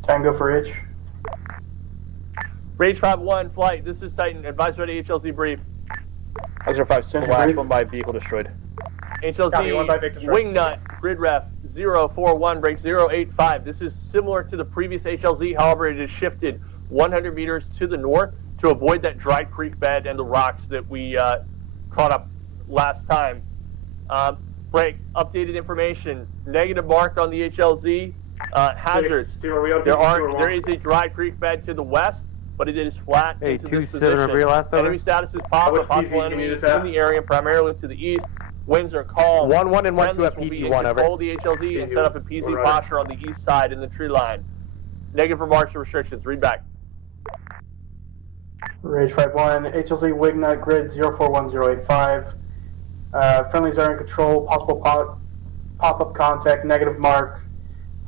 Tango for H. Range 5-1, flight. This is Titan. Advise ready HLZ brief. Auxiliary 5, splash one by vehicle destroyed. HLZ Wingnut, grid ref 041, break 085. This is similar to the previous HLZ, however, it is shifted 100 meters to the north to avoid that dry creek bed and the rocks that we caught up last time. Break, updated information, negative mark on the HLZ, hazards. There is a dry creek bed to the west, but it is flat into this position. Enemy status is possible enemies in the area, primarily to the east. Winds are calm. 1-1 and 1-2 at PZ1, over. Hold the HLZ and set up a PZ posture on the east side in the tree line. Negative remarks or restrictions. Read back. Rage 5-1, HLZ Wignut, grid 041085. Friendlies are in control, possible pop-up contact, negative mark,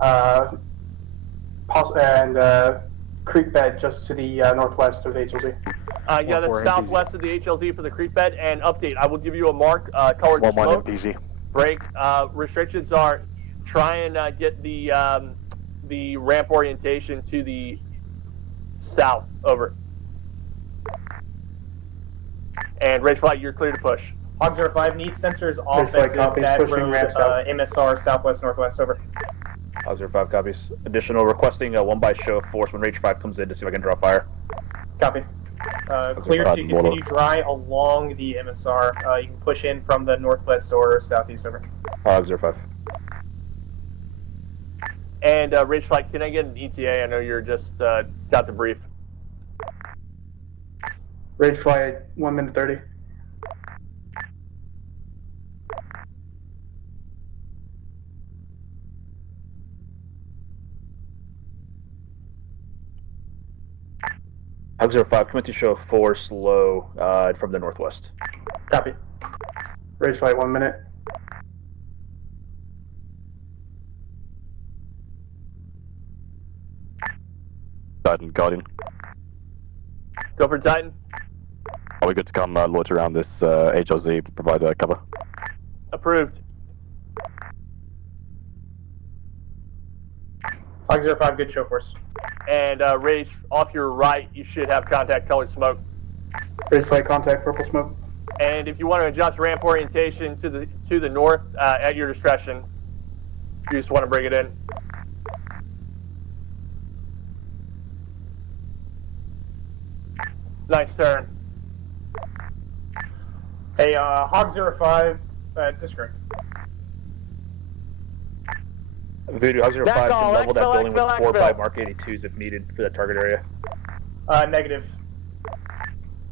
and creek bed just to the northwest of the HLZ. Yeah, that's southwest of the HLZ for the creek bed. And update, I will give you a mark, colored 1-1 smoke. MPZ. Break. Restrictions are try and get the ramp orientation to the south. Over. And Rage Flight, you're clear to push. Hog 05 needs sensors offensive, bad road, MSR, southwest, northwest, over. Hog 05 copies. Additional requesting a 1 by show of force when Rage 5 comes in to see if I can draw fire. Copy. Clear to continue dry along the MSR. You can push in from the northwest or southeast, over. Hog 05. And Rage Flight, can I get an ETA? I know you're just got the brief. Rage Flight, 1 minute 30. Hog 05, come in to show of force low from the northwest. Copy. Rage Flight, 1 minute. Titan, Guardian. Go for Titan. Are we good to come launch around this HLZ, provide cover? Approved. Hog 05, good show force. And Rage, off your right, you should have contact colored smoke. Rage Flight, contact purple smoke. And if you want to adjust ramp orientation to the north at your discretion, you just want to bring it in. Nice turn. Hey, Hog 05, discretion. Voodoo, Hog 05 can level that building with 4 by Mark 82s if needed for that target area. Negative.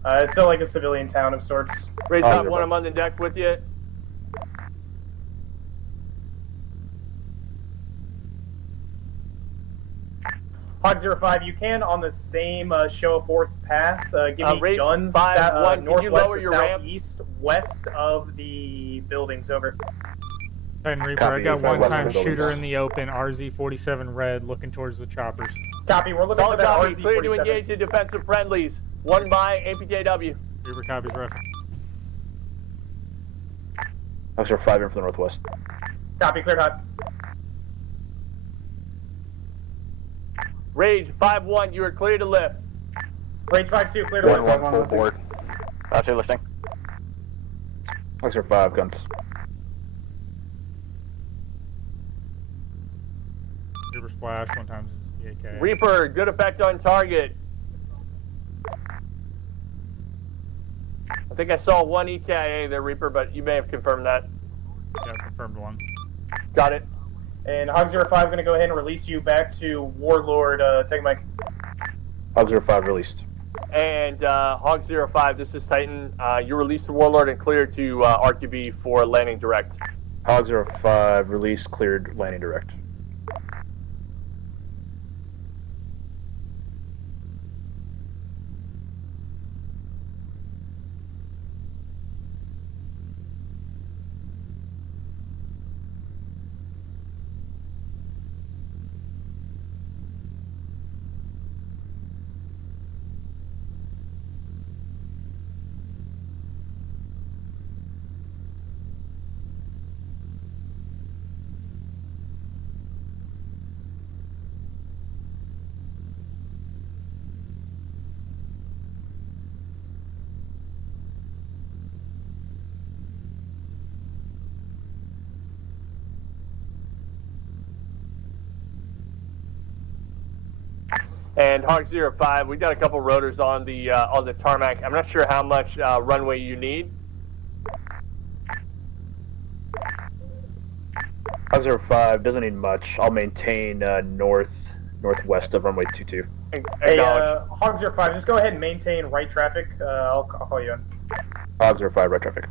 It's still like a civilian town of sorts. Raise top 1, I'm on the deck with you. Hog 05, you can on the same show of force pass give me guns 5-1, northwest lower to your southeast, west of the buildings, over. Titan Reaper, I got one-time shooter in the open, RZ-47 red, looking towards the choppers. Copy, we're looking for that copy. RZ-47. Clear to engage in defensive friendlies. 1 by APJW. Reaper copies rifle. Hog 05 in from the northwest. Copy, clear hot. Rage 5-1, you are clear to lift. Rage 5-2, clear to lift. 1-1 full board. Roger, lifting. Hog 05 guns. Reaper splash, 1 times the AK. Reaper, good effect on target. I think I saw 1 EKIA there, Reaper, but you may have confirmed that. Yeah, confirmed 1. Got it. And Hog 05 going to go ahead and release you back to Warlord. Take Mike. Hog 05 released. And Hog 05, this is Titan. You released the Warlord and cleared to RQB for landing direct. Hog 05 released, cleared, landing direct. And Hog 05, we got a couple rotors on the tarmac. I'm not sure how much runway you need. Hog 05 doesn't need much. I'll maintain northwest of runway 22. Hey, Hog 05, just go ahead and maintain right traffic. I'll call you in. Hog 05, right traffic.